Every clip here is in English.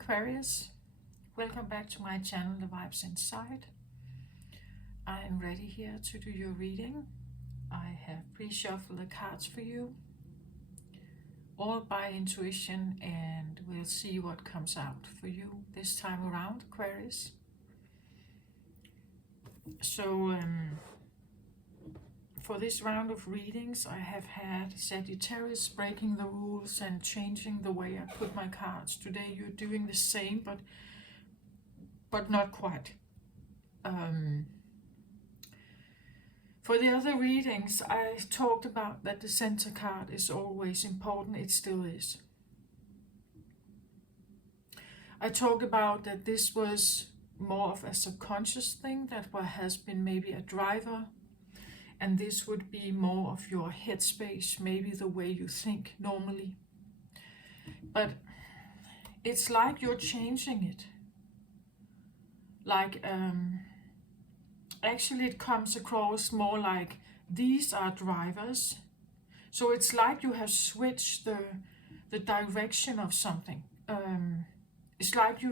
Aquarius, welcome back to my channel, The Vibes Inside. I am ready here to do your reading. I have pre-shuffled the cards for you, all by intuition, and we'll see what comes out for you this time around, Aquarius. So, for this round of readings, I have had Sagittarius breaking the rules and changing the way I put my cards. Today you're doing the same, but not quite. For the other readings, I talked about that the center card is always important. It still is. I talked about that this was more of a subconscious thing that has been maybe a driver, and this would be more of your headspace, maybe the way you think normally. But it's like you're changing it. Like, actually it comes across more like these are drivers. So it's like you have switched the direction of something. It's like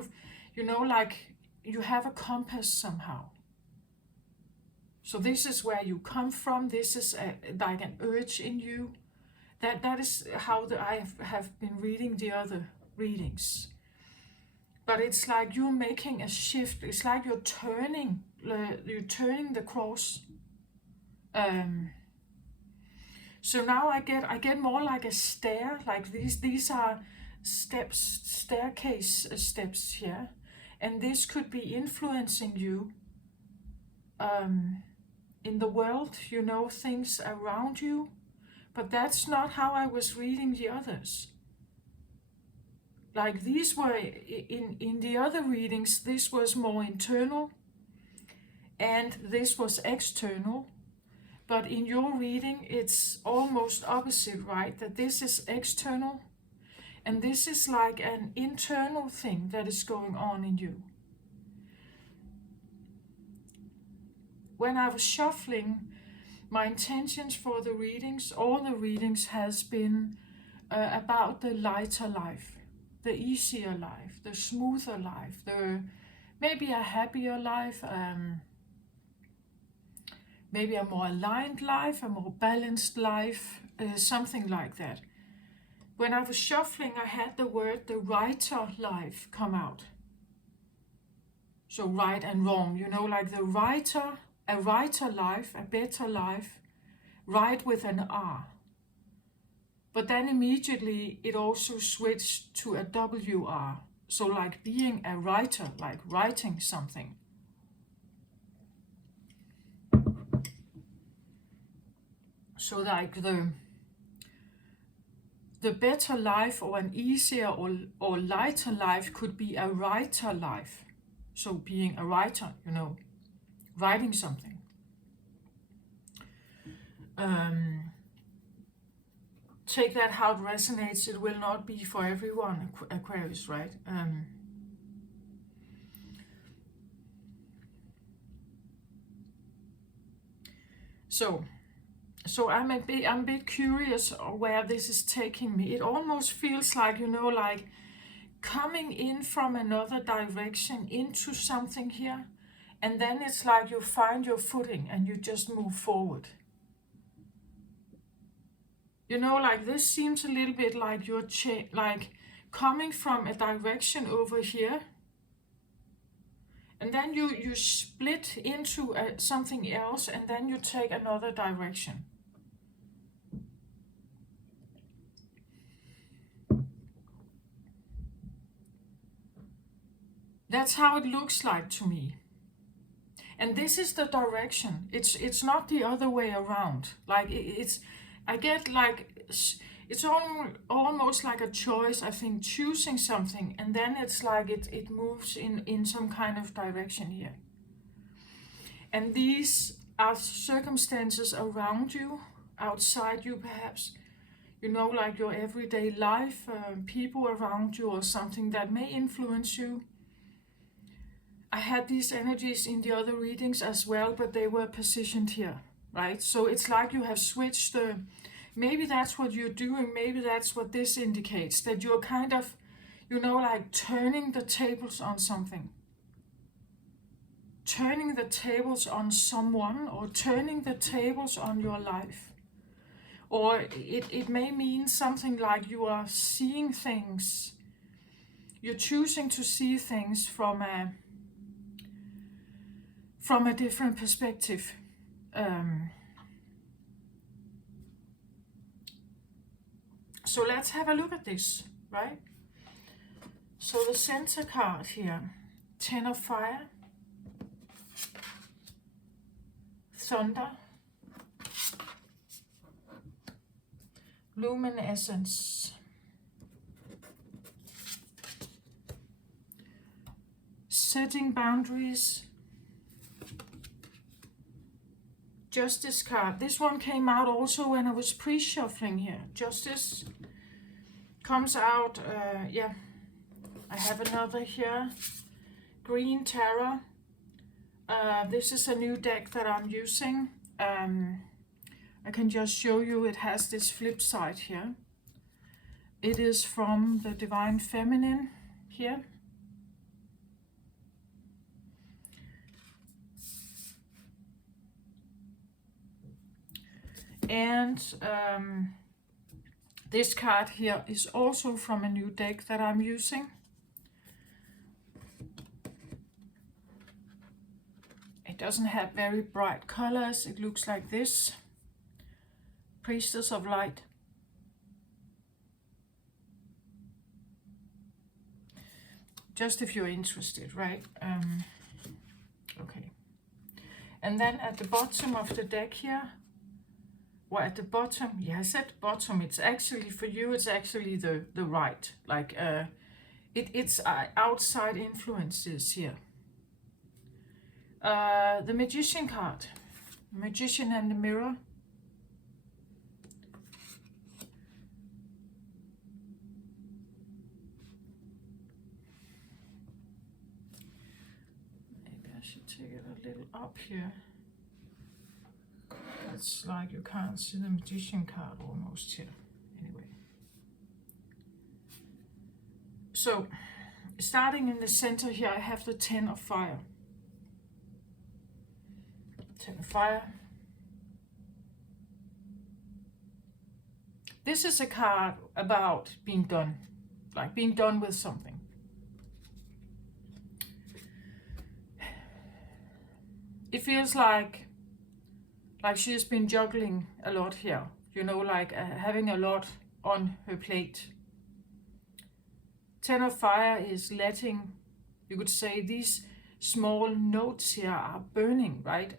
like you have a compass somehow. So this is where you come from. This is like an urge in you. That is how I have been reading the other readings. But it's like you're making a shift. It's like you're turning the cross. So now I get more like a stair. Like these are steps, staircase steps here, and this could be influencing you. In the world, things around you, but that's not how I was reading the others. Like these were, in the other readings, this was more internal, and this was external, but in your reading, it's almost opposite, right? That this is external, and this is like an internal thing that is going on in you. When I was shuffling my intentions for the readings, all the readings has been about the lighter life, the easier life, the smoother life, maybe a happier life, maybe a more aligned life, a more balanced life, something like that. When I was shuffling, I had the word the righter life come out. So right and wrong, like the righter. A righter life, a better life, right with an R. But then immediately it also switched to a WR. So like being a writer, like writing something. So like the better life or an easier or lighter life could be a writer life. So being a writer, writing something. Take that how it resonates. It will not be for everyone, Aquarius, right? So I'm a bit curious where this is taking me. It almost feels like, like coming in from another direction into something here. And then it's like you find your footing and you just move forward. Like this seems a little bit like you're like coming from a direction over here. And then you split into something else, and then you take another direction. That's how it looks like to me. And this is the direction. It's not the other way around. Like I get like it's almost like a choice. I think choosing something, and then it's like it moves in some kind of direction here. And these are circumstances around you, outside you perhaps. Like your everyday life, people around you, or something that may influence you. I had these energies in the other readings as well, but they were positioned here, right? So it's like you have switched maybe that's what you're doing. Maybe that's what this indicates, that you're kind of, you know, like turning the tables on something. Turning the tables on someone, or turning the tables on your life. Or it may mean something like you are seeing things. You're choosing to see things from a different perspective. So let's have a look at this, right? So the center card here, Ten of Fire, Thunder, Luminescence, Setting Boundaries, Justice card. This one came out also when I was pre-shuffling here. Justice comes out, yeah. I have another here, Green Tarot. This is a new deck that I'm using. I can just show you it has this flip side here. It is from the Divine Feminine here. And this card here is also from a new deck that I'm using. It doesn't have very bright colors. It looks like this. Priestess of Light. Just if you're interested, right? Okay. And then at the bottom of the deck here, well, at the bottom, yeah, I said bottom, it's actually, for you, it's actually the right, like, it's outside influences here. The Magician card, Magician and the Mirror. Maybe I should take it a little up here. It's like you can't see the Magician card almost here. Anyway. So, starting in the center here, I have the Ten of Fire. Ten of Fire. This is a card about being done. Like being done with something. It feels like she's been juggling a lot here, you know, like having a lot on her plate. Ten of Fire is letting, you could say, these small notes here are burning, right?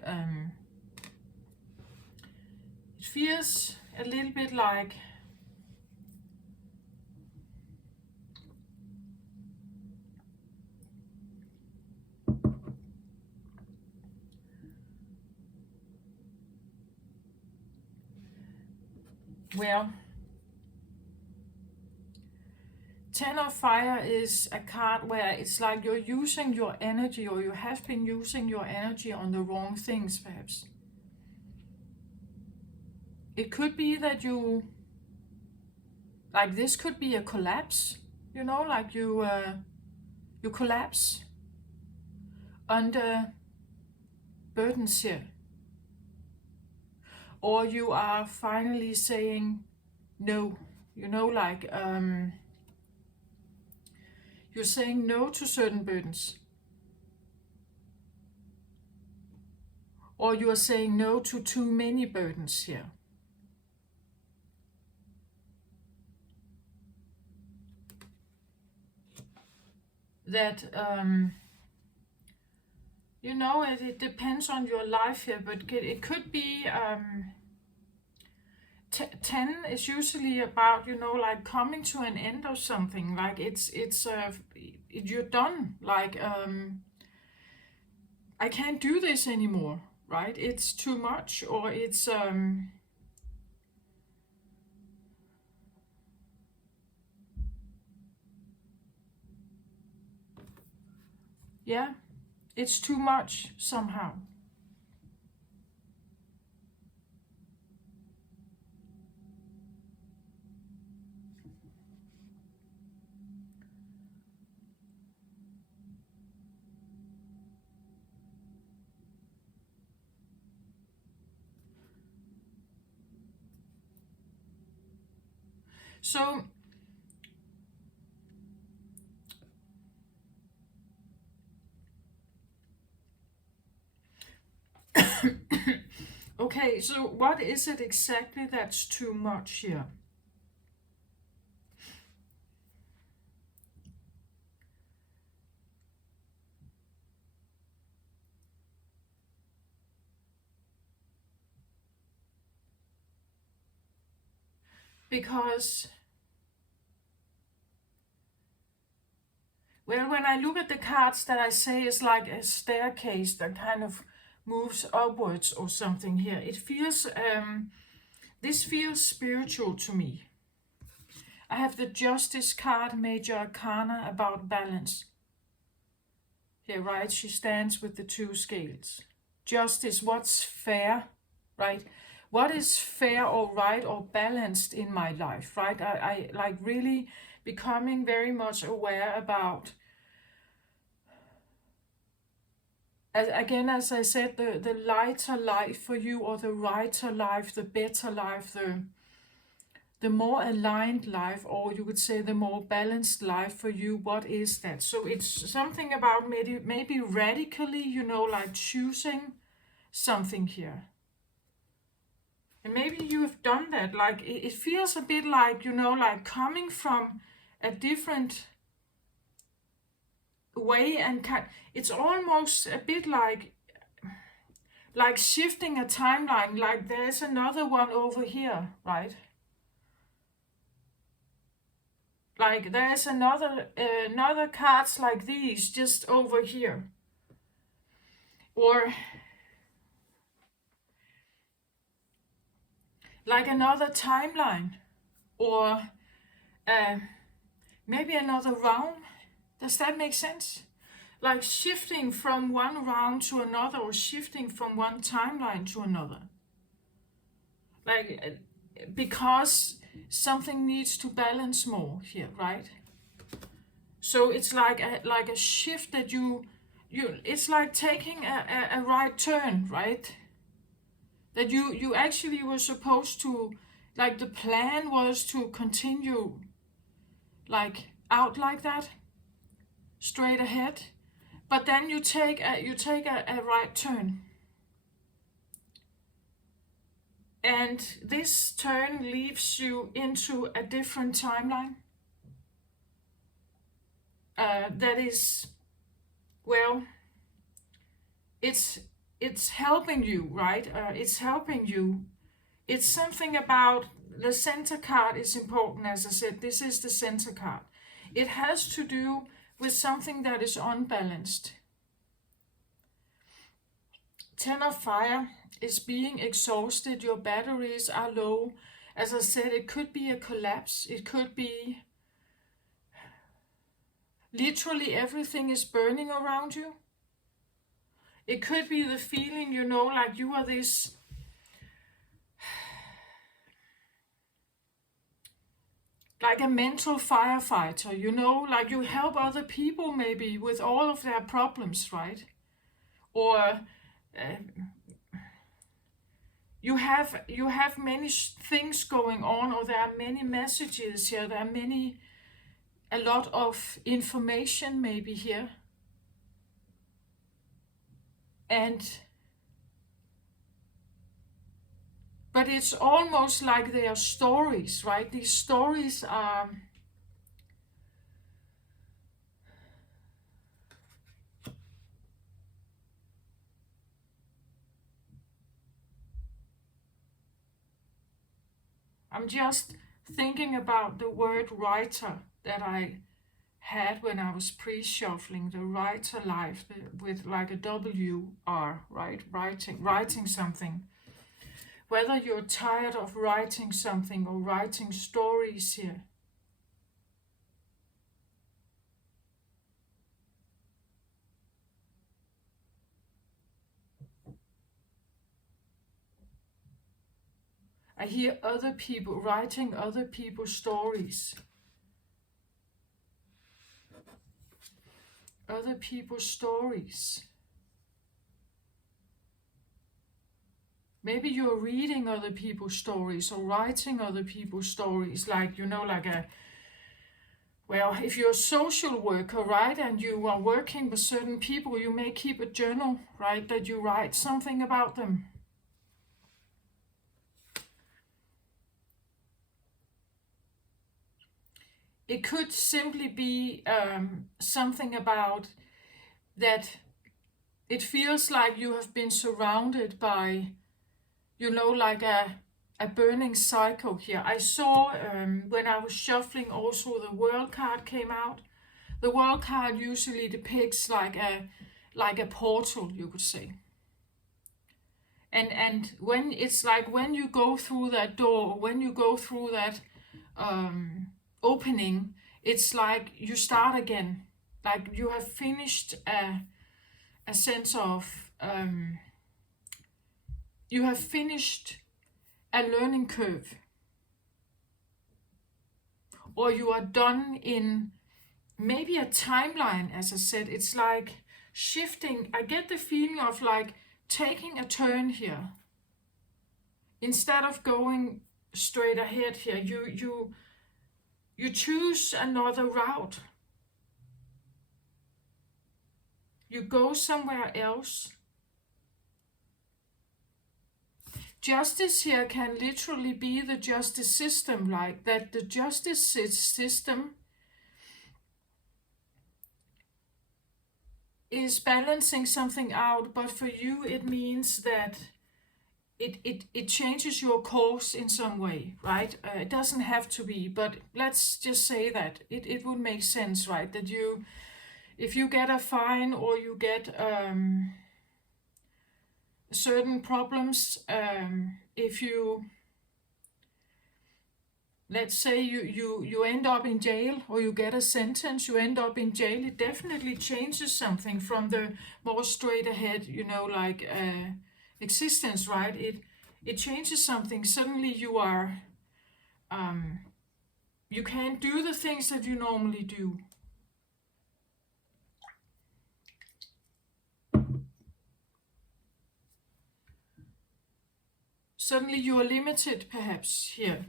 It feels a little bit like well, Ten of Fire is a card where it's like you're using your energy, or you have been using your energy on the wrong things, perhaps. It could be that you, like this could be a collapse, you know, like you collapse under burdens here. Or you are finally saying no, you know, like you're saying no to certain burdens. Or you are saying no to too many burdens here. That, you know, it depends on your life here, but it could be, 10 is usually about, you know, like coming to an end of something, like you're done, like, I can't do this anymore, right? It's too much, or it's, yeah, it's too much somehow. So okay, so what is it exactly that's too much here? Because, well, when I look at the cards, that I say is like a staircase that kind of moves upwards or something here. It feels, this feels spiritual to me. I have the Justice card, Major Arcana, about balance. Here, right, she stands with the two scales. Justice, what's fair, right? What is fair or right or balanced in my life, right? I like really becoming very much aware about, again, as I said, the lighter life for you, or the righter life, the better life, the more aligned life, or you could say the more balanced life for you. What is that? So it's something about maybe radically, like choosing something here. And maybe you have done that. Like it feels a bit like, like coming from a different way, and it's almost a bit like shifting a timeline, like there's another one over here, right? Like there's another cards like these just over here. Or like another timeline. Or maybe another realm. Does that make sense? Like shifting from one round to another, or shifting from one timeline to another. Like, because something needs to balance more here, right? So it's like a shift that you it's like taking a right turn, right? That you actually were supposed to, like the plan was to continue like out like that, straight ahead, but then you take a right turn, and this turn leaves you into a different timeline. That is, well, it's helping you, right? It's helping you. It's something about the center card is important. As I said, this is the center card. It has to do with something that is unbalanced. Ten of Fire is being exhausted. Your batteries are low. As I said, it could be a collapse. It could be literally everything is burning around you. It could be the feeling, like you are this like a mental firefighter, like you help other people maybe with all of their problems, right? Or you have many things going on, or there are many messages here, there are a lot of information maybe here. But it's almost like they are stories, right? These stories are, I'm just thinking about the word writer that I had when I was pre-shuffling, the writer life, with like a W-R, right? Writing something. Whether you're tired of writing something or writing stories here. I hear other people writing other people's stories. Other people's stories. maybe you're reading other people's stories or writing other people's stories, like, like well, if you're a social worker, right, and you are working with certain people, you may keep a journal, right, that you write something about them. It could simply be something about that it feels like you have been surrounded by, like a burning cycle here. I saw when I was shuffling also the world card came out. The world card usually depicts like a portal, you could say. And when it's like when you go through that door, when you go through that opening, it's like you start again. Like you have finished a sense of you have finished a learning curve, or you are done in maybe a timeline. As I said, it's like shifting. I get the feeling of like taking a turn here. Instead of going straight ahead here, you choose another route. You go somewhere else. Justice here can literally be the justice system, like that the justice system is balancing something out, but for you it means that it changes your course in some way, right? It doesn't have to be, but let's just say that it would make sense, right? That if you get a fine or you get certain problems, if you, let's say you end up in jail, or you get a sentence, you end up in jail, it definitely changes something from the more straight ahead, like existence, right? It changes something. Suddenly you are you can't do the things that you normally do. Suddenly you are limited, perhaps, here.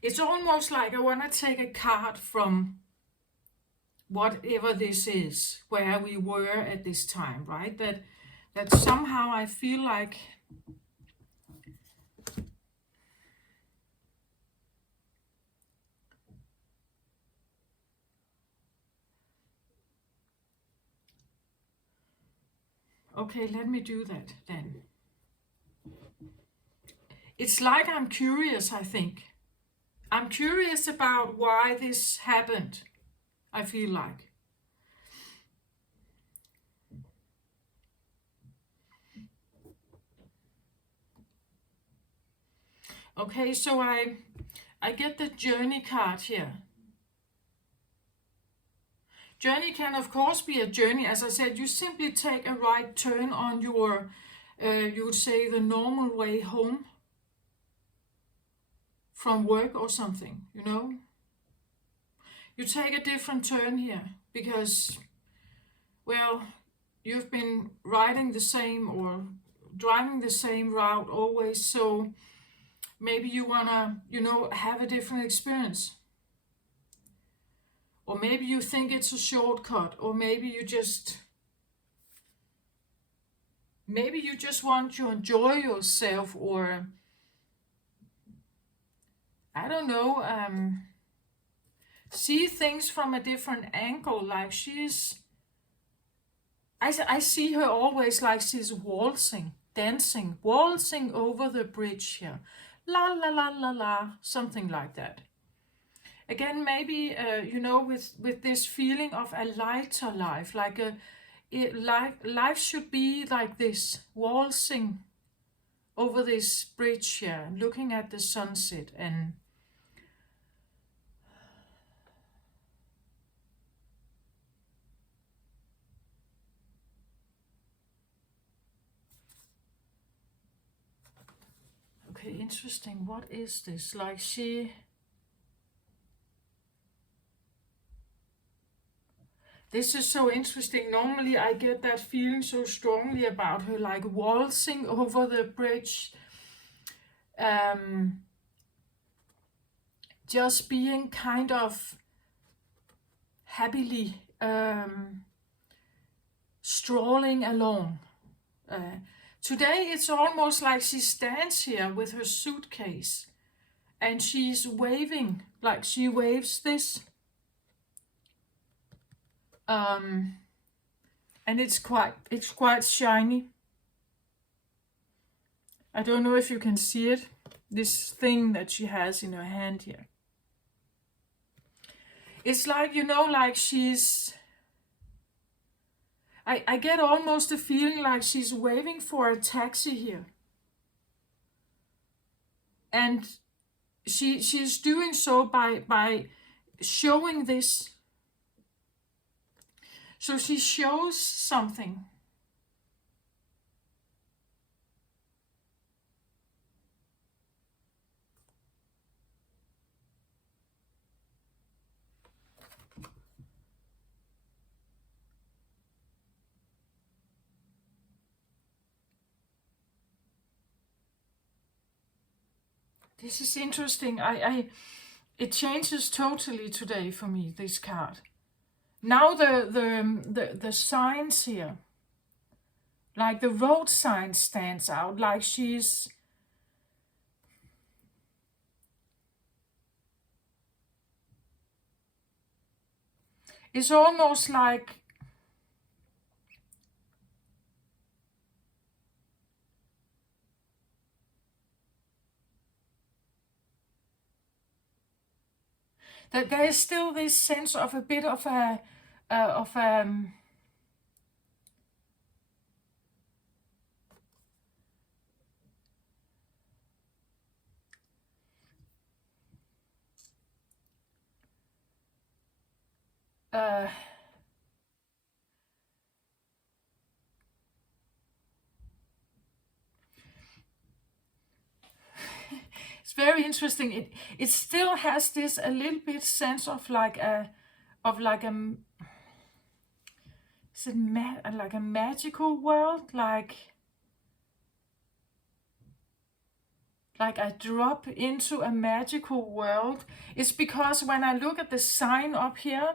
It's almost like I want to take a card from whatever this is, where we were at this time, right? That somehow I feel like okay, let me do that then. It's like I'm curious, I think. I'm curious about why this happened, I feel like. Okay, so I get the journey card here. Journey can of course be a journey. As I said, you simply take a right turn on your, you would say, the normal way home from work or something, You take a different turn here because, well, you've been riding the same or driving the same route always, so maybe you wanna, have a different experience. Or maybe you think it's a shortcut, or maybe you just want to enjoy yourself, or I don't know, see things from a different angle. Like I see her always like she's waltzing, dancing, waltzing over the bridge here. La la la la la, something like that. Again, maybe, with this feeling of a lighter life, like life should be like this, waltzing over this bridge here, looking at the sunset. And Okay, interesting. What is this? Like she... This is so interesting. Normally I get that feeling so strongly about her, like waltzing over the bridge. Just being kind of happily strolling along. Today it's almost like she stands here with her suitcase and she's waving, like she waves this. And it's quite shiny. I don't know if you can see it, this thing that she has in her hand here. It's like, you know, like she's... I get almost a feeling like she's waving for a taxi here. And she's doing so by showing this. So she shows something. This is interesting. It changes totally today for me, this card. Now the signs here, like the road sign stands out, like she's... It's almost like... that there is still this sense of a bit of a it's very interesting. It still has this a little bit sense of like a is it like a magical world, like I drop into a magical world. It's because when I look at the sign up here,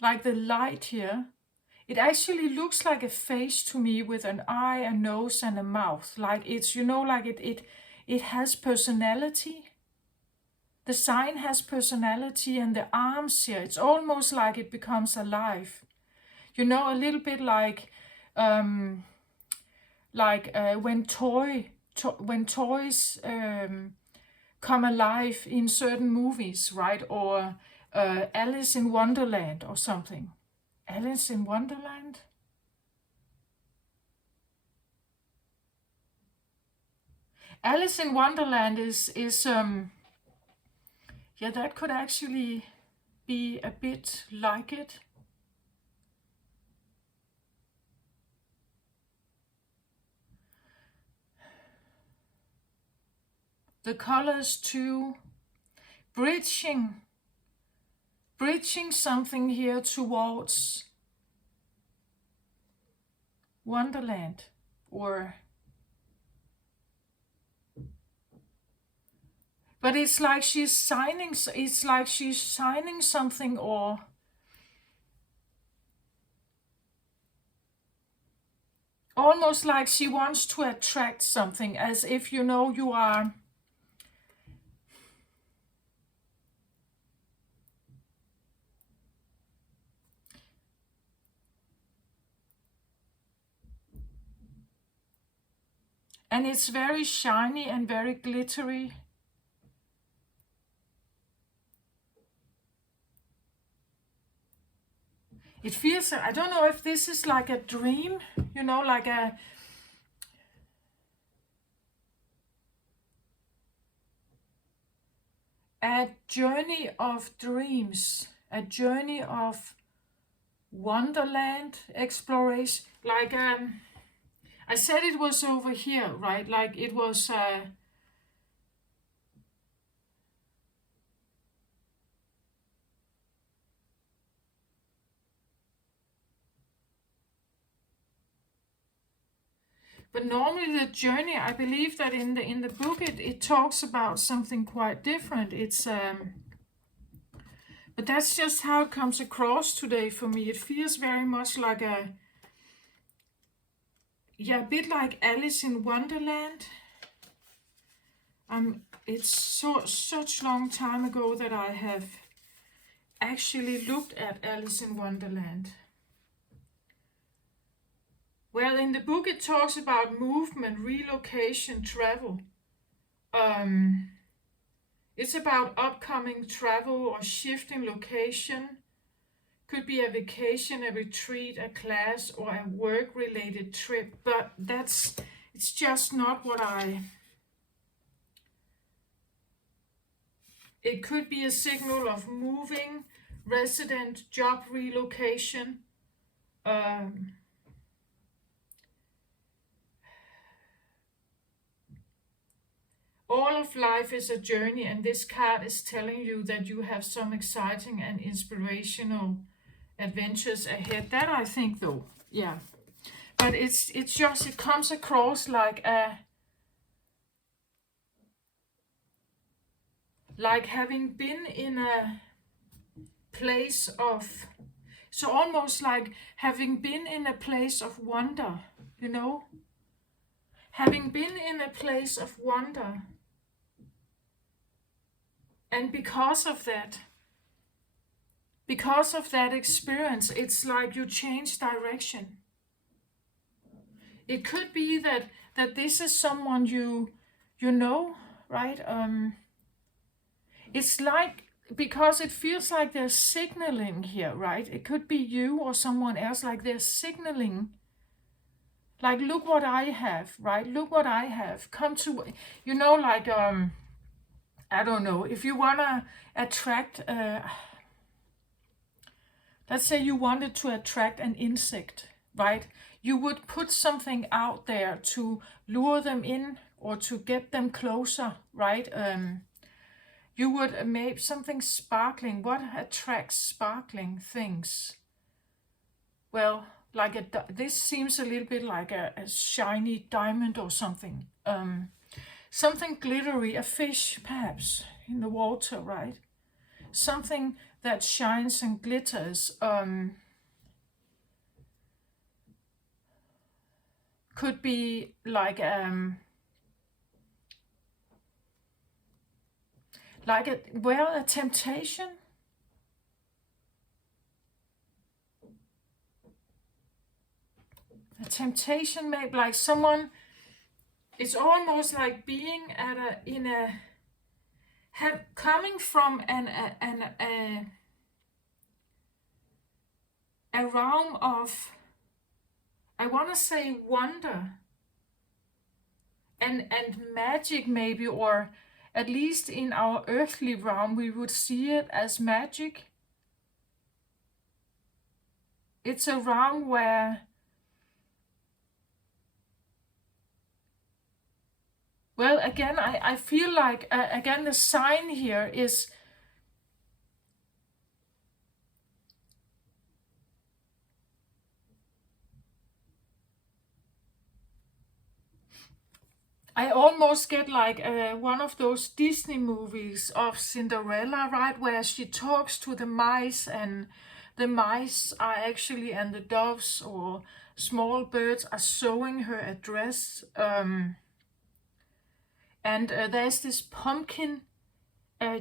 like the light here, it actually looks like a face to me with an eye, a nose, and a mouth. Like it's, you know, like it has personality. The sign has personality, and the arms here, it's almost like it becomes alive. You know, a little bit like when toys come alive in certain movies, right? Or Alice in Wonderland or something. Alice in Wonderland? Alice in Wonderland is yeah, that could actually be a bit like it. The colors too, bridging something here towards Wonderland, or... But it's like she's signing something, or... Almost like she wants to attract something, as if, you know, you are... And it's very shiny and very glittery. It feels, I don't know if this is like a dream, you know, like a journey of dreams, a journey of Wonderland exploration. Like, I said it was over here, right? Like it was. But normally the journey, I believe that in the book it talks about something quite different. It's but that's just how it comes across today for me. It feels very much like a bit like Alice in Wonderland. It's such long time ago that I have actually looked at Alice in Wonderland. Well, in the book it talks about movement, relocation, travel. It's about upcoming travel or shifting location. Could be a vacation, a retreat, a class, or a work-related trip. But it's just not what It could be a signal of moving, resident, job relocation. All of life is a journey, and this card is telling you that you have some exciting and inspirational adventures ahead. That I think, though, yeah. But it's just, it comes across like having been in a place of, so almost like having been in a place of wonder, you know? Having been in a place of wonder. And because of that experience, it's like you change direction. It could be that this is someone you know, right? It's like, because it feels like they're signaling here, right? It could be you or someone else, like they're signaling, like, look what I have, right? Look what I have. Come to, you know, like, I don't know, if you want to attract, let's say you wanted to attract an insect, right? You would put something out there to lure them in or to get them closer, right? You would make something sparkling. What attracts sparkling things? Well, like this seems a little bit like a shiny diamond or something. Something glittery, a fish perhaps in the water, right? Something that shines and glitters. Could be like a temptation. A temptation, maybe like someone. It's almost like being coming from a realm of, I want to say, wonder and magic, maybe, or at least in our earthly realm we would see it as magic. It's a realm where, well, again, I feel like, again, the sign here is, I almost get like one of those Disney movies of Cinderella, right? Where she talks to the mice, and the mice are actually, and the doves or small birds are sewing her a dress. And there's this pumpkin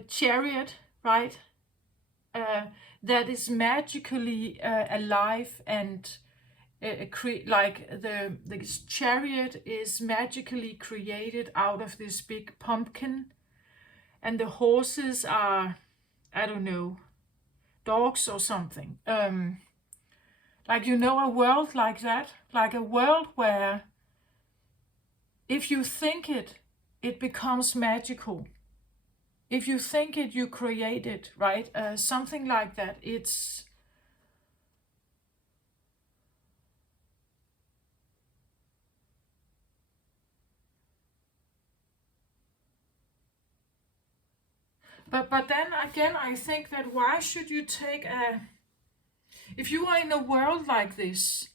chariot, right? That is magically alive, and like the chariot is magically created out of this big pumpkin, and the horses are, I don't know, dogs or something. Like, you know, a world like that, like a world where if you think it, it becomes magical. If you think it, you create it, right? Something like that. It's But then again, I think that why should you take a, if you are in a world like this,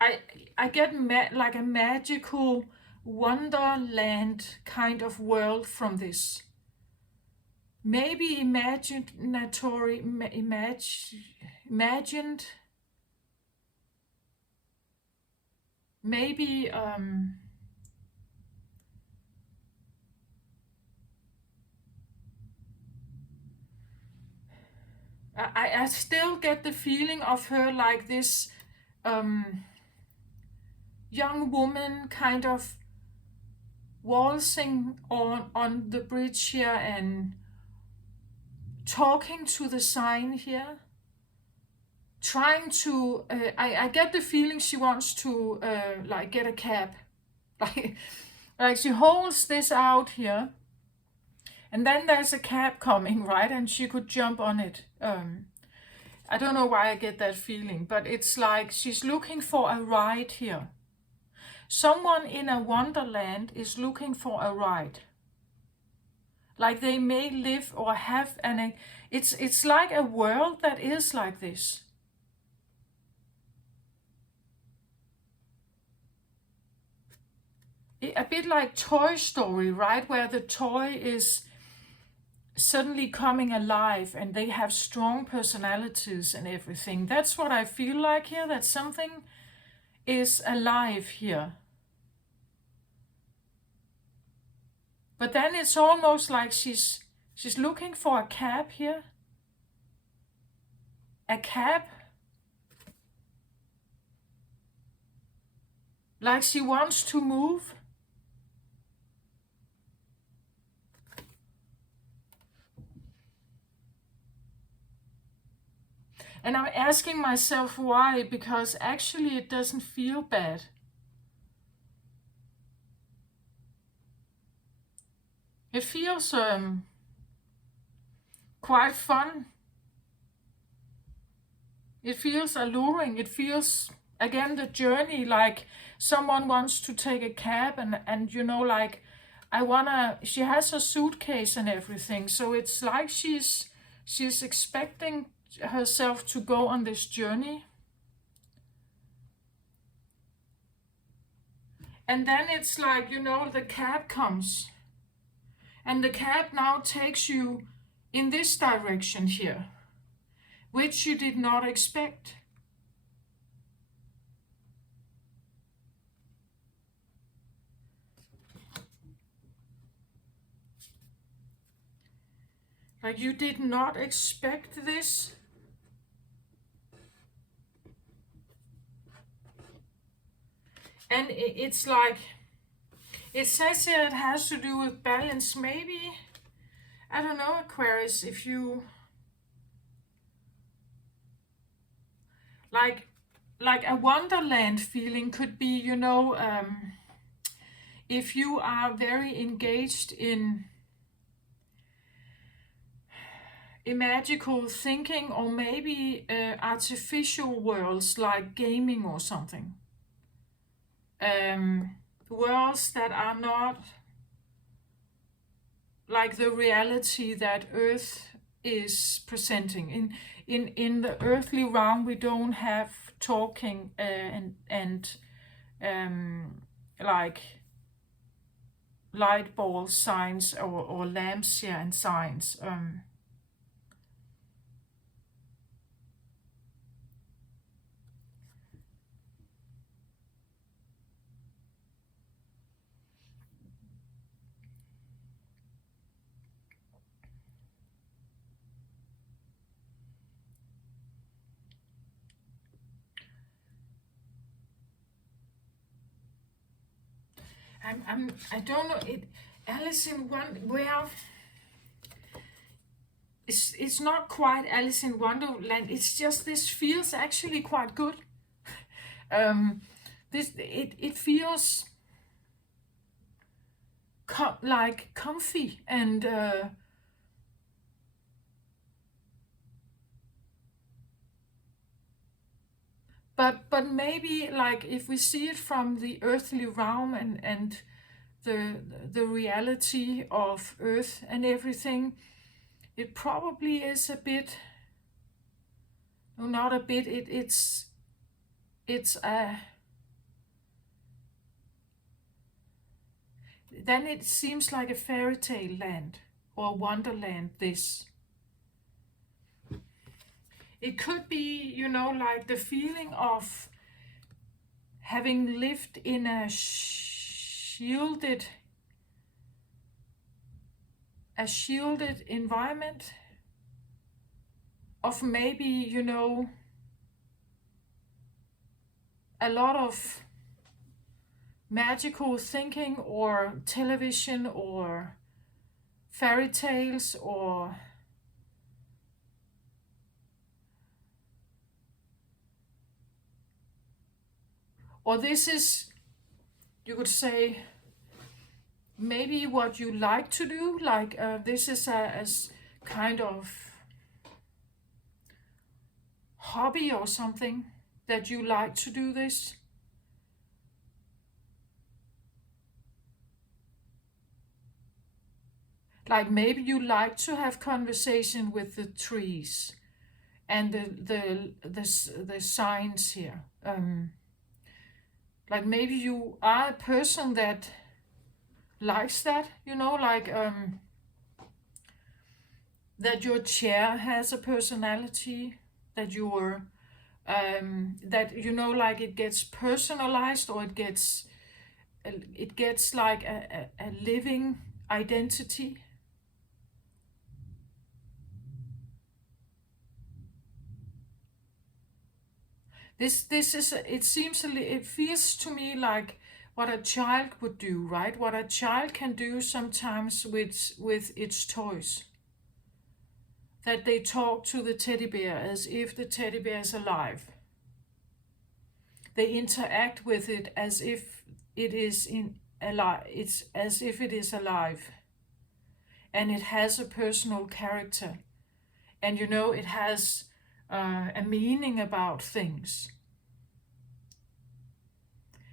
I I get like a magical wonderland kind of world from this. Maybe imaginatory, imagined, maybe I still get the feeling of her like this um, young woman kind of waltzing on the bridge here and talking to the sign here, trying to I get the feeling she wants to like get a cab, like like she holds this out here, and then there's a cab coming, right, and she could jump on it. I don't know why I get that feeling, but it's like she's looking for a ride here. Someone in a wonderland is looking for a ride. Like they may live or have an, it's like a world that is like this. A bit like Toy Story, right? Where the toy is suddenly coming alive and they have strong personalities and everything. That's what I feel like here, that something is alive here. But then it's almost like she's looking for a cab here. A cab. Like she wants to move. And I'm asking myself why, because actually it doesn't feel bad. It feels quite fun. It feels alluring. It feels, again, the journey, like someone wants to take a cab and you know, like, she has a suitcase and everything. So it's like she's expecting herself to go on this journey. And then it's like, you know, the cab comes. And the cab now takes you in this direction here, which you did not expect. Like you did not expect this. And it's like, it says here it has to do with balance. Maybe, I don't know, Aquarius, if you, like a wonderland feeling could be, you know, if you are very engaged in magical thinking, or maybe artificial worlds like gaming or something. Worlds that are not like the reality that Earth is presenting. In the earthly realm, we don't have talking and like light ball signs or lamps here and signs. I don't know it. Alice in Well, it's not quite Alice in Wonderland. It's just this feels actually quite good. This it feels like comfy and but maybe like if we see it from the earthly realm and the reality of Earth and everything, it probably is a bit, no, not a bit, it's a, then it seems like a fairy tale land or Wonderland, this. It could be, you know, like the feeling of having lived in a shielded environment, of maybe, you know, a lot of magical thinking or television or fairy tales, or this is, you could say, maybe what you like to do, like this is as kind of hobby or something that you like to do this. Like maybe you like to have conversation with the trees and the signs here. Like maybe you are a person that likes that, you know, like that your chair has a personality, that your that, you know, like it gets personalized, or it gets like a living identity. This is, it seems it feels to me like what a child would do, right? What a child can do sometimes with its toys. That they talk to the teddy bear as if the teddy bear is alive. They interact with it as if it is alive. It's as if it is alive, and it has a personal character, and, you know, it has a meaning about things.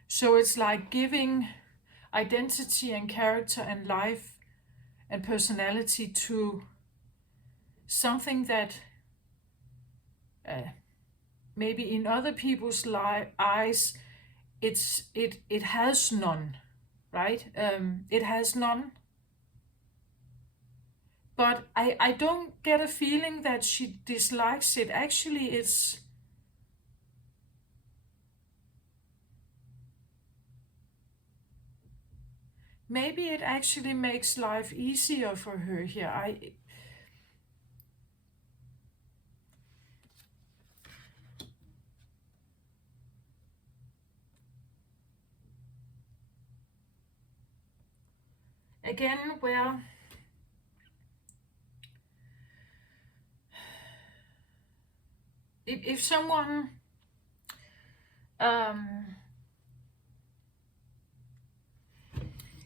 So it's like giving identity and character and life and personality to something that maybe in other people's eyes it has none, right? It has none. But I don't get a feeling that she dislikes it. Actually, it's maybe it actually makes life easier for her here. Again, where if someone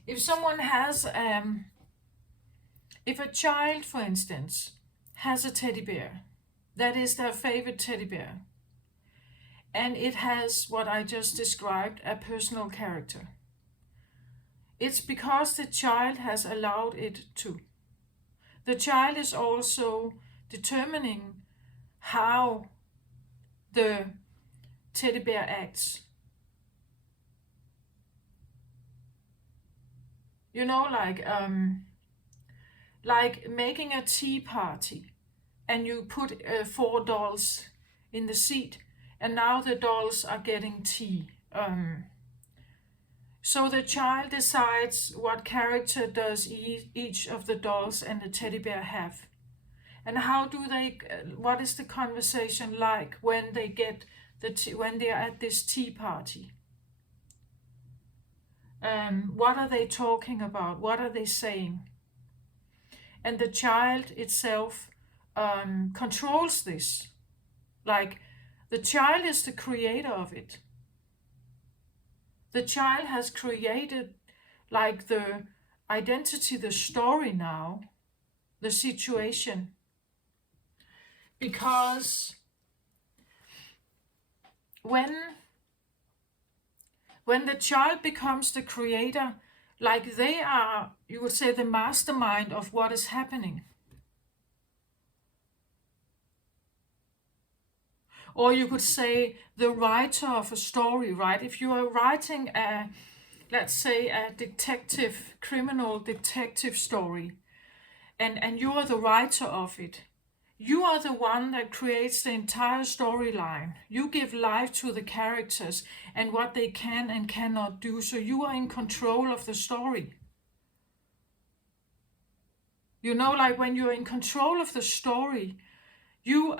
if someone has if a child, for instance, has a teddy bear that is their favorite teddy bear, and it has what I just described, a personal character, it's because the child has allowed it to. The child is also determining how the teddy bear acts. You know, like making a tea party, and you put 4 dolls in the seat, and now the dolls are getting tea. So the child decides what character does each of the dolls and the teddy bear have, and how do they? What is the conversation like when they get when they are at this tea party? What are they talking about? What are they saying? And the child itself controls this. Like the child is the creator of it. The child has created like the identity, the story now, the situation. Because when the child becomes the creator, like they are, you would say, the mastermind of what is happening. Or you could say the writer of a story, right? If you are writing a, let's say, a detective, criminal detective story, and you are the writer of it, you are the one that creates the entire storyline. You give life to the characters and what they can and cannot do. So you are in control of the story. You know, like when you're in control of the story, you,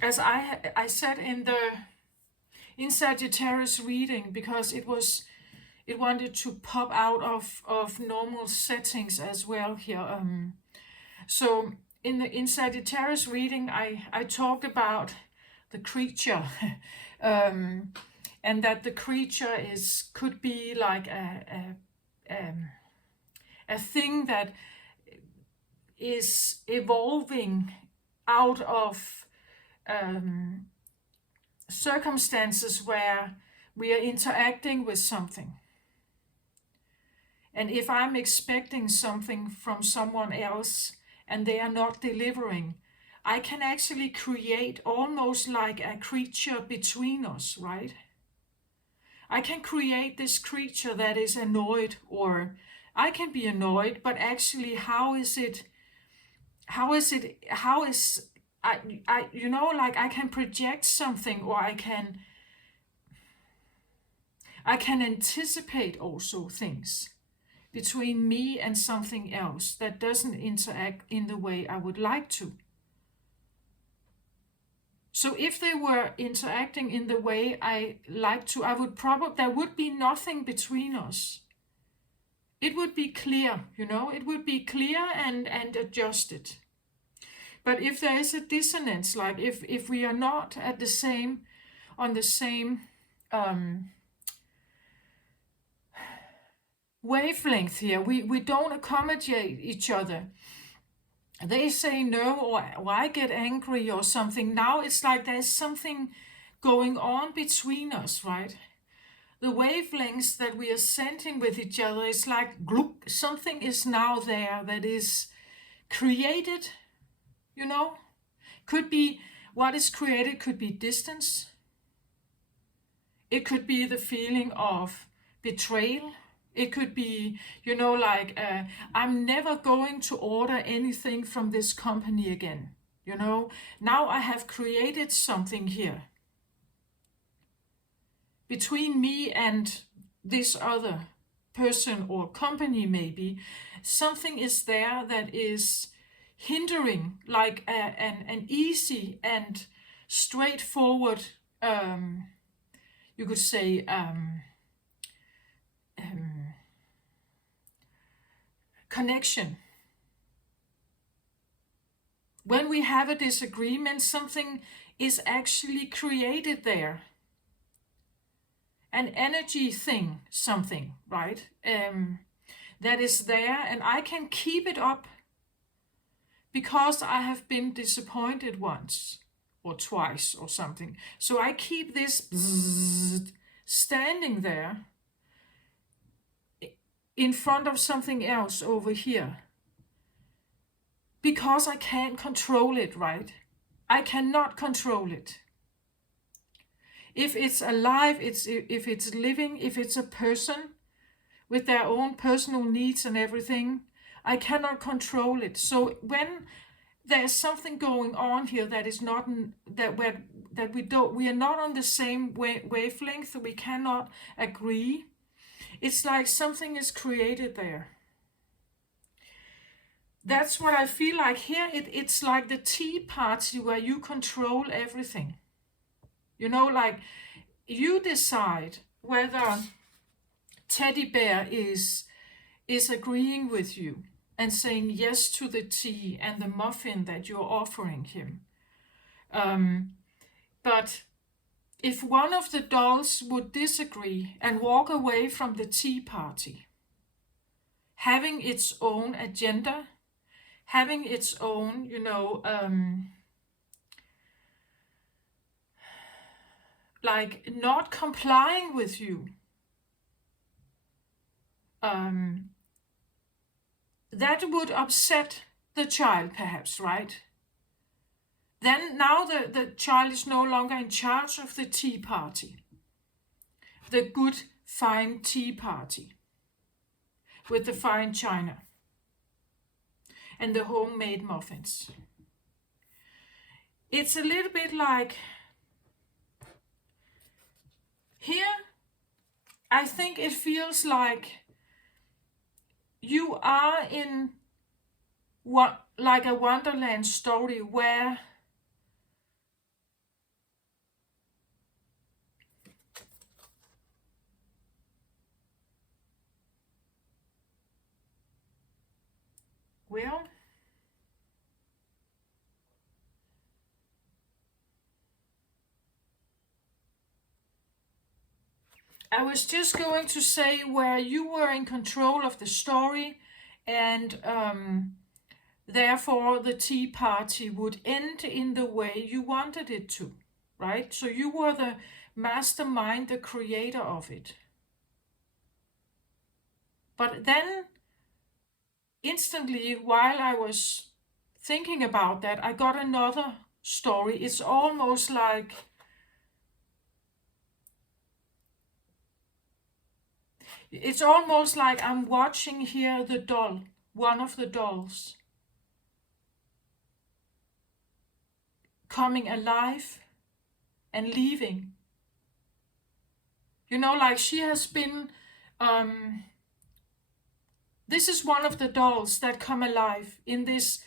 as I said in Sagittarius reading, because it wanted to pop out of normal settings as well here. So in Sagittarius reading, I talked about the creature, and that the creature could be like a thing that is evolving out of circumstances where we are interacting with something. And if I'm expecting something from someone else and they are not delivering, I can actually create almost like a creature between us, right? I can create this creature that is annoyed, or I can be annoyed, but actually how is I you know, like I can project something, or I can anticipate also things between me and something else that doesn't interact in the way I would like to. So if they were interacting in the way I like to, there would be nothing between us. It would be clear, you know, it would be clear and adjusted. But if there is a dissonance, like if we are not on the same wavelength here, we don't accommodate each other. They say no, or I get angry or something. Now it's like there's something going on between us, right? The wavelengths that we are sending with each other, it's like gloop, something is now there that is created, you know? Could be, what is created could be distance. It could be the feeling of betrayal. It could be, you know, like, I'm never going to order anything from this company again. You know, now I have created something here between me and this other person or company, maybe. Something is there that is hindering, like an easy and straightforward, you could say, connection. When we have a disagreement, something is actually created there. An energy thing, something, right? That is there, and I can keep it up because I have been disappointed once or twice or something. So I keep this standing there in front of something else over here because I can't control it, right? I cannot control it. If it's alive, if it's living, if it's a person with their own personal needs and everything, I cannot control it. So when there's something going on here that is not we are not on the same wavelength, we cannot agree. It's like something is created there. That's what I feel like here. It's like the tea party where you control everything. You know, like you decide whether Teddy Bear is agreeing with you and saying yes to the tea and the muffin that you're offering him. But if one of the dolls would disagree and walk away from the tea party, having its own agenda, having its own, you know, like not complying with you, um, that would upset the child perhaps, right? Then now the child is no longer in charge of the tea party, the good, fine tea party with the fine china and the homemade muffins. It's a little bit like here, I think it feels like you are in what, like a Wonderland story where well, I was just going to say where you were in control of the story, and therefore the tea party would end in the way you wanted it to, right? So you were the mastermind, the creator of it. But then instantly, while I was thinking about that, I got another story. It's almost like I'm watching here the doll, one of the dolls, coming alive and leaving. You know, like she has been, this is one of the dolls that come alive in this,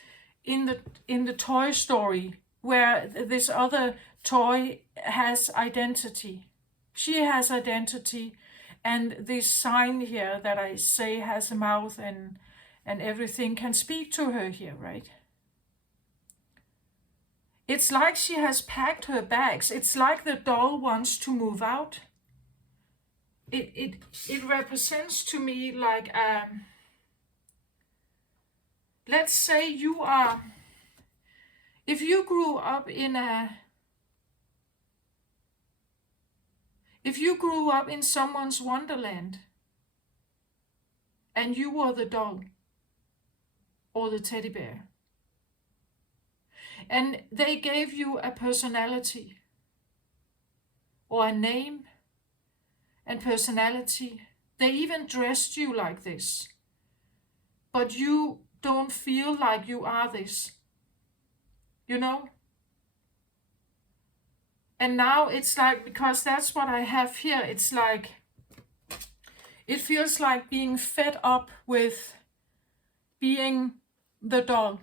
in the Toy Story, where this other toy has identity. She has identity, and this sign here that I say has a mouth and everything can speak to her here, right? It's like she has packed her bags. It's like the doll wants to move out. It represents to me like let's say you are, if you grew up in someone's Wonderland and you were the doll or the teddy bear, and they gave you a personality or a name and personality. They even dressed you like this, but you don't feel like you are this, you know? And now it's like, because that's what I have here, it's like, it feels like being fed up with being the doll.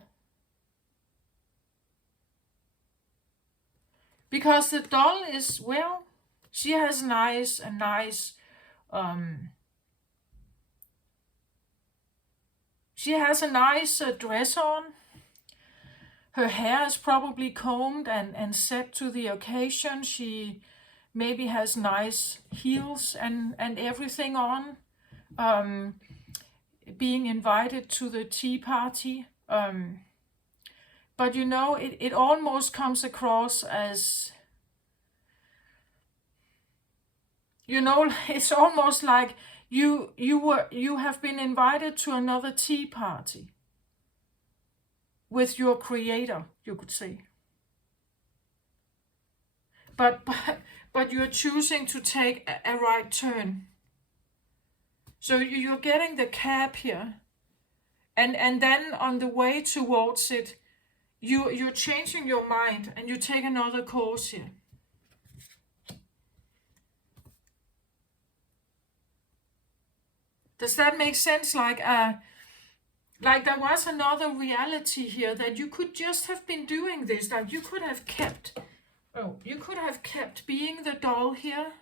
Because the doll is, well, she has a nice she has a nice dress on. Her hair is probably combed and set to the occasion. She maybe has nice heels and everything on. Being invited to the tea party. But you know, it almost comes across as, you know, it's almost like you have been invited to another tea party with your creator, you could say. But you're choosing to take a right turn. So you're getting the cab here, and then on the way towards it, you're changing your mind and you take another course here. Does that make sense? Like there was another reality here, that you could just have been doing this. Like you could have kept being the doll here,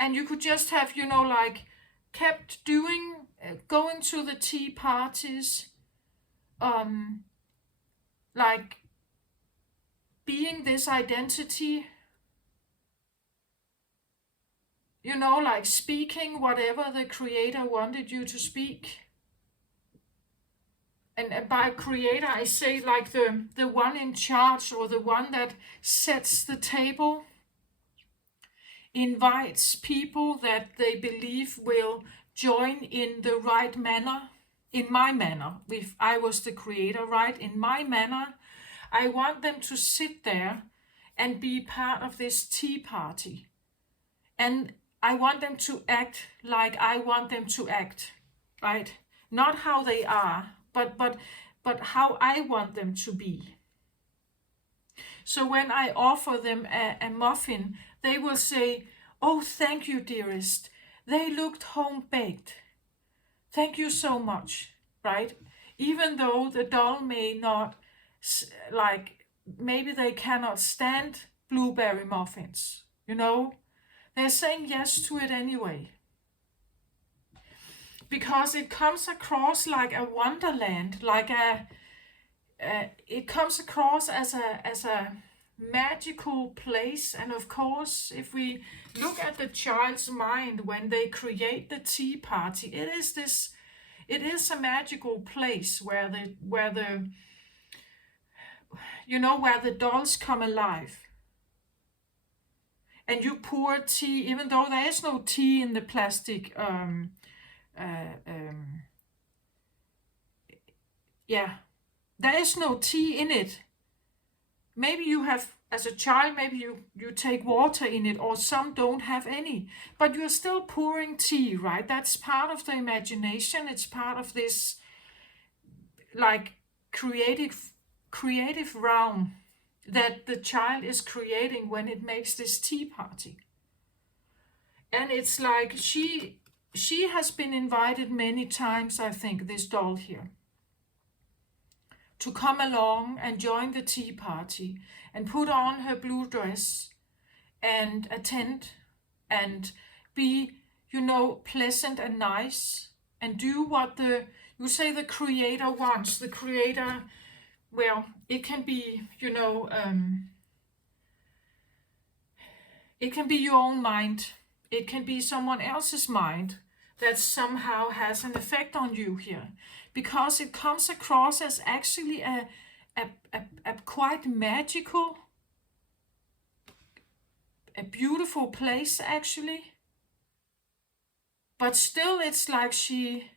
and you could just have, you know, like kept doing, going to the tea parties, like being this identity, you know, like speaking whatever the creator wanted you to speak. And by creator, I say like the one in charge, or the one that sets the table. invites people that they believe will join in the right manner, in my manner. If I was the creator, right, in my manner, I want them to sit there and be part of this tea party. And I want them to act like I want them to act, right? Not how they are, but how I want them to be. So when I offer them a muffin, they will say, "Oh, thank you, dearest. They looked home baked. Thank you so much," right? Even though the doll may not, like, maybe they cannot stand blueberry muffins, they're saying yes to it anyway. Because it comes across like a wonderland, like it comes across as a magical place. And of course, if we look at the child's mind when they create the tea party, it is a magical place where the dolls come alive. And you pour tea, even though there is no tea in the plastic. There is no tea in it. Maybe you have, as a child, maybe you take water in it, or some don't have any, but you're still pouring tea, right? That's part of the imagination. It's part of this, like, creative realm that the child is creating when it makes this tea party. And it's like she has been invited many times, I think, this doll here, to come along and join the tea party and put on her blue dress and attend and be, pleasant and nice and do what the creator wants. The creator, well, it can be, it can be your own mind. It can be someone else's mind that somehow has an effect on you here, because it comes across as actually a quite magical, a beautiful place actually. But still, it's like she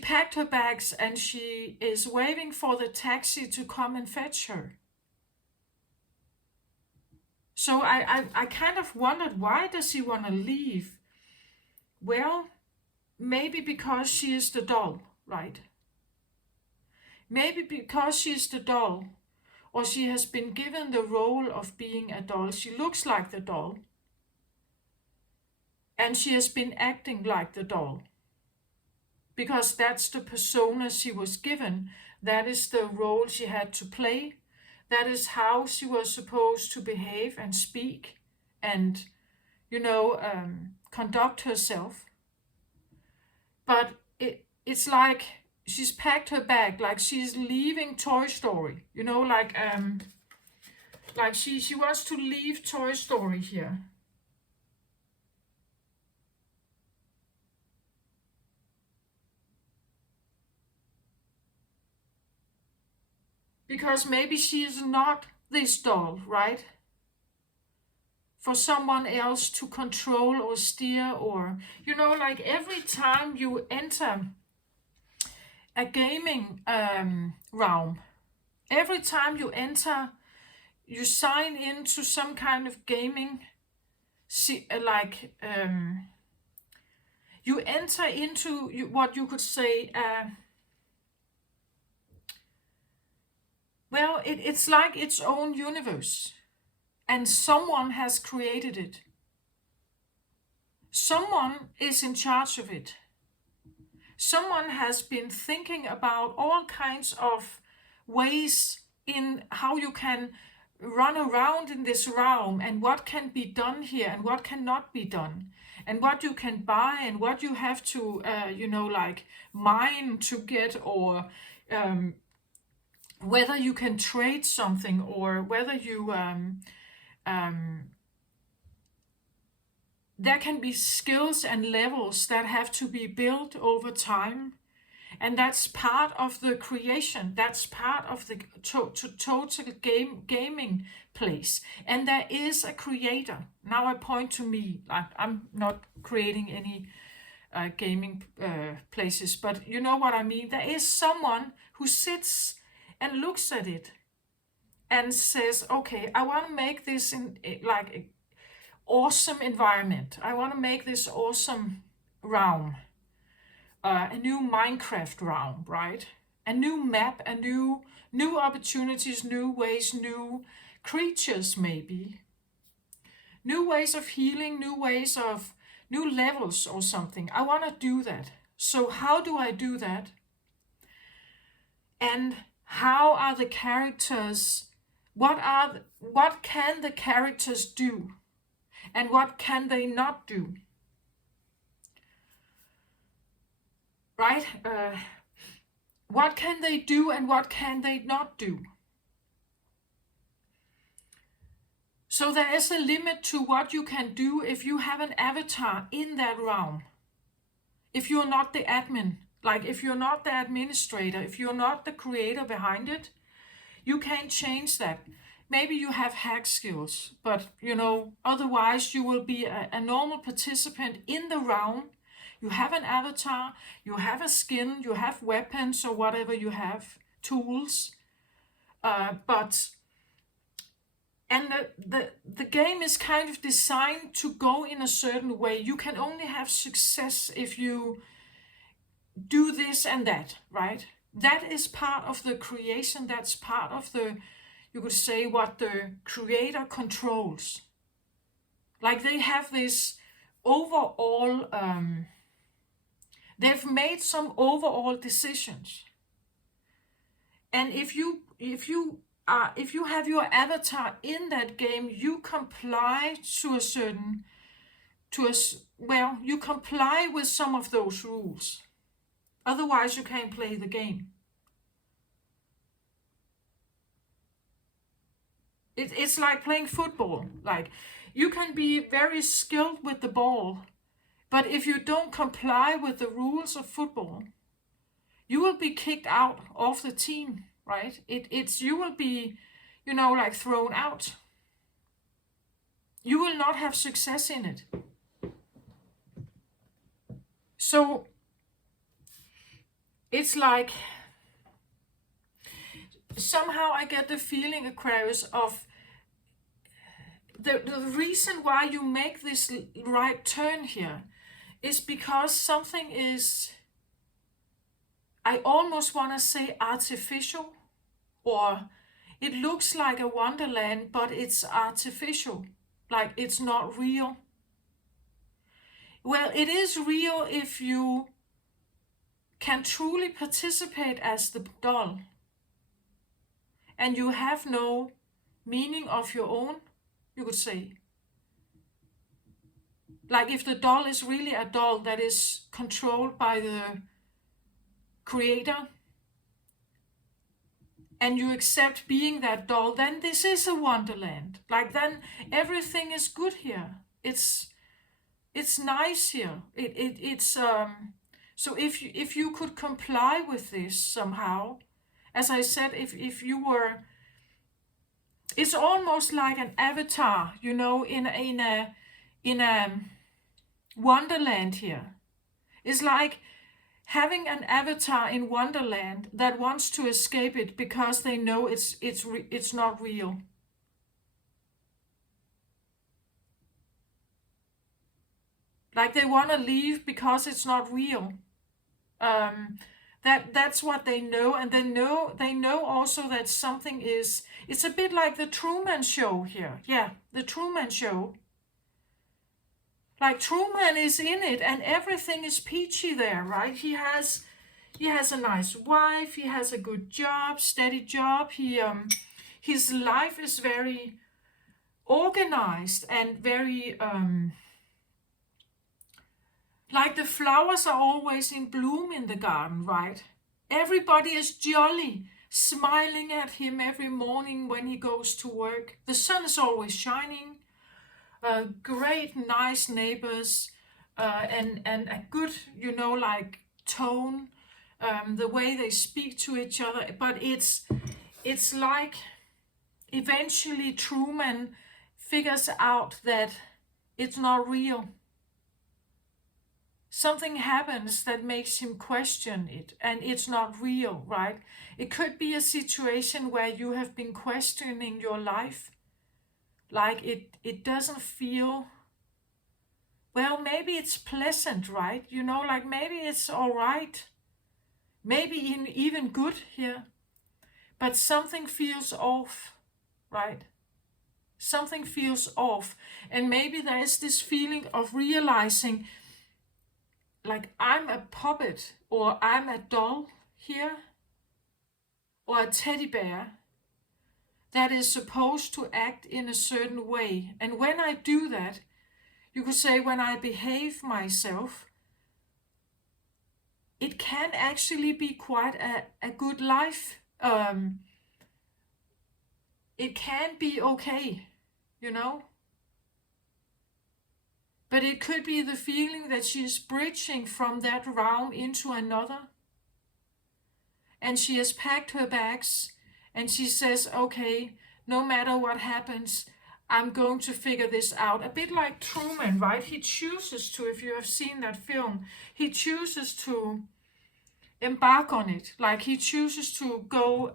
packed her bags and she is waiting for the taxi to come and fetch her. So I kind of wondered, why does she want to leave? Well, maybe because she is the doll, right? Maybe because she is the doll, or she has been given the role of being a doll. She looks like the doll, and she has been acting like the doll, because that's the persona she was given. That is the role she had to play. That is how she was supposed to behave and speak and, conduct herself. But it's like she's packed her bag, like she's leaving Toy Story, like she wants to leave Toy Story here. Because maybe she is not this doll, right? For someone else to control or steer, or, like every time you enter a gaming realm, every time you sign into some kind of gaming, you enter into what you could say, well, it's like its own universe, and someone has created it. Someone is in charge of it. Someone has been thinking about all kinds of ways in how you can run around in this realm, and what can be done here and what cannot be done, and what you can buy and what you have to, mine to get, or whether you can trade something, or whether you there can be skills and levels that have to be built over time. And that's part of the creation. That's part of the total gaming place. And there is a creator. Now I point to me. I'm not creating any gaming places, but you know what I mean. There is someone who sits and looks at it and says, okay, I want to make this in like an awesome environment. I want to make this awesome realm. A new Minecraft realm, right? A new map, a new opportunities, new ways, new creatures maybe. New ways of healing, new levels or something. I want to do that. So how do I do that? And how are the characters, what can the characters do? And what can they not do? Right? What can they do and what can they not do? So there is a limit to what you can do if you have an avatar in that realm. If you're not the admin, like if you're not the administrator, if you're not the creator behind it, you can't change that. Maybe you have hack skills, but otherwise you will be a normal participant in the realm. You have an avatar, you have a skin, you have weapons or whatever you have, tools. And the game is kind of designed to go in a certain way. You can only have success if you do this and that, right? That is part of the creation. That's part of you could say, what the creator controls. Like they have this overall, they've made some overall decisions. And if you have your avatar in that game, you comply you comply with some of those rules. Otherwise, you can't play the game. It's like playing football. Like, you can be very skilled with the ball, but if you don't comply with the rules of football, you will be kicked out of the team, right? You will be, like thrown out. You will not have success in it. So it's like, somehow I get the feeling, Aquarius, of the reason why you make this right turn here is because something is, I almost want to say artificial, or it looks like a Wonderland, but it's artificial, like it's not real. Well, it is real if you can truly participate as the doll and you have no meaning of your own, you could say. Like if the doll is really a doll that is controlled by the creator, and you accept being that doll, then this is a Wonderland. Like then everything is good here. It's nice here. So if you could comply with this somehow, as I said, if you were, it's almost like an avatar, in a Wonderland here. It's like having an avatar in Wonderland that wants to escape it because they know it's not real. Like they want to leave because it's not real. That's what they know, and they know also that something is. It's a bit like the Truman Show here. Yeah, the Truman Show. Like Truman is in it, and everything is peachy there, right? He has a nice wife. He has a good job, steady job. His life is very organized and very like the flowers are always in bloom in the garden, right? Everybody is jolly, smiling at him every morning when he goes to work. The sun is always shining. Great, nice neighbors, and a good, like tone. the way they speak to each other. But it's like eventually Truman figures out that it's not real. Something happens that makes him question it, and it's not real, right? It could be a situation where you have been questioning your life, like it doesn't feel, well, maybe it's pleasant, right? You know, like maybe it's all right, maybe even good here, but something feels off, right? Something feels off, and maybe there is this feeling of realizing, like, I'm a puppet, or I'm a doll here, or a teddy bear that is supposed to act in a certain way. And when I do that, you could say when I behave myself, it can actually be quite a good life. It can be okay, you know? But it could be the feeling that she's bridging from that realm into another. And she has packed her bags and she says, okay, no matter what happens, I'm going to figure this out. A bit like Truman, right? He chooses to, if you have seen that film, he chooses to embark on it. Like he chooses to go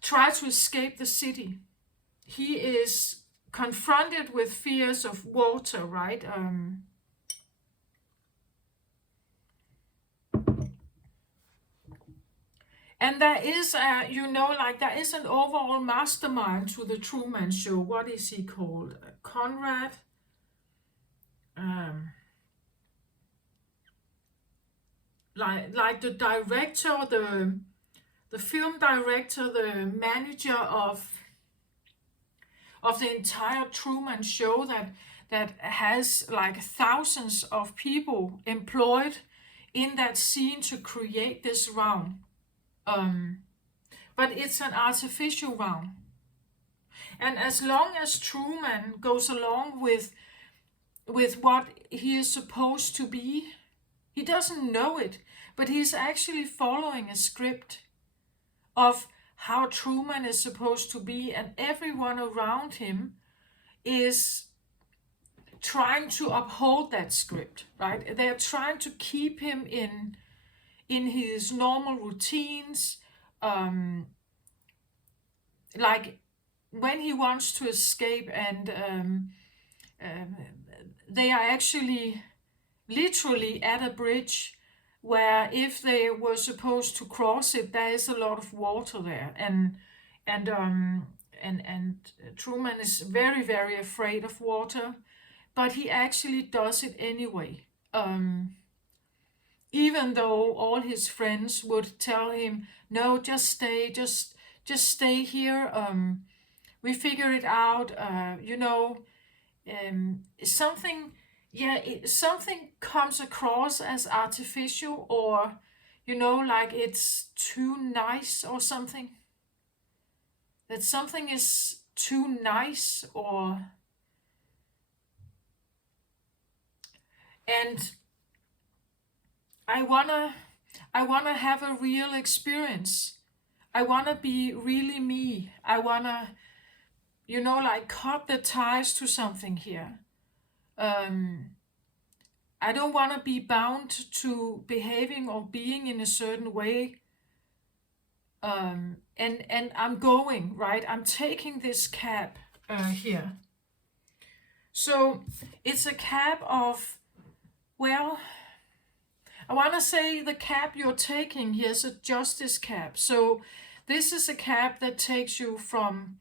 try to escape the city. He is confronted with fears of water, right? And there is there is an overall mastermind to the Truman Show. What is he called? Conrad. Like the director, the film director, the manager of the entire Truman Show, that has like thousands of people employed in that scene to create this realm. But it's an artificial realm. And as long as Truman goes along with what he is supposed to be, he doesn't know it, but he's actually following a script of how Truman is supposed to be, and everyone around him is trying to uphold that script, right? They're trying to keep him in his normal routines. Like when he wants to escape, and they are actually literally at a bridge where if they were supposed to cross it, there is a lot of water there, and Truman is very, very afraid of water, but he actually does it anyway. Even though all his friends would tell him, no, just stay here. We figure it out. Something, something comes across as artificial, or like it's too nice or something. That something is too nice, and I wanna have a real experience. I wanna be really me. I wanna, like cut the ties to something here. I don't want to be bound to behaving or being in a certain way. And I'm going, right? I'm taking this cab here. So it's a cab of, well, I want to say the cab you're taking here is a justice cab. So this is a cab that takes you from,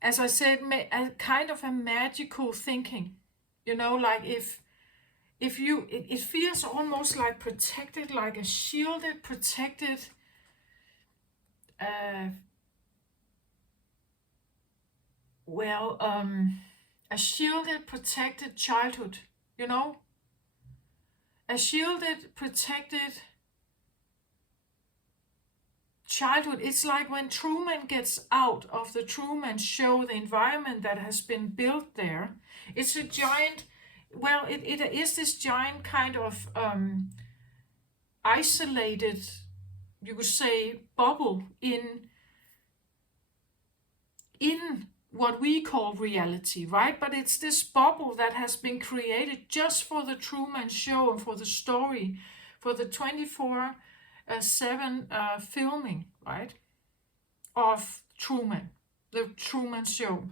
as I said, a kind of a magical thinking. Like if you, it feels almost like protected, like a shielded, protected, a shielded, protected childhood, a shielded, protected childhood. It's like when Truman gets out of the Truman Show, the environment that has been built there, it's a giant, it is this giant kind of isolated, you could say, bubble in what we call reality, right? But it's this bubble that has been created just for the Truman Show and for the story, for the 24/7 filming, right, of Truman, the Truman Show.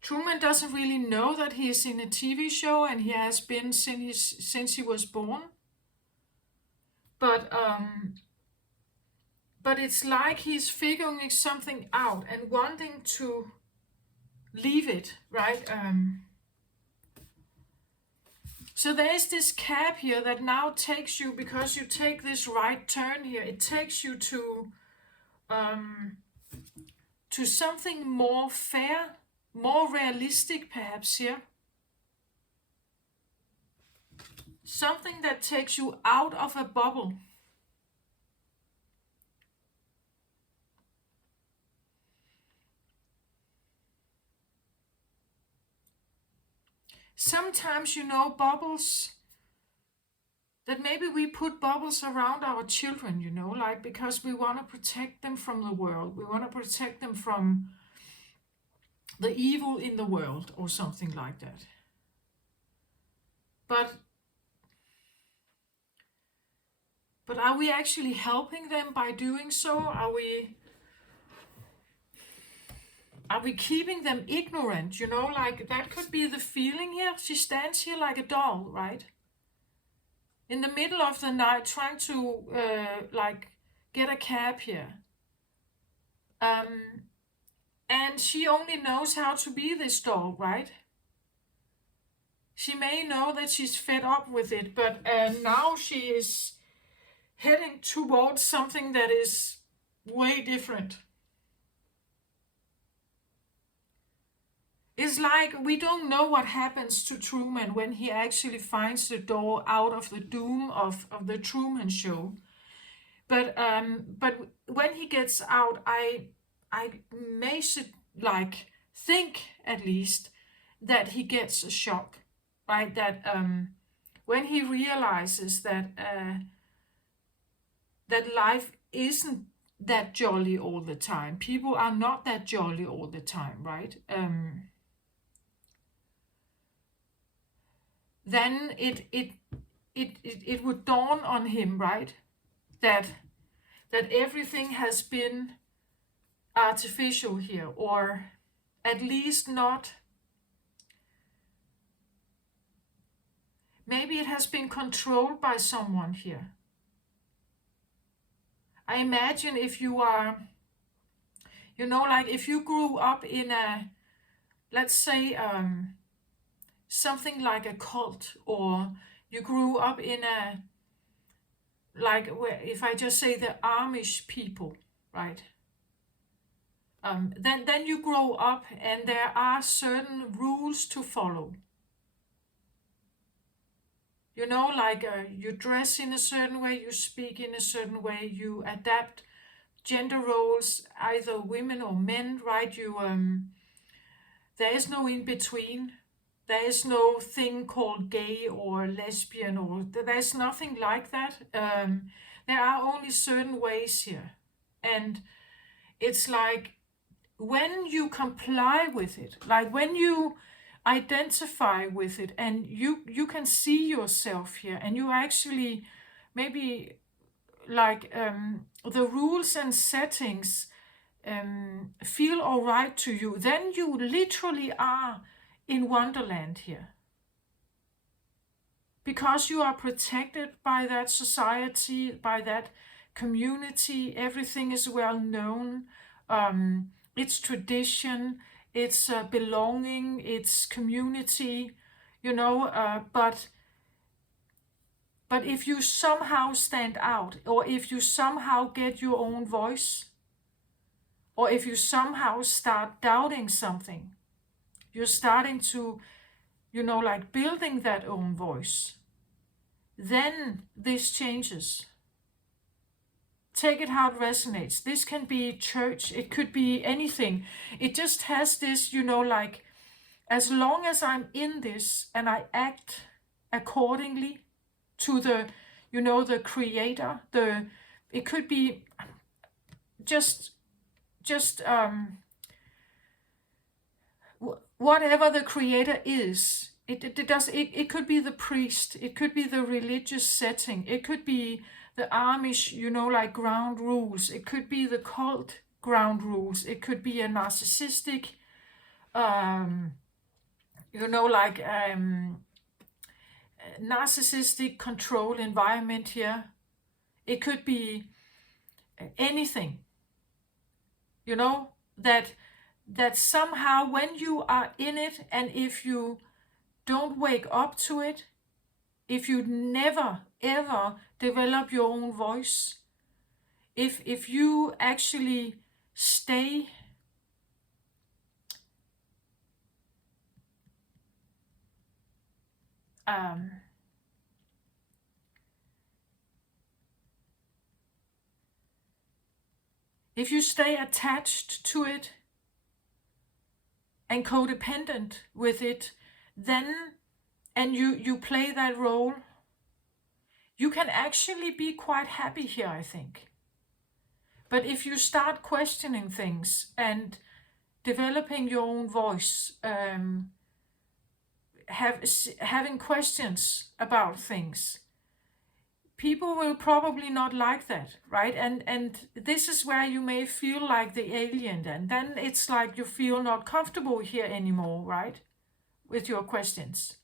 Truman doesn't really know that he is in a TV show, and he has been since he was born. But it's like he's figuring something out and wanting to leave it, right? So there is this cab here that now takes you, because you take this right turn here, it takes you to something more fair, more realistic perhaps here. Something that takes you out of a bubble. Sometimes, bubbles, that maybe we put bubbles around our children, like because we want to protect them from the world. We want to protect them from the evil in the world or something like that. But are we actually helping them by doing so? Are we keeping them ignorant? Like that could be the feeling here. She stands here like a doll, right? In the middle of the night, trying to get a cab here. And she only knows how to be this doll, right? She may know that she's fed up with it, but now she is heading towards something that is way different. It's like we don't know what happens to Truman when he actually finds the door out of the doom of the Truman Show. But when he gets out, I may think at least that he gets a shock, right? That when he realizes that that life isn't that jolly all the time. People are not that jolly all the time, right? Then it would dawn on him, right? That everything has been artificial here, or at least not. Maybe it has been controlled by someone here. I imagine if you are, like if you grew up in a, let's say, something like a cult, or you grew up in a, like, if I just say the Amish people, right? Then you grow up and there are certain rules to follow. Like you dress in a certain way, you speak in a certain way, you adapt gender roles, either women or men, right? There is no in between. There is no thing called gay or lesbian, or there's nothing like that. There are only certain ways here. And it's like when you comply with it, like when you identify with it and you can see yourself here, and you actually maybe like the rules and settings feel all right to you, then you literally are in Wonderland here. Because you are protected by that society, by that community, everything is well known. It's tradition, it's belonging, it's community, but if you somehow stand out, or if you somehow get your own voice, or if you somehow start doubting something, you're starting to, like building that own voice, then this changes. Take it how it resonates. This can be church, it could be anything. It just has this, like as long as I'm in this and I act accordingly to the, the creator, it could be just whatever the creator is. It could be the priest, it could be the religious setting, it could be the Amish, like ground rules, it could be the cult ground rules, it could be a narcissistic, narcissistic control environment here. It could be anything, that somehow when you are in it, and if you don't wake up to it, if you never ever develop your own voice, if you actually stay if you stay attached to it and codependent with it, then, and you play that role, you can actually be quite happy here, I think. But if you start questioning things and developing your own voice, having questions about things, people will probably not like that, right? And this is where you may feel like the alien, and then it's like you feel not comfortable here anymore, right? With your questions.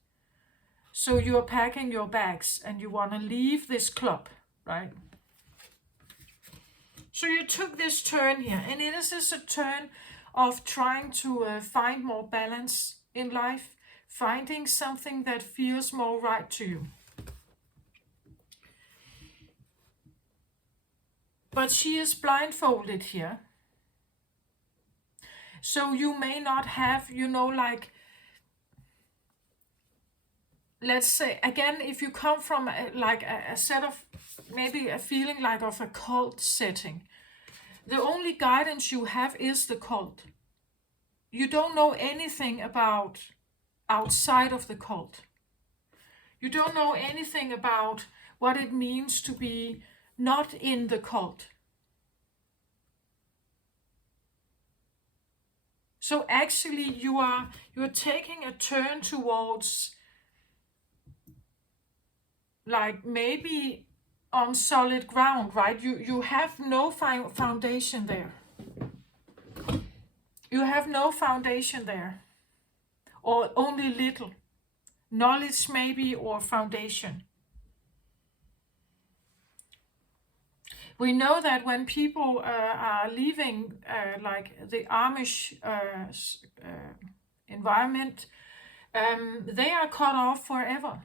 So you're packing your bags and you want to leave this club, right? So you took this turn here, and it is a turn of trying to find more balance in life, finding something that feels more right to you. But she is blindfolded here. So you may not have, let's say, again, if you come from a set of, maybe a feeling like of a cult setting, the only guidance you have is the cult. You don't know anything about outside of the cult. You don't know anything about what it means to be not in the cult. So actually you're taking a turn towards, like, maybe on solid ground, right? You have no foundation there. You have no foundation there, or only little knowledge maybe, or foundation. We know that when people are leaving like the Amish environment, they are cut off forever,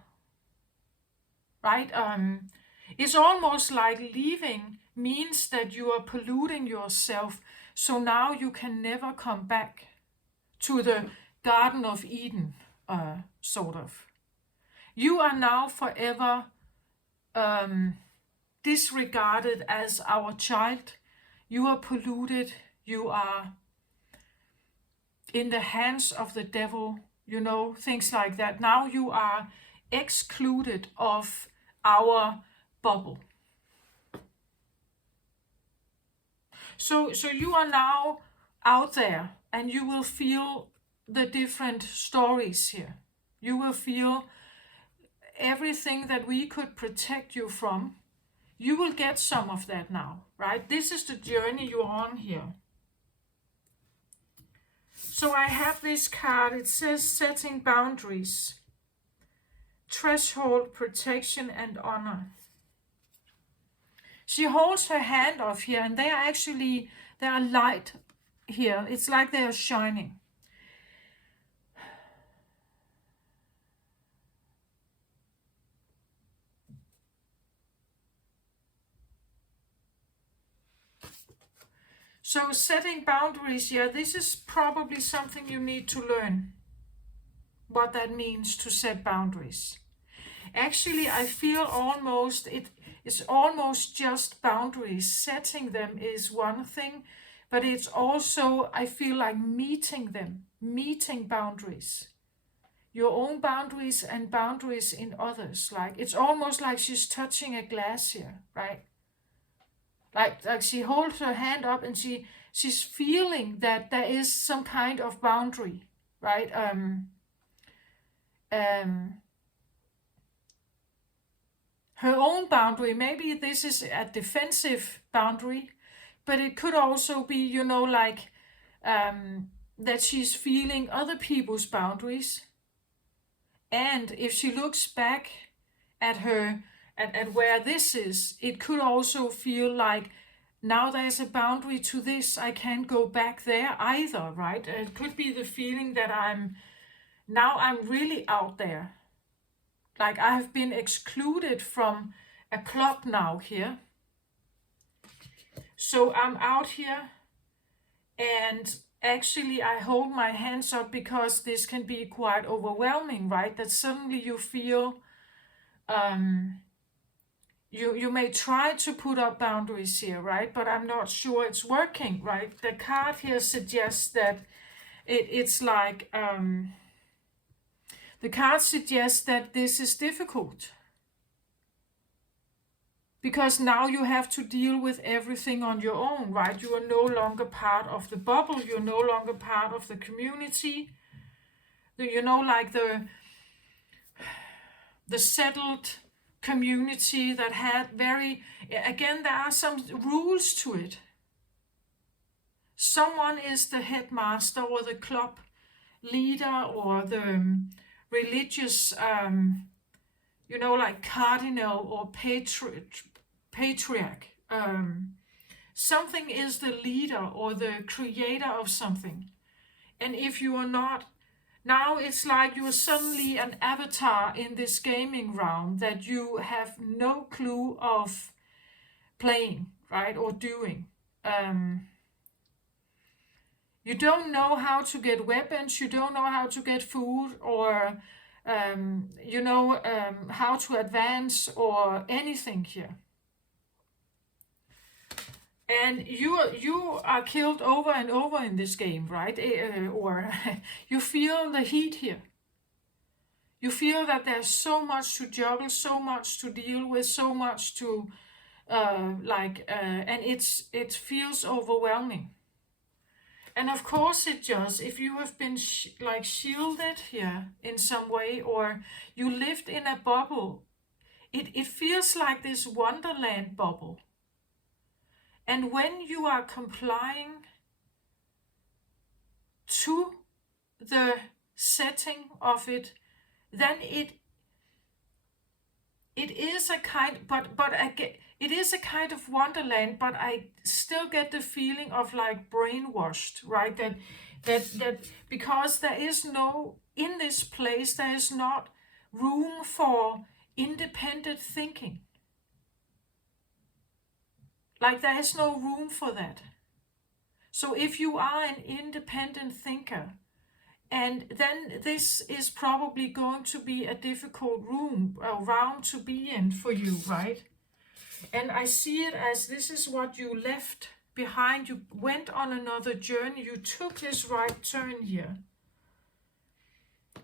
right? It's almost like leaving means that you are polluting yourself, so now you can never come back to the Garden of Eden, sort of. You are now forever disregarded as our child. You are polluted. You are in the hands of the devil, things like that. Now you are excluded of our bubble. So you are now out there, and you will feel the different stories here. You will feel everything that we could protect you from. You will get some of that now, right? This is the journey you're on here. So I have this card. It says setting boundaries, threshold, protection, and honor. She holds her hand off here, and they are light here. It's like they are shining. So setting boundaries, yeah, this is probably something you need to learn, what that means to set boundaries. Actually, I feel it's almost just boundaries. Setting them is one thing, but it's also, I feel like, meeting them meeting boundaries. Your own boundaries and boundaries in others. Like, it's almost like she's touching a glass here, right? Like she holds her hand up and she's feeling that there is some kind of boundary, right? Her own boundary, maybe this is a defensive boundary, but it could also be, you know, like that she's feeling other people's boundaries. And if she looks back at her, at where this is, it could also feel like now there's a boundary to this, I can't go back there either, right? It could be the feeling that I'm really out there. Like I have been excluded from a club now here. So I'm out here, and actually I hold my hands up because this can be quite overwhelming, right? That suddenly you feel you may try to put up boundaries here, right? But I'm not sure it's working, right? The card here suggests that it's like the card suggests that this is difficult. Because now you have to deal with everything on your own, right? You are no longer part of the bubble. You're no longer part of the community. You know, like the settled community that had again, there are some rules to it. Someone is the headmaster or the club leader or the religious, you know, like cardinal or patriarch. Something is the leader or the creator of something. And if you are not, now it's like you are suddenly an avatar in this gaming round that you have no clue of playing, right, or doing. You don't know how to get weapons, you don't know how to get food, or you know, how to advance or anything here. And you are killed over and over in this game, right? Or you feel the heat here. You feel that there's so much to juggle, so much to deal with, so much to and it feels overwhelming. And of course it does. If you have been shielded here in some way, or you lived in a bubble, it feels like this Wonderland bubble. And when you are complying to the setting of it, then it is a kind, it is a kind of Wonderland, but I still get the feeling of like brainwashed, right? That because there is no, in this place, there is not room for independent thinking. Like there is no room for that. So if you are an independent thinker, and then this is probably going to be a difficult round to be in for you, right? And I see it as this is what you left behind. You went on another journey. You took this right turn here.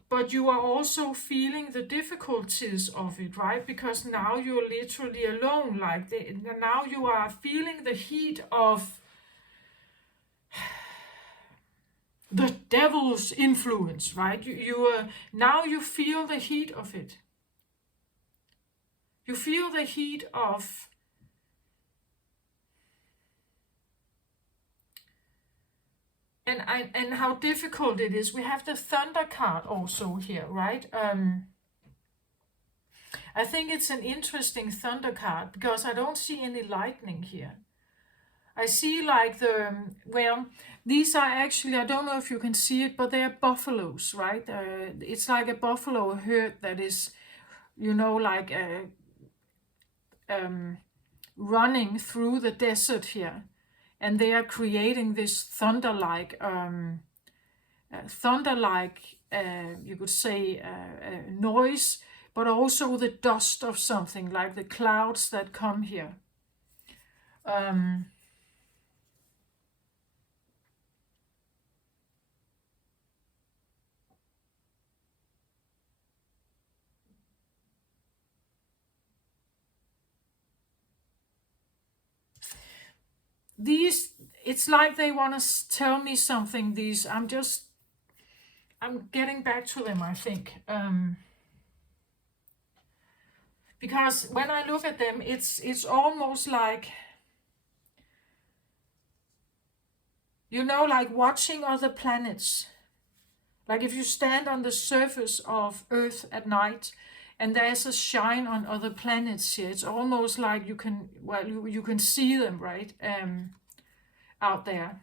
But you are also feeling the difficulties of it, right? Because now you're literally alone. Like now you are feeling the heat of the devil's influence, right? Now you feel the heat of it. You feel the heat of and how difficult it is. We have the Thunder card also here, right? I think it's an interesting Thunder card because I don't see any lightning here. I see like these are actually, I don't know if you can see it, but they are buffaloes, right? It's like a buffalo herd that is, you know, like running through the desert here. And they are creating this thunder-like, you could say, noise, but also the dust of something, like the clouds that come here. these, it's like they want to tell me something. These, I'm getting back to them, I think. Because when I look at them, it's almost like, like watching other planets. Like if you stand on the surface of Earth at night and there's a shine on other planets here, it's almost like you can, you can see them, right? Out there.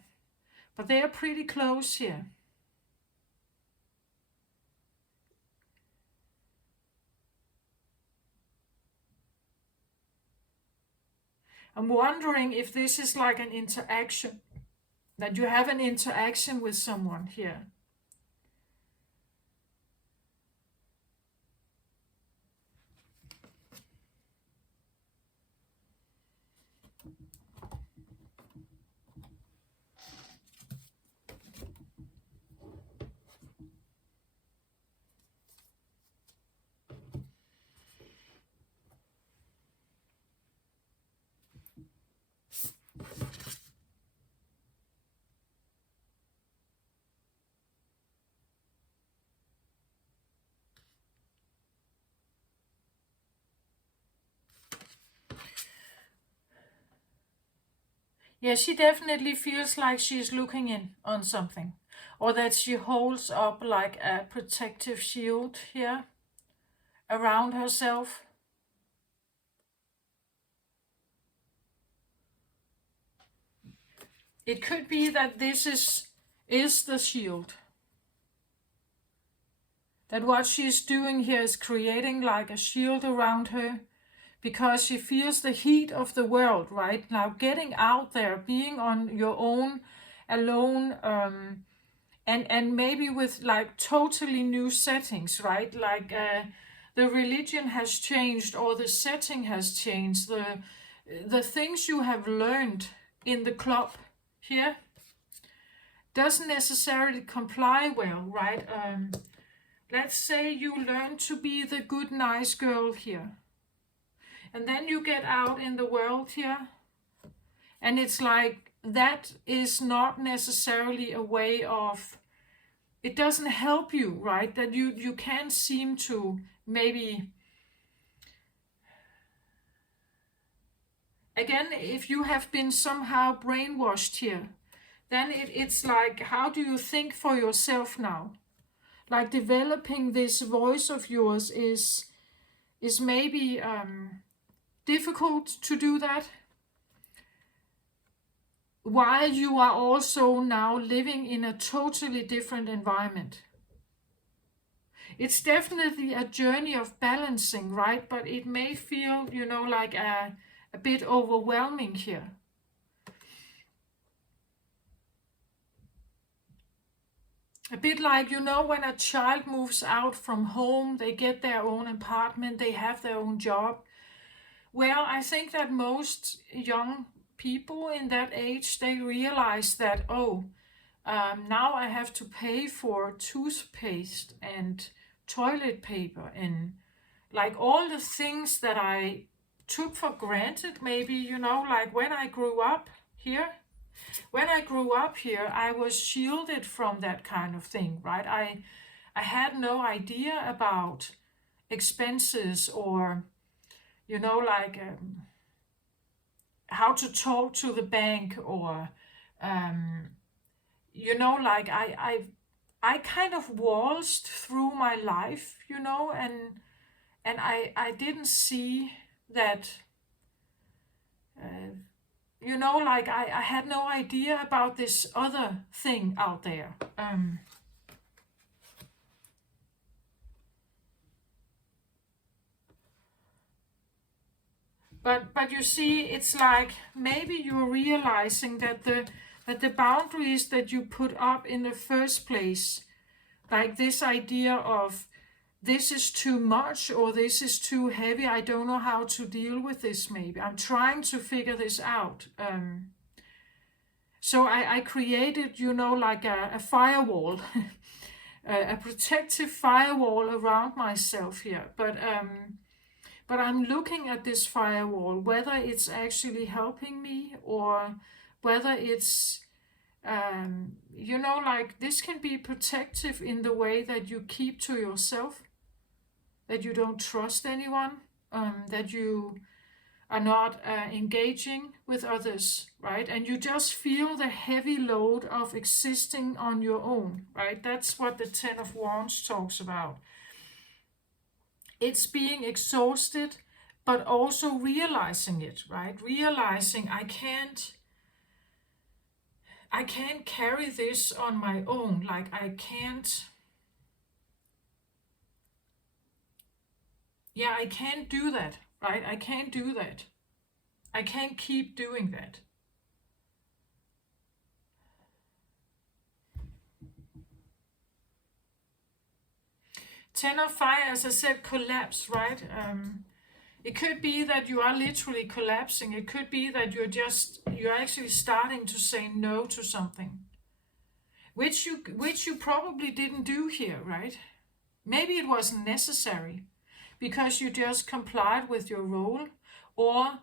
But they are pretty close here. I'm wondering if this is like an interaction, that you have an interaction with someone here. Yeah, she definitely feels like she's looking in on something, or that she holds up like a protective shield here around herself. It could be that this is the shield. That what she's doing here is creating like a shield around her, because she feels the heat of the world right now, getting out there, being on your own, alone, and maybe with like totally new settings, right? Like the religion has changed, or the setting has changed, the things you have learned in the club here doesn't necessarily comply well, right? Let's say you learn to be the good, nice girl here, and then you get out in the world here, and it's like that is not necessarily a way of, it doesn't help you, right? That you can't seem to maybe, again, if you have been somehow brainwashed here, then it's like, how do you think for yourself now? Like developing this voice of yours is maybe difficult to do that, while you are also now living in a totally different environment. It's definitely a journey of balancing, right? But it may feel, like a bit overwhelming here. A bit like, when a child moves out from home, they get their own apartment, they have their own job. Well, I think that most young people in that age, they realize that, now I have to pay for toothpaste and toilet paper and like all the things that I took for granted, maybe, like when I grew up here. When I grew up here, I was shielded from that kind of thing, right? I had no idea about expenses, or, like how to talk to the bank, or, like I kind of waltzed through my life, and I didn't see that. Uh, like I had no idea about this other thing out there. But you see, it's like maybe you're realizing that the boundaries that you put up in the first place, like this idea of this is too much or this is too heavy, I don't know how to deal with this, maybe I'm trying to figure this out. So I created, like a firewall, a protective firewall around myself here. But I'm looking at this firewall, whether it's actually helping me, or whether it's, you know, like this can be protective in the way that you keep to yourself, that you don't trust anyone, that you are not engaging with others, right? And you just feel the heavy load of existing on your own, right? That's what the Ten of Wands talks about. It's being exhausted, but also realizing it, right? Realizing I can't carry this on my own. Like I can't do that, right? I can't do that. I can't keep doing that. Ten of Fire, as I said, collapse, right? It could be that you are literally collapsing. It could be that you're actually starting to say no to something, which you probably didn't do here, right? Maybe it wasn't necessary because you just complied with your role, or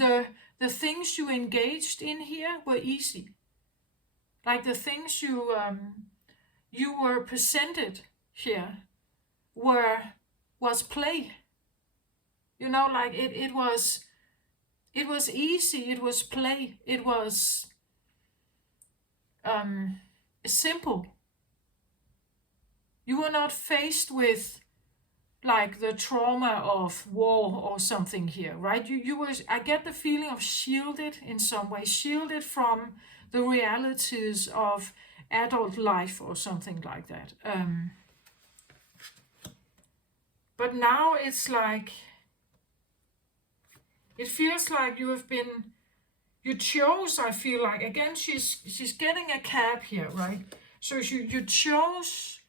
the things you engaged in here were easy. Like the things you were presented here was play. You know, like it was easy, it was play, it was simple. You were not faced with like the trauma of war or something here, right? You were, I get the feeling of shielded in some way, shielded from the realities of adult life or something like that. But now it's like, it feels like you chose, I feel like, again, she's getting a cab here, right? So you chose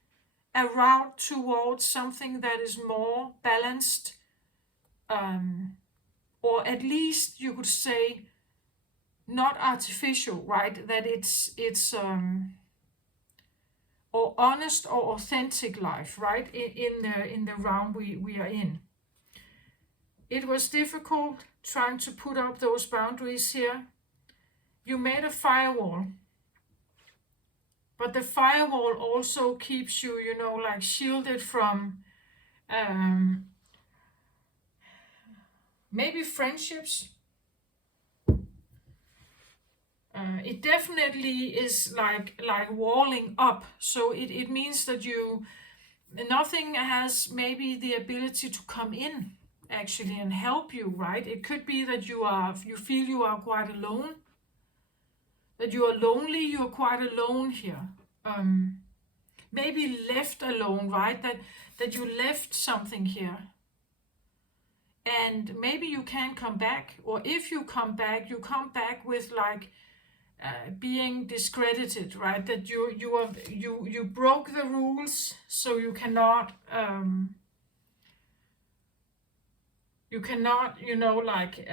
a route towards something that is more balanced, or at least you could say not artificial, right? That it's or honest or authentic life, right? In the realm we are in. It was difficult trying to put up those boundaries here. You made a firewall, but the firewall also keeps you, you know, like shielded from maybe friendships. It definitely is like walling up. So it means that nothing has maybe the ability to come in actually and help you, right? It could be that you feel you are quite alone, that you are lonely, you're quite alone here. Maybe left alone, right? That you left something here. And maybe you can't come back, or if you come back with like being discredited, right? That you broke the rules, so you cannot, you know, like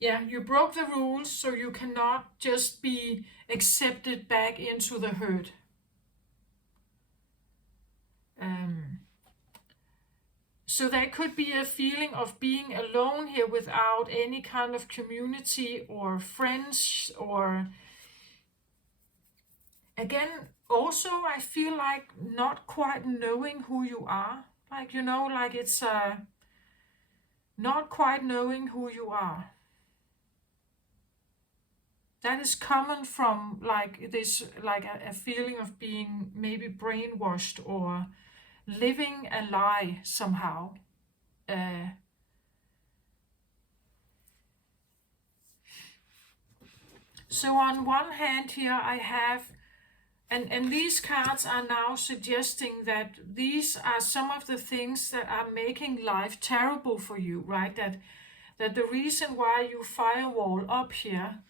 you broke the rules, so you cannot just be accepted back into the herd. So there could be a feeling of being alone here without any kind of community or friends, or again, also I feel like not quite knowing who you are. Like, you know, like it's not quite knowing who you are. That is common from like this, like a feeling of being maybe brainwashed or living a lie somehow. So on one hand here I have, and these cards are now suggesting that these are some of the things that are making life terrible for you, right? That the reason why you firewall up here,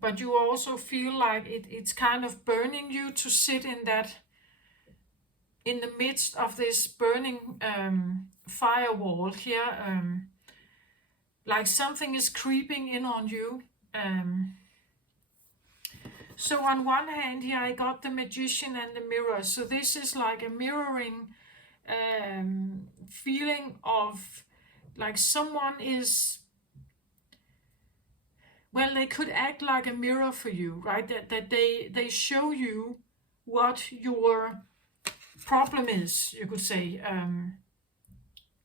but you also feel like it's kind of burning you to sit in the midst of this burning firewall here, like something is creeping in on you. So on one hand here I got the Magician and the Mirror. So this is like a mirroring feeling of like someone is, well, they could act like a mirror for you, right? That they show you what your problem is, you could say.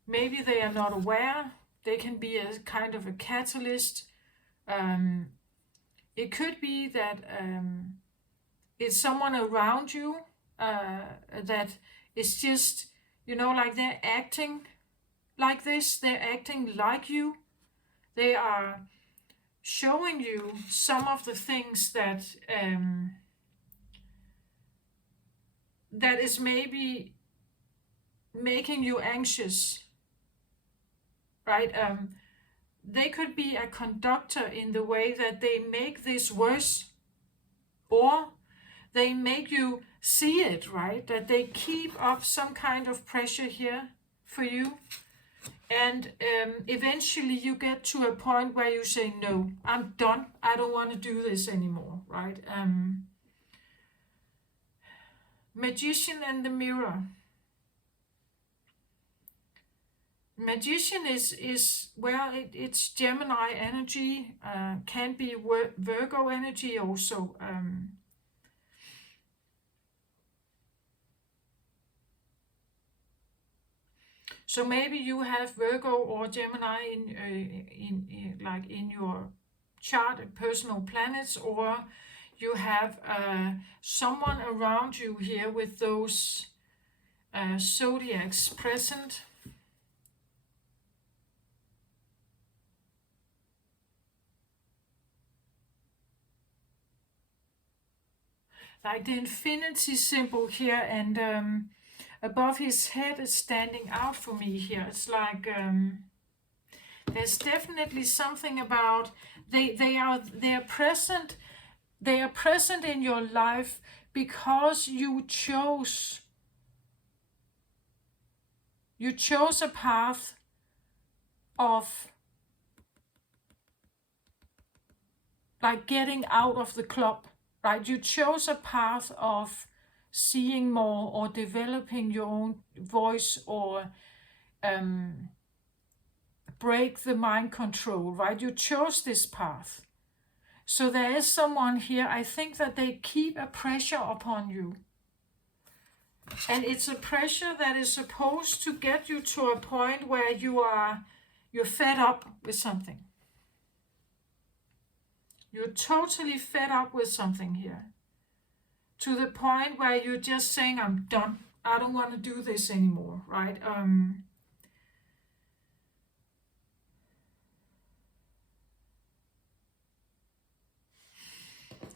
Maybe they are not aware. They can be a kind of a catalyst. It could be that it's someone around you that is just, like they're acting like this. They're acting like you. They are showing you some of the things that is maybe making you anxious, right? They could be a conductor in the way that they make this worse, or they make you see it, right? That they keep up some kind of pressure here for you. And eventually you get to a point where you say, no, I'm done. I don't want to do this anymore, right? Magician and the mirror. Magician is well, it's Gemini energy, can be Virgo energy also. So maybe you have Virgo or Gemini in your chart, personal planets, or you have someone around you here with those zodiacs present. Like the infinity symbol here, and above his head is standing out for me here. It's like there's definitely something about they are present. They are present in your life because you chose a path of like getting out of the club, right? You chose a path of seeing more or developing your own voice, or break the mind control, right? You chose this path. So there is someone here, I think that they keep a pressure upon you. And it's a pressure that is supposed to get you to a point where you're fed up with something. You're totally fed up with something here. To the point where you're just saying, I'm done. I don't want to do this anymore, right?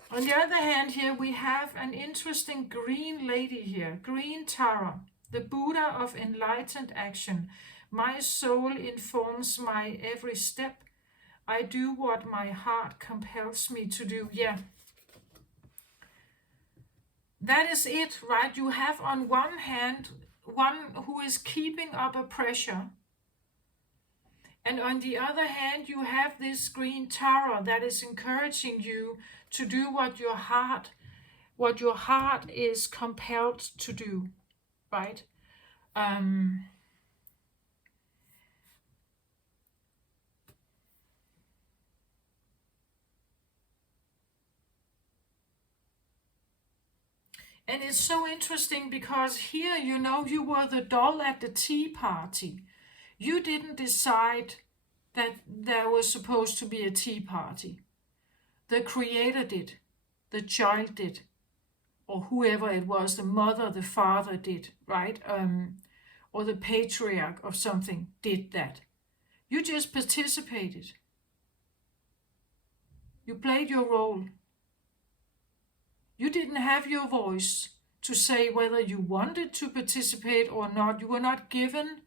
On the other hand here, we have an interesting green lady here. Green Tara, the Buddha of enlightened action. My soul informs my every step. I do what my heart compels me to do. Yeah. That is it, right? You have on one hand one who is keeping up a pressure. And on the other hand, you have this green Tara that is encouraging you to do what your heart is compelled to do, right? And it's so interesting because here, you were the doll at the tea party. You didn't decide that there was supposed to be a tea party. The creator did, the child did, or whoever it was, the mother, the father did, right? Or the patriarch of something did that. You just participated. You played your role. You didn't have your voice to say whether you wanted to participate or not. You were not given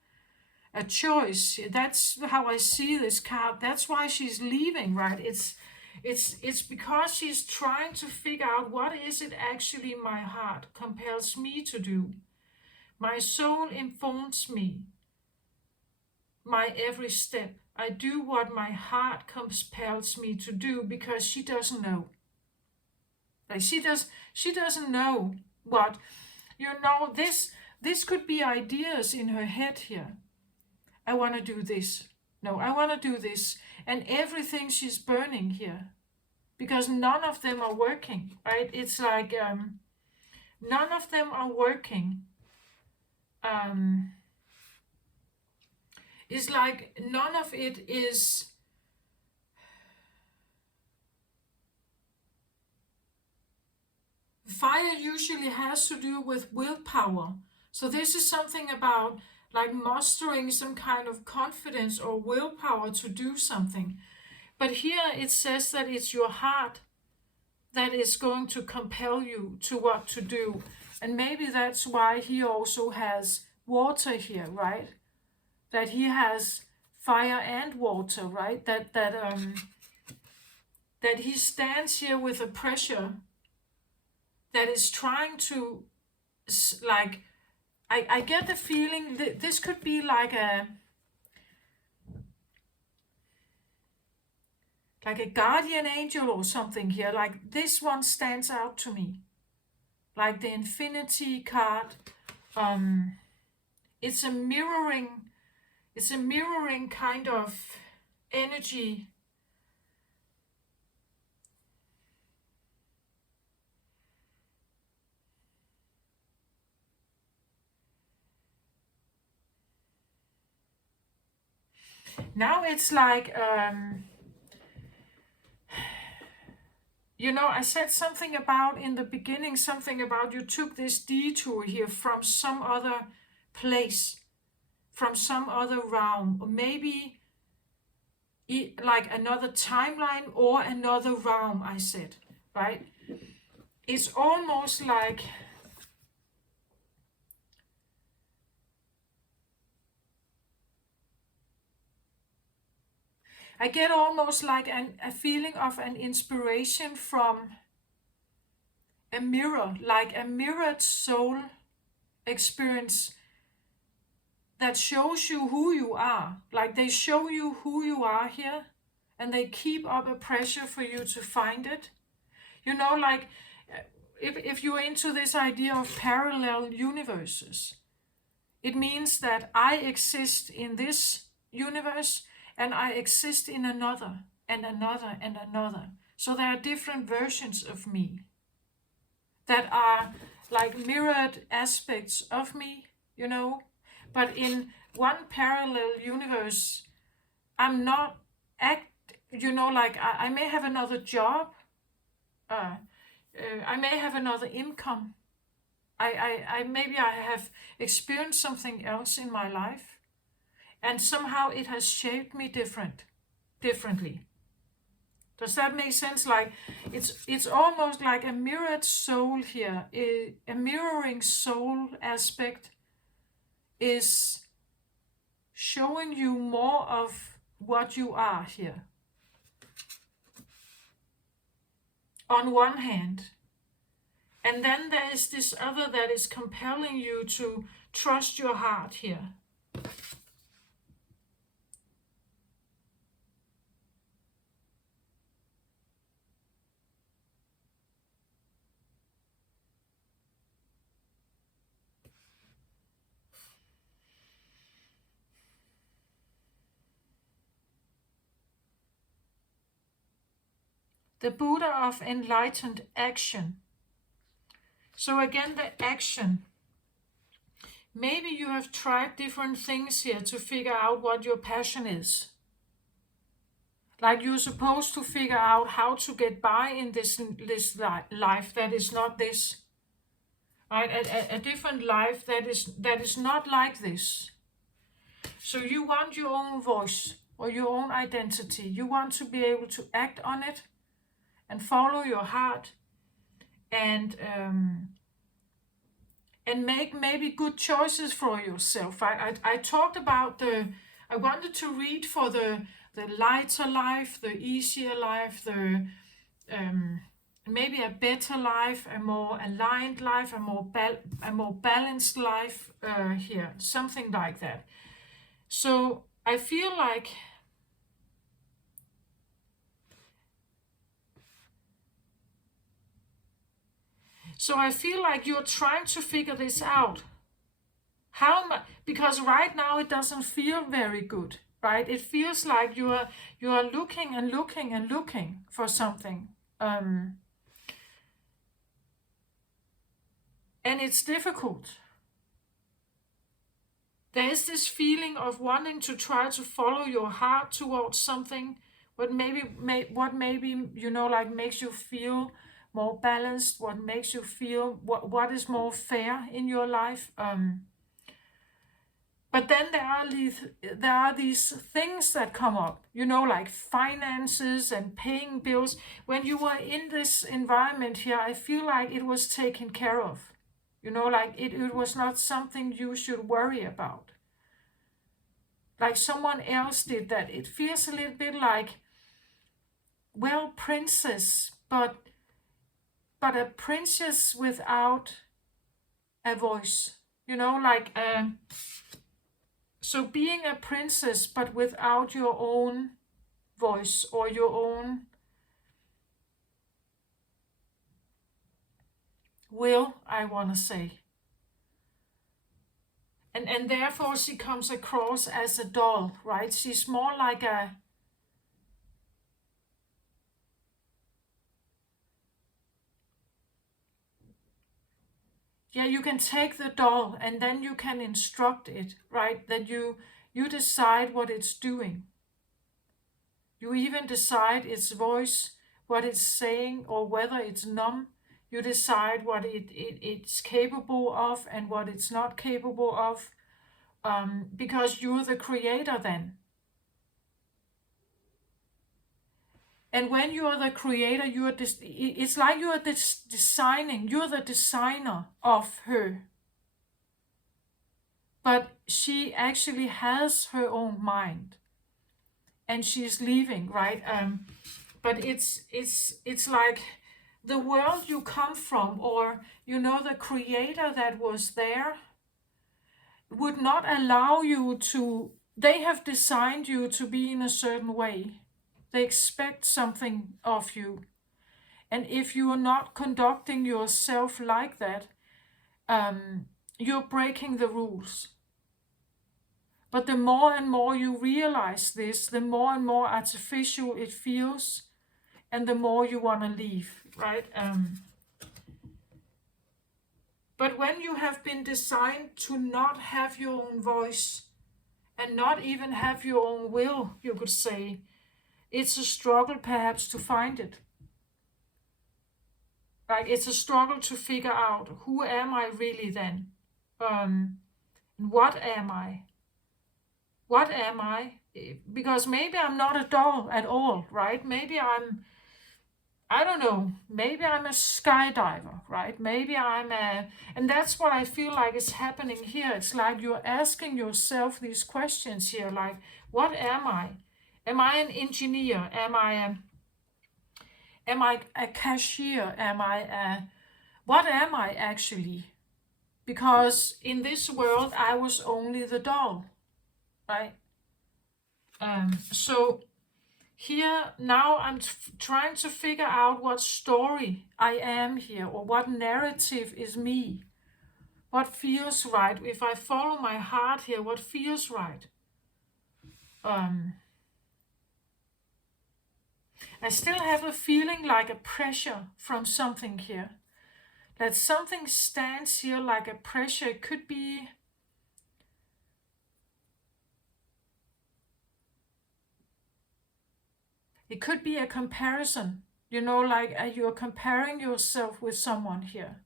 a choice. That's how I see this card. That's why she's leaving, right? It's because she's trying to figure out what is it actually my heart compels me to do. My soul informs me my every step. I do what my heart compels me to do, because she doesn't know. Like she doesn't know what, this this could be ideas in her head here. I want to do this. No, I want to do this. And everything she's burning here. Because none of them are working, right? It's like none of them are working. It's like none of it is... Fire usually has to do with willpower. So this is something about like mustering some kind of confidence or willpower to do something. But here it says that it's your heart that is going to compel you to what to do. And maybe that's why he also has water here, right? That he has fire and water, right? That he stands here with a pressure that is trying to, like, I get the feeling that this could be like a guardian angel or something here. Like this one stands out to me. Like the Infinity card. It's a mirroring kind of energy. Now it's like, I said something about in the beginning, something about you took this detour here from some other place, from some other realm, or maybe like another timeline or another realm, I said, right? It's almost like I get almost like a feeling of an inspiration from a mirror, like a mirrored soul experience that shows you who you are. Like they show you who you are here and they keep up a pressure for you to find it. Like if you're into this idea of parallel universes, it means that I exist in this universe and I exist in another, and another, and another. So there are different versions of me that are like mirrored aspects of me, But in one parallel universe, I'm not like I may have another job. I may have another income. Maybe I have experienced something else in my life. And somehow it has shaped me differently. Does that make sense? Like it's almost like a mirrored soul here. A mirroring soul aspect is showing you more of what you are here. On one hand. And then there is this other that is compelling you to trust your heart here. The Buddha of enlightened action. So again, the action. Maybe you have tried different things here to figure out what your passion is. Like you're supposed to figure out how to get by in this life that is not this. Right? A different life that is not like this. So you want your own voice or your own identity. You want to be able to act on it and follow your heart and make maybe good choices for yourself. I talked about I wanted to read for the lighter life, the easier life, the maybe a better life, a more aligned life, a more balanced life here, something like that. So I feel like you're trying to figure this out. because right now it doesn't feel very good, right? It feels like you are looking and looking and looking for something. And it's difficult. There is this feeling of wanting to try to follow your heart towards something, what maybe like makes you feel more balanced, what makes you feel what is more fair in your life. But then there are these things that come up, like finances and paying bills. When you were in this environment here, I feel like it was taken care of. Like it was not something you should worry about. Like someone else did that. It feels a little bit like, well, princess, but a princess without a voice. Like so being a princess, but without your own voice or your own will, I want to say. And therefore she comes across as a doll, right? She's more like a, yeah, you can take the doll and then you can instruct it, right? That you decide what it's doing. You even decide its voice, what it's saying, or whether it's numb. You decide what it's capable of and what it's not capable of, because you're the creator then. And when you are the creator, it's like you are designing, you're the designer of her. But she actually has her own mind. And she's leaving, right? But it's like the world you come from, or the creator that was there, would not allow you to. They have designed you to be in a certain way. They expect something of you, and if you are not conducting yourself like that, you're breaking the rules. But the more and more you realize this, the more and more artificial it feels, and the more you want to leave, right? But when you have been designed to not have your own voice and not even have your own will, you could say, it's a struggle perhaps to find it. Like it's a struggle to figure out, who am I really then? What am I? What am I? Because maybe I'm not a doll at all, right? Maybe I don't know, maybe I'm a skydiver, right? Maybe and that's what I feel like is happening here. It's like you're asking yourself these questions here, like, what am I? Am I an engineer? Am I a cashier? What am I actually? Because in this world, I was only the doll, right? So here now I'm trying to figure out what story I am here, or what narrative is me. What feels right? If I follow my heart here, what feels right? I still have a feeling like a pressure from something here. That something stands here like a pressure. It could be a comparison, like you're comparing yourself with someone here.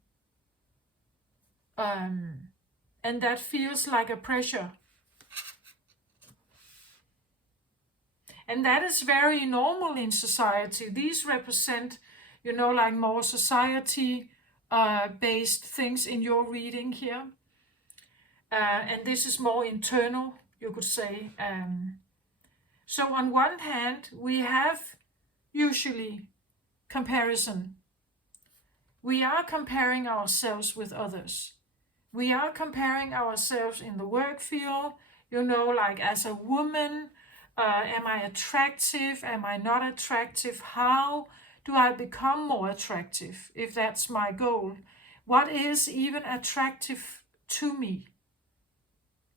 And that feels like a pressure. And that is very normal in society. These represent, like more society based things in your reading here. And this is more internal, you could say. So on one hand, we have usually comparison. We are comparing ourselves with others. We are comparing ourselves in the work field, like as a woman. Am I attractive? Am I not attractive? How do I become more attractive, if that's my goal? What is even attractive to me?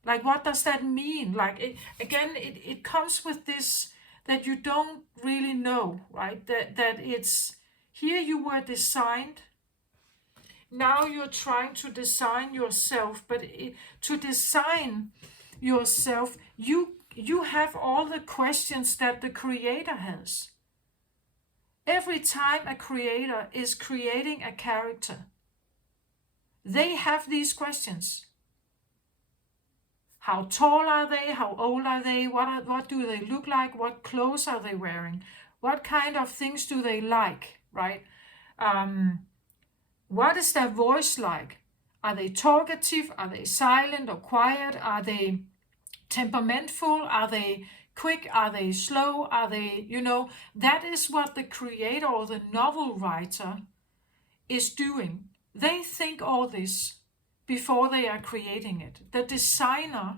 Like, what does that mean? Like, it comes with this that you don't really know, right? That it's here you were designed. Now you're trying to design yourself, but to design yourself, you have all the questions that the creator has. Every time a creator is creating a character, they have these questions. How tall are they? How old are they? What do they look like? What clothes are they wearing? What kind of things do they like, right? What is their voice like? Are they talkative? Are they silent or quiet? Are they temperamentful? Are they quick? Are they slow? Are they, that is what the creator or the novel writer is doing. They think all this before they are creating it. The designer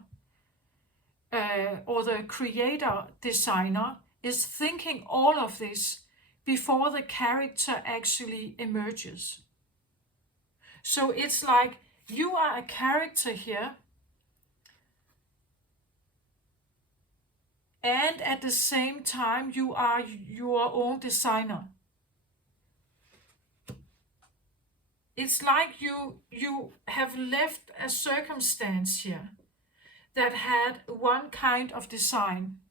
or the creator designer is thinking all of this before the character actually emerges. So it's like you are a character here, and at the same time you are your own designer. It's like you have left a circumstance here that had one kind of design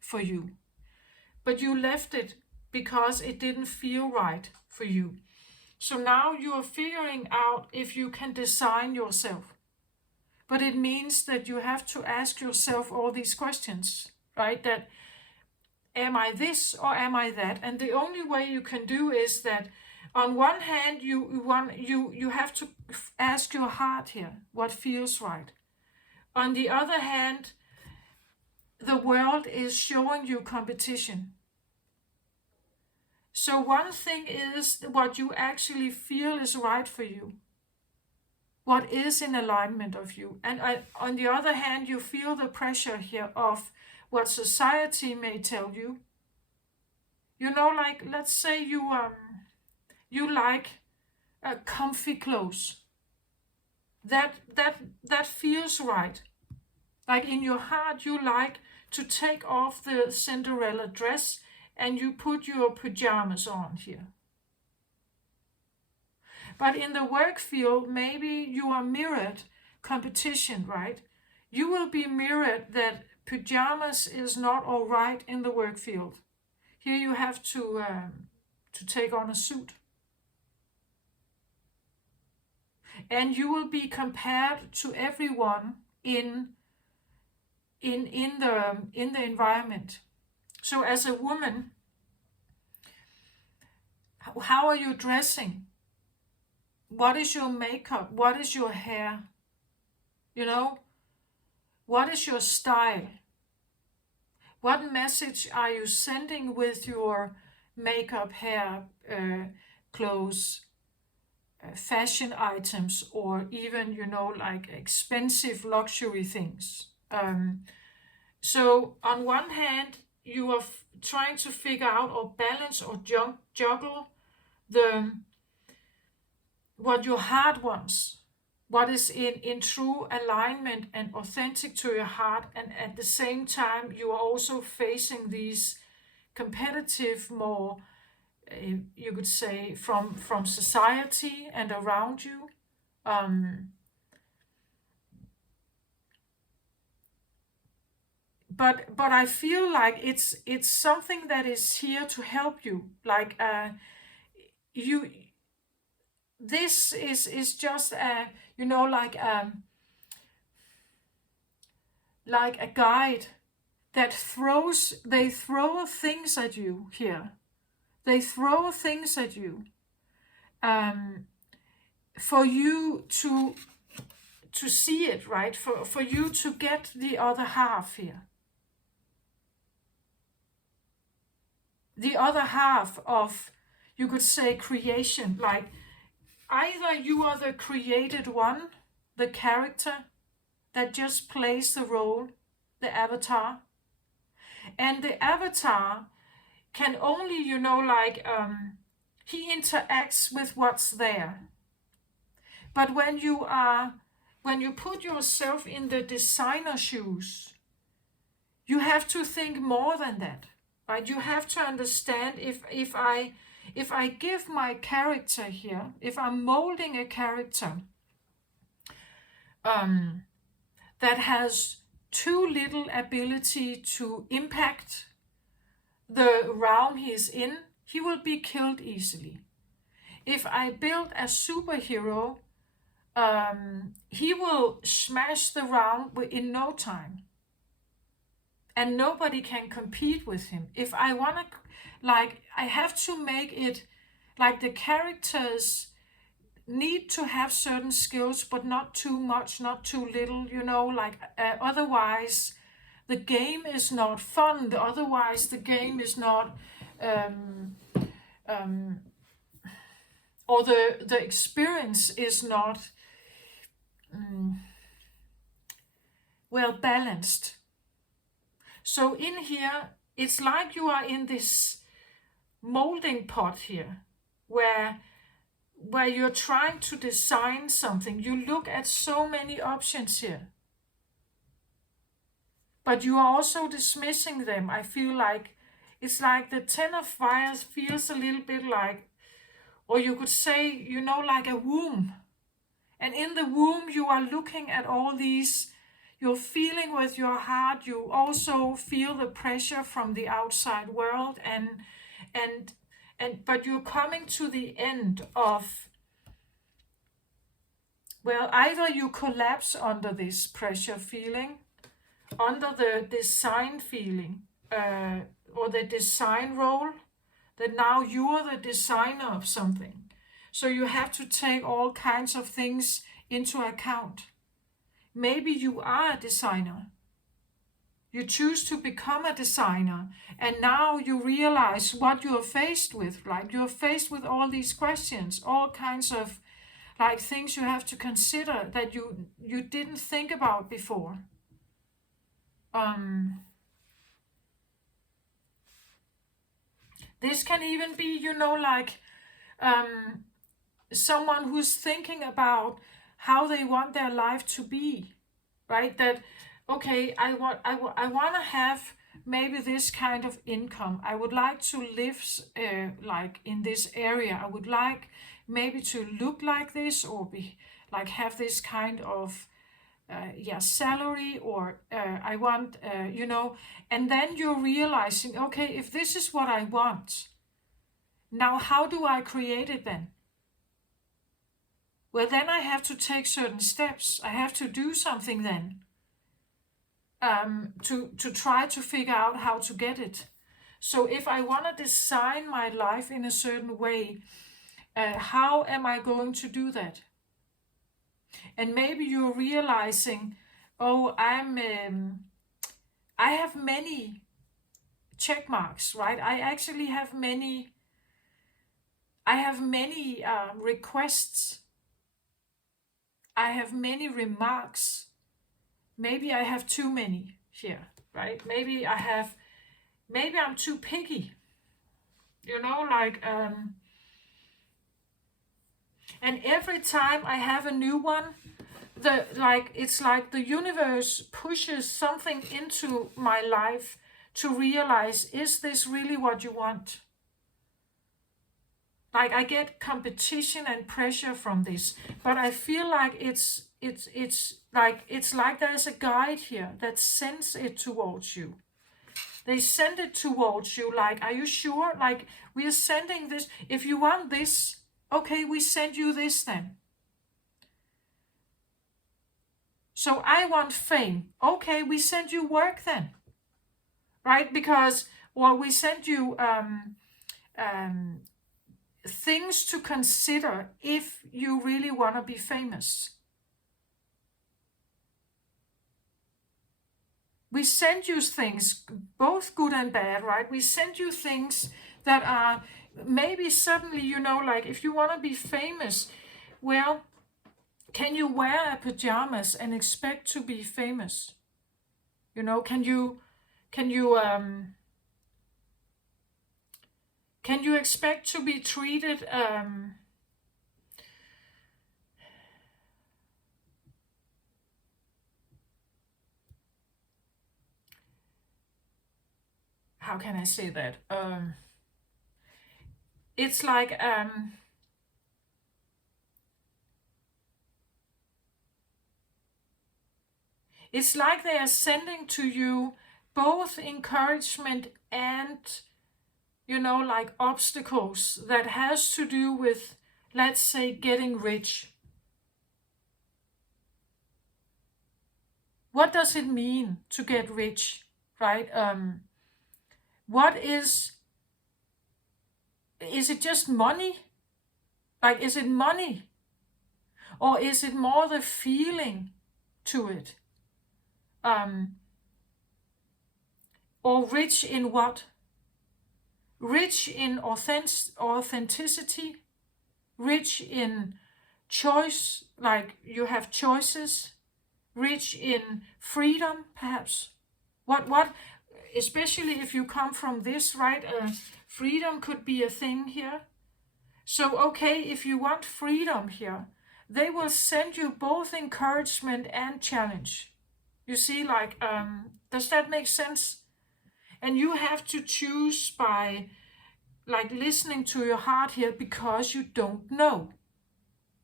for you, but you left it because it didn't feel right for you. So now you are figuring out if you can design yourself. But it means that you have to ask yourself all these questions, right? That, am I this or am I that? And the only way you can do is that on one hand, you have to ask your heart here, what feels right. On the other hand, the world is showing you competition. So one thing is what you actually feel is right for you, what is in alignment of you. And on the other hand, you feel the pressure here of what society may tell you. Like, let's say you like comfy clothes. That feels right. Like in your heart, you like to take off the Cinderella dress and you put your pajamas on here. But in the work field, maybe you are mirrored competition, right? You will be mirrored that pajamas is not all right in the work field. Here you have to take on a suit. And you will be compared to everyone in the environment. So as a woman, how are you dressing? What is your makeup? What is your hair? What is your style? What message are you sending with your makeup, hair, clothes, fashion items, or even, like expensive luxury things? So on one hand, you are trying to figure out or balance or juggle what your heart wants, what is in true alignment and authentic to your heart, and at the same time you are also facing these competitive, more you could say from society and around you. But I feel like it's something that is here to help you. Like this is just like a guide that they throw things at you here. They throw things at you for you to see it, right? For you to get the other half here. The other half of, you could say, creation. Like, either you are the created one, the character that just plays the role, the avatar. And the avatar can only, he interacts with what's there. But when when you put yourself in the designer shoes, you have to think more than that, right? You have to understand if I give my character here, if I'm molding a character that has too little ability to impact the realm he's in, he will be killed easily. If I build a superhero, he will smash the realm in no time. And nobody can compete with him. If I want to, like, I have to make it like the characters need to have certain skills, but not too much, not too little, you know, like otherwise the game is not fun. Otherwise the game is not, or the experience is not well balanced. So in here, it's like you are in this molding pot here, where you're trying to design something. You look at so many options here, but you are also dismissing them. I feel like it's like the Ten of Fires feels a little bit like, or you could say, you know, like a womb. And in the womb, you are looking at all these, you're feeling with your heart. You also feel the pressure from the outside world, but you're coming to the end of, well, either you collapse under this pressure feeling, under the design feeling, or the design role, that now you are the designer of something. So you have to take all kinds of things into account. Maybe you are a designer. You choose to become a designer, and now you realize what you are faced with. Like, you're faced with all these questions, all kinds of like things you have to consider that you didn't think about before. This can even be, you know, like someone who's thinking about how they want their life to be, right? That, okay, I want to have maybe this kind of income. I would like to live like in this area. I would like maybe to look like this, or be like have this kind of salary, or I want, you know, and then you're realizing, okay, if this is what I want, now how do I create it then? Well, then I have to take certain steps. I have to do something then to try to figure out how to get it. So if I want to design my life in a certain way, how am I going to do that? And maybe you're realizing, oh, I have many check marks, right? I actually have many. I have many requests. I have many remarks. Maybe I have too many here, right? Maybe I'm too picky, you know, like, and every time I have a new one, it's like the universe pushes something into my life to realize, is this really what you want? Like, I get competition and pressure from this, but I feel like it's like there's a guide here that sends it towards you. They send it towards you, like, are you sure? Like, we are sending this. If you want this, okay, we send you this then. So I want fame. Okay, we send you work then. Right? Because, well, we send you things to consider if you really want to be famous. We send you things, both good and bad, right? We send you things that are maybe suddenly, you know, like, if you want to be famous, well, can you wear a pajamas and expect to be famous? You know, can you expect to be treated how can I say that? It's like it's like they are sending to you both encouragement and, like obstacles that has to do with, let's say, getting rich. What does it mean to get rich, right? What is it just money? Like, is it money? Or is it more the feeling to it? Or rich in what? Rich in authenticity, rich in choice, like you have choices, rich in freedom, perhaps. What, especially if you come from this, right? Freedom could be a thing here. So, okay, if you want freedom here, they will send you both encouragement and challenge. You see, like, does that make sense? And you have to choose by, like, listening to your heart here, because you don't know.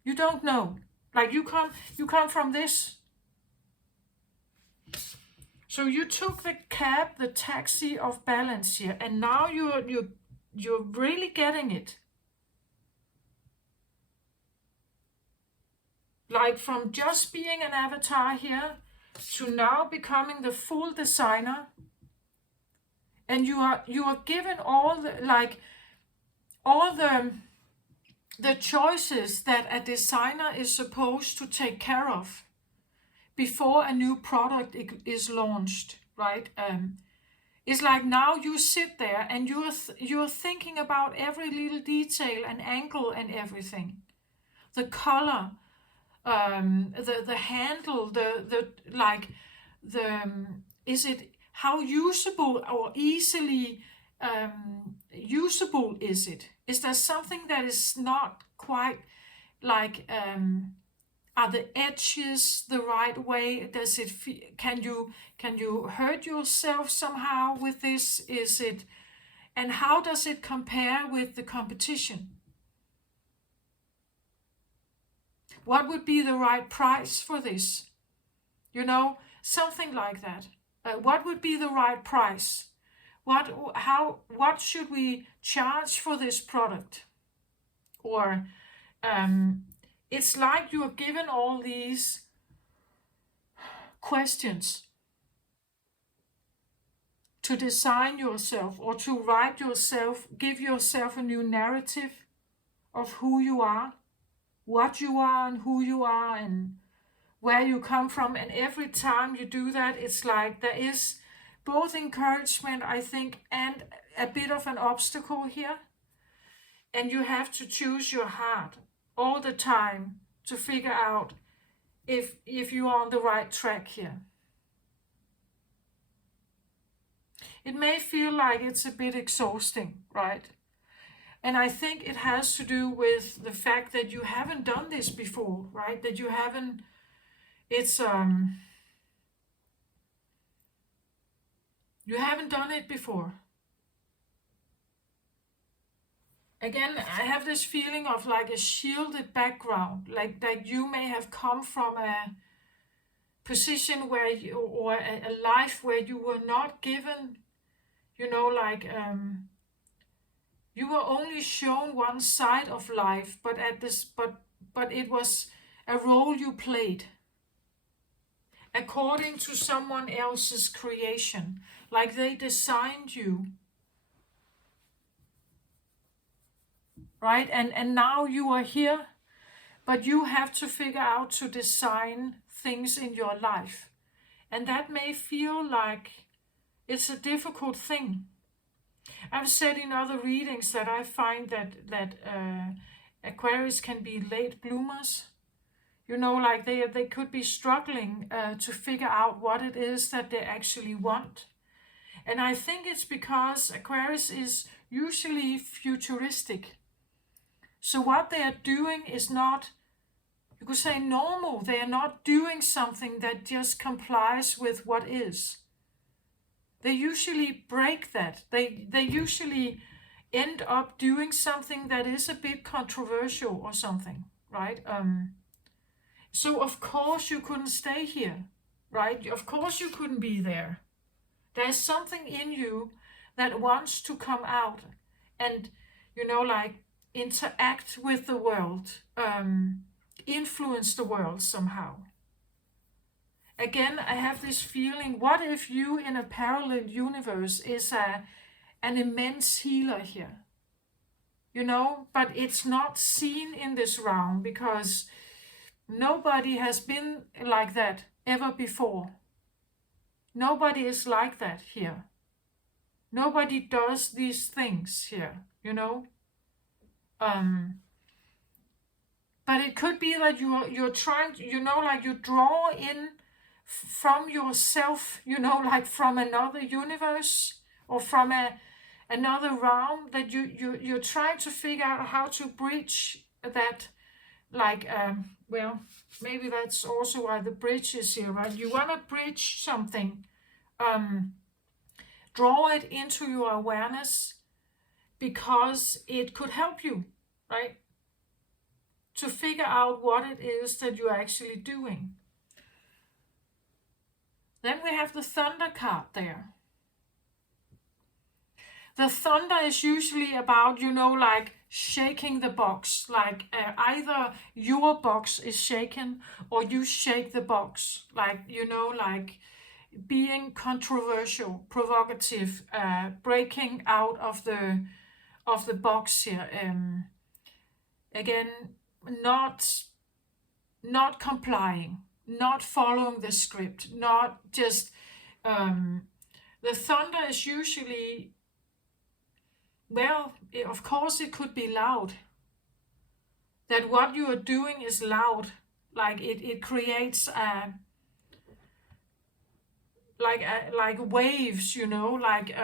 You don't know. Like, you come from this. So you took the cab, the taxi of balance here, and now you're really getting it. Like, from just being an avatar here to now becoming the full designer. And you are given all the choices that a designer is supposed to take care of before a new product is launched, right? It's like now you sit there and you're thinking about every little detail and angle and everything, the color, the handle, is it, how usable or easily usable is it? Is there something that is not quite like, are the edges the right way? Does it can you hurt yourself somehow with this? Is it, and how does it compare with the competition? What would be the right price for this? Something like that. What would be the right price? What should we charge for this product? Or it's like you are given all these questions to design yourself, or to write yourself, give yourself a new narrative of who you are, what you are, and who you are, and where you come from. And every time you do that, it's like there is both encouragement, I think, and a bit of an obstacle here. And you have to choose your heart all the time to figure out if you are on the right track here. It may feel like it's a bit exhausting, right? And I think it has to do with the fact that you haven't done this before, right? That you haven't, you haven't done it before. Again, I have this feeling of like a shielded background, like you may have come from a position where you, or a life where you were not given, you were only shown one side of life, but it was a role you played according to someone else's creation, like they designed you, right? And now you are here, but you have to figure out to design things in your life, and that may feel like it's a difficult thing. I've said in other readings that I find that Aquarius can be late bloomers. Like they could be struggling to figure out what it is that they actually want. And I think it's because Aquarius is usually futuristic. So what they are doing is not, you could say, normal. They are not doing something that just complies with what is. they usually break that. They usually end up doing something that is a bit controversial or something, right? So of course you couldn't stay here, right? Of course you couldn't be there. There's something in you that wants to come out and, like interact with the world, influence the world somehow. Again, I have this feeling, what if you in a parallel universe is an immense healer here? But it's not seen in this round because nobody has been like that ever before. Nobody is like that here. Nobody does these things here, But it could be that you're trying to, like you draw in from yourself, like from another universe or from another realm, that you're trying to figure out how to bridge that, like, well, maybe that's also why the bridge is here, right? You want to bridge something, draw it into your awareness because it could help you, right? To figure out what it is that you're actually doing. Then we have the Thunder card there. The thunder is usually about, like shaking the box, like either your box is shaken or you shake the box, like, like being controversial, provocative, breaking out of the box here. Again, not complying, not following the script, not just, the thunder is usually, well, of course it could be loud. That what you are doing is loud. Like it creates like waves, like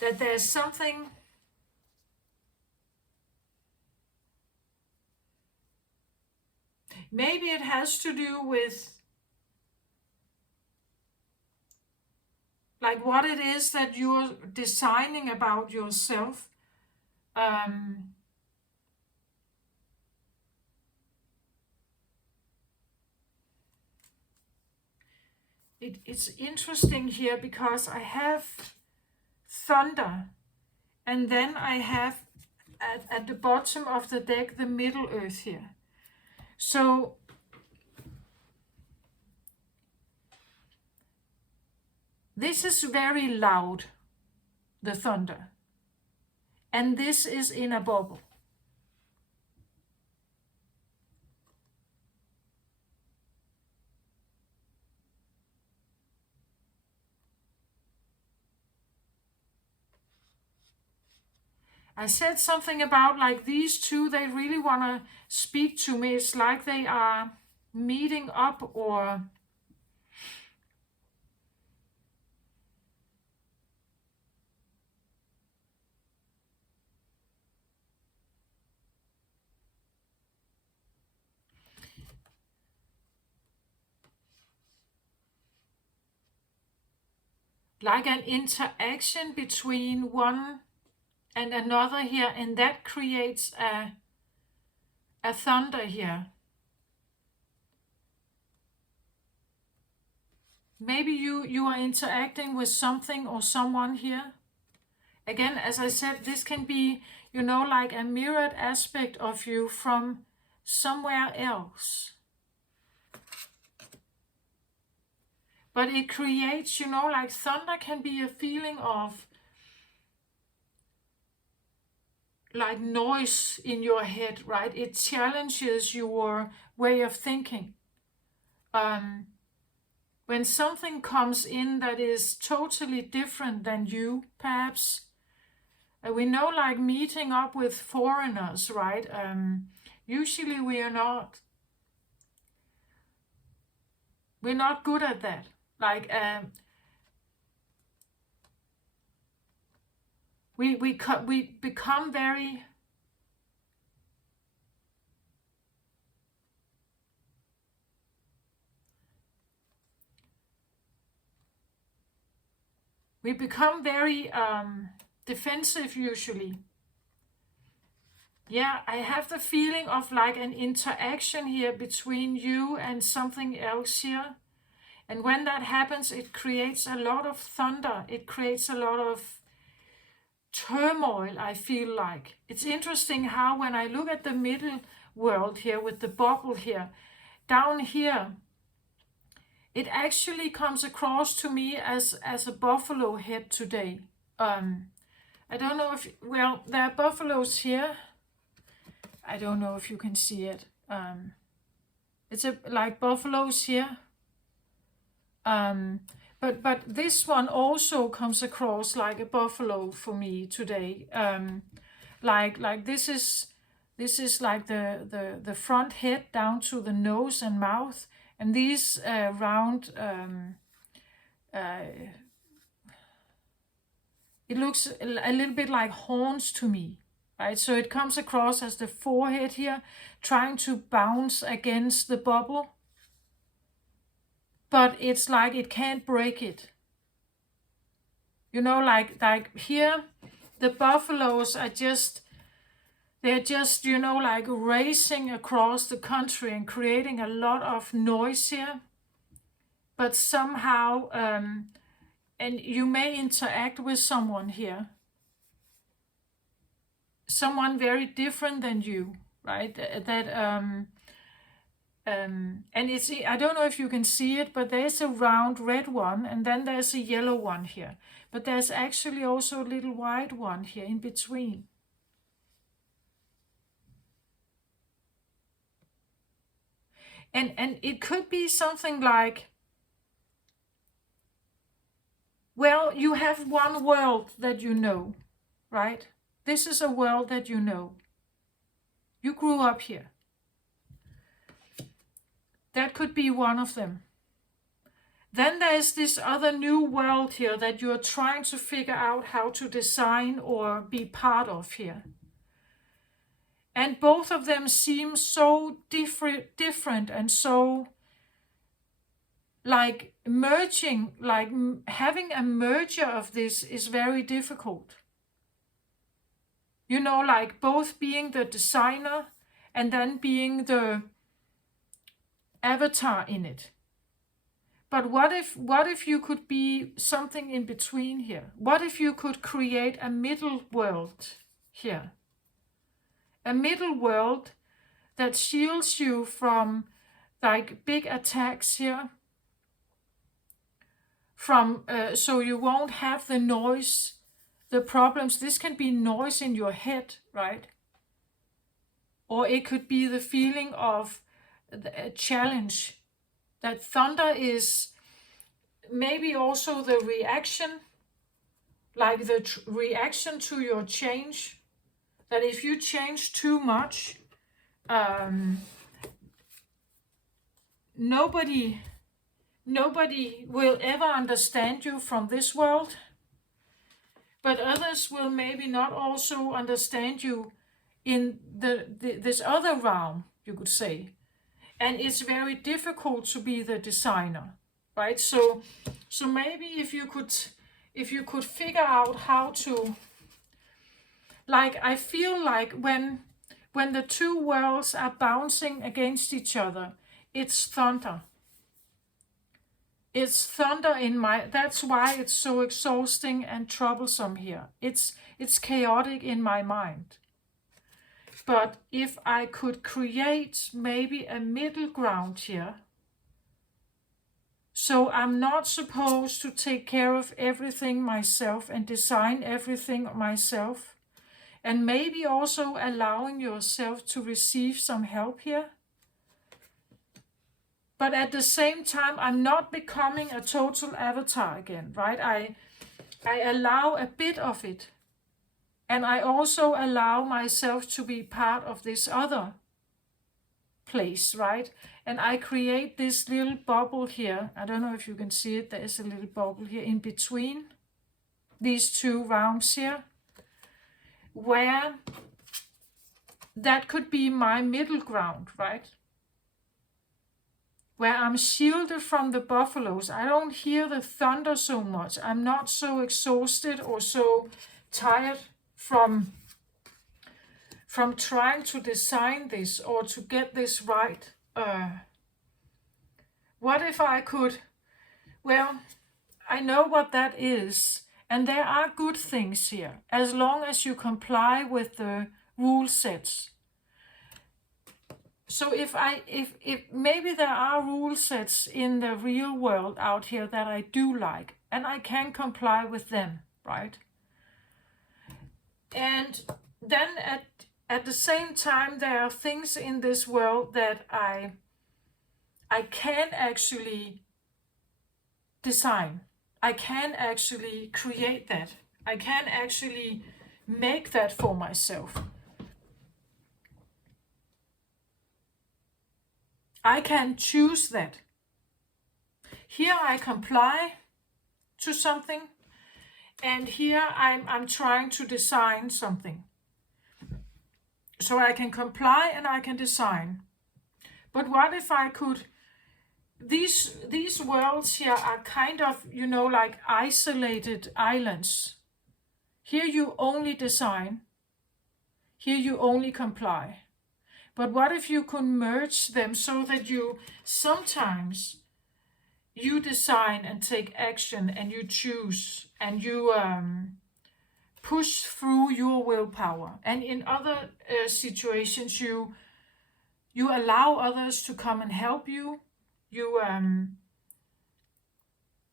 that there's something maybe it has to do with like what it is that you're designing about yourself. It's interesting here because I have thunder and then I have at the bottom of the deck the Middle Earth here. So this is very loud, the thunder, and this is in a bubble. I said something about like these two, they really want to speak to me. It's like they are meeting up or like an interaction between one and another here, and that creates a thunder here. Maybe you are interacting with something or someone here. Again, as I said, this can be, like a mirrored aspect of you from somewhere else. But it creates, like thunder can be a feeling of like noise in your head, right? It challenges your way of thinking. When something comes in that is totally different than you, perhaps, we know like meeting up with foreigners, right? Usually we're not good at that. Like we become very We become very defensive usually. Yeah, I have the feeling of like an interaction here between you and something else here. And when that happens, it creates a lot of thunder. It creates a lot of turmoil, I feel like. It's interesting how when I look at the middle world here with the bubble here, down here, it actually comes across to me as a buffalo head today. I don't know if, well, there are buffaloes here. I don't know if you can see it. It's like buffaloes here. But this one also comes across like a buffalo for me today. Like this is like the front head down to the nose and mouth, and these round. It looks a little bit like horns to me, right? So it comes across as the forehead here, trying to bounce against the bubble. But it's like it can't break it. You know, like here, the buffaloes are they're just, you know, like racing across the country and creating a lot of noise here. But somehow, and you may interact with someone here, someone very different than you, right? And it's, I don't know if you can see it, but there's a round red one, and then there's a yellow one here. But there's actually also a little white one here in between. And it could be something like, well, you have one world that you know, right? This is a world that you know. You grew up here. That could be one of them. Then there's this other new world here that you're trying to figure out how to design or be part of here. And both of them seem so different and so like merging, like having a merger of this is very difficult. You know, like both being the designer and then being the avatar in it. But what if you could be something in between here? What if you could create a middle world here? A middle world that shields you from like big attacks here, from so you won't have the noise, the problems. This can be noise in your head, right? Or it could be the feeling of a challenge. That thunder is maybe also the reaction, like the reaction to your change. That if you change too much, nobody will ever understand you from this world, but others will maybe not also understand you in this other realm, you could say. And it's very difficult to be the designer, right? So maybe if you could figure out how to, like, I feel like when the two worlds are bouncing against each other, it's thunder. It's thunder in my, that's why it's so exhausting and troublesome here. It's chaotic in my mind. But if I could create maybe a middle ground here, so I'm not supposed to take care of everything myself and design everything myself, and maybe also allowing yourself to receive some help here. But at the same time, I'm not becoming a total avatar again, right? I allow a bit of it. And I also allow myself to be part of this other place, right? And I create this little bubble here. I don't know if you can see it. There is a little bubble here in between these two realms here, where that could be my middle ground, right? where I'm shielded from the buffaloes. I don't hear the thunder so much. I'm not so exhausted or so tired from trying to design this or to get this right. What if I could, well, I know what that is, and there are good things here, as long as you comply with the rule sets. So if maybe there are rule sets in the real world out here that I do like, and I can comply with them, right? And then at the same time, there are things in this world that I can actually design. I can actually create that. I can actually make that for myself. I can choose that. Here I comply to something, and here I'm trying to design something. So I can comply and I can design. But what if I could, these worlds here are kind of, like isolated islands. Here you only design. Here you only comply. But what if you could merge them so that you sometimes you design and take action and you choose and you push through your willpower, and in other situations you allow others to come and help you.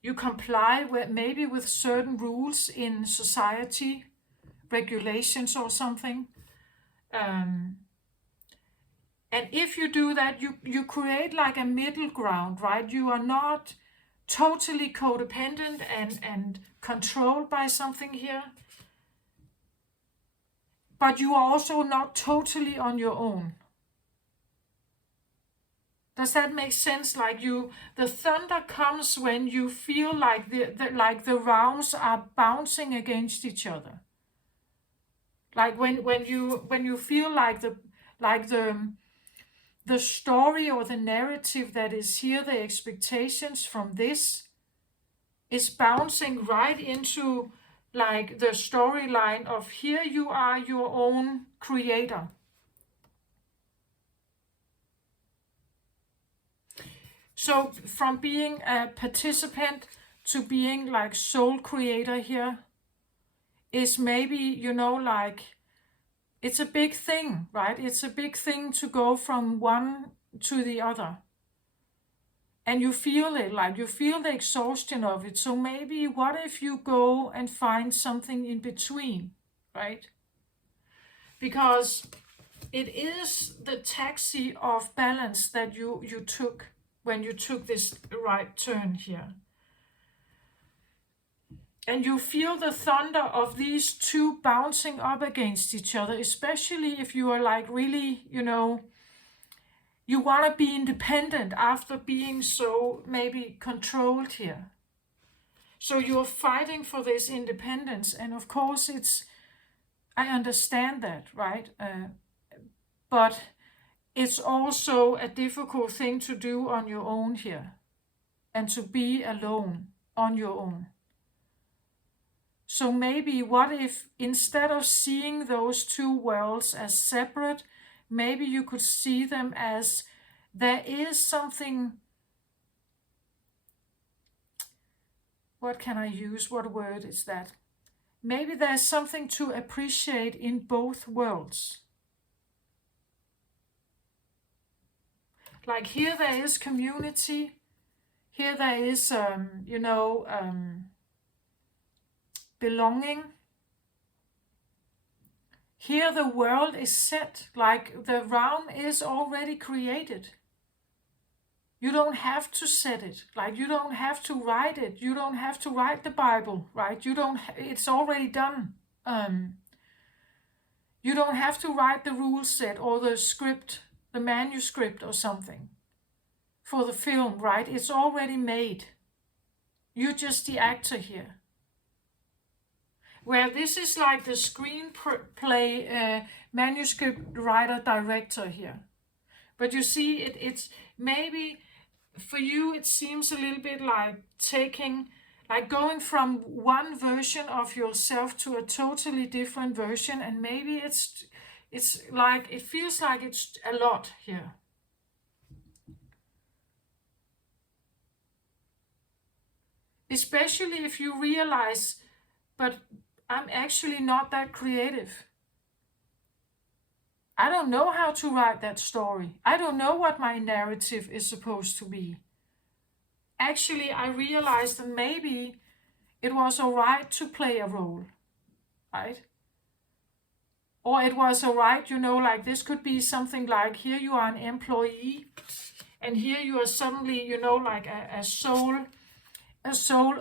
You comply with maybe with certain rules in society, regulations or something. And if you do that, you create like a middle ground, right? You are not totally codependent and controlled by something here. But you are also not totally on your own. Does that make sense? Like the thunder comes when you feel like the realms are bouncing against each other. Like when you feel like the story or the narrative that is here, the expectations from this is bouncing right into like the storyline of here you are your own creator. So from being a participant to being like sole creator here is maybe, like, it's a big thing, right? It's a big thing to go from one to the other. And you feel it, like you feel the exhaustion of it. So maybe what if you go and find something in between, right? Because it is the taxi of balance that you took when you took this right turn here. And you feel the thunder of these two bouncing up against each other, especially if you are like really, you want to be independent after being so maybe controlled here. So you're fighting for this independence. And of course I understand that, right? But it's also a difficult thing to do on your own here. And to be alone on your own. So maybe what if instead of seeing those two worlds as separate, maybe you could see them as there is something, what can I use? What word is that? Maybe there's something to appreciate in both worlds. Like here there is community, here there is, belonging. Here the world is set, like the realm is already created. You don't have to set it, like you don't have to write it. You don't have to write the Bible, right? It's already done. You don't have to write the rule set or the script, the manuscript or something for the film, right? It's already made. You're just the actor here. Where this is like the screenplay manuscript writer director here. But you see, it's maybe for you it seems a little bit like going from one version of yourself to a totally different version, and maybe it's like it feels like it's a lot here. Especially if you realize, but I'm actually not that creative. I don't know how to write that story. I don't know what my narrative is supposed to be. Actually, I realized that maybe it was alright to play a role, right? Or it was alright, like this could be something like here you are an employee, and here you are suddenly, like a sole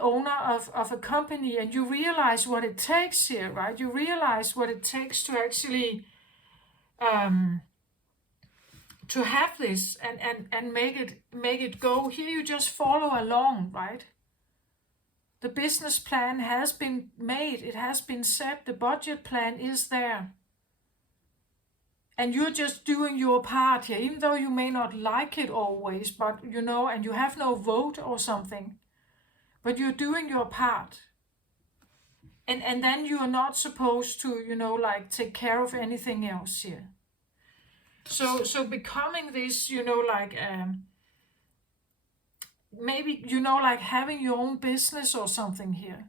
owner of a company, and you realize what it takes here, right? You realize what it takes to actually to have this and make it go. Here you just follow along, right? The business plan has been made, it has been set, the budget plan is there. And you're just doing your part here, even though you may not like it always, but and you have no vote or something, but you're doing your part. And then you are not supposed to, like take care of anything else here. So becoming this, maybe, like having your own business or something here.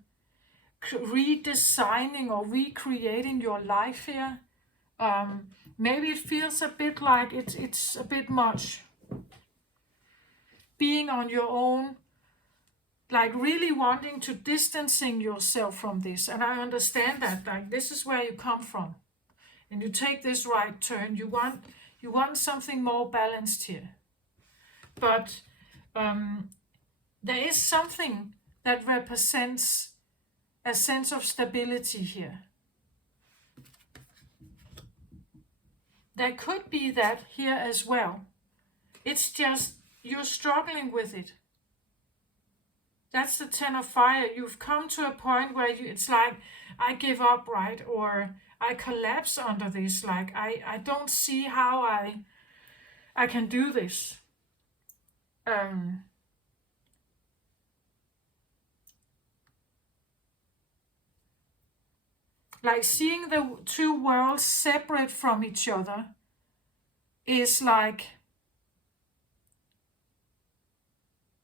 Redesigning or recreating your life here. Maybe it feels a bit like it's a bit much. Being on your own, like really wanting to distancing yourself from this. And I understand that, like this is where you come from. And you take this right turn. You want something more balanced here. But there is something that represents a sense of stability here. There could be that here as well. It's just you're struggling with it. That's the Ten of Fire. You've come to a point where it's like, I give up, right? Or I collapse under this. Like, I don't see how I can do this. Like seeing the two worlds separate from each other is like,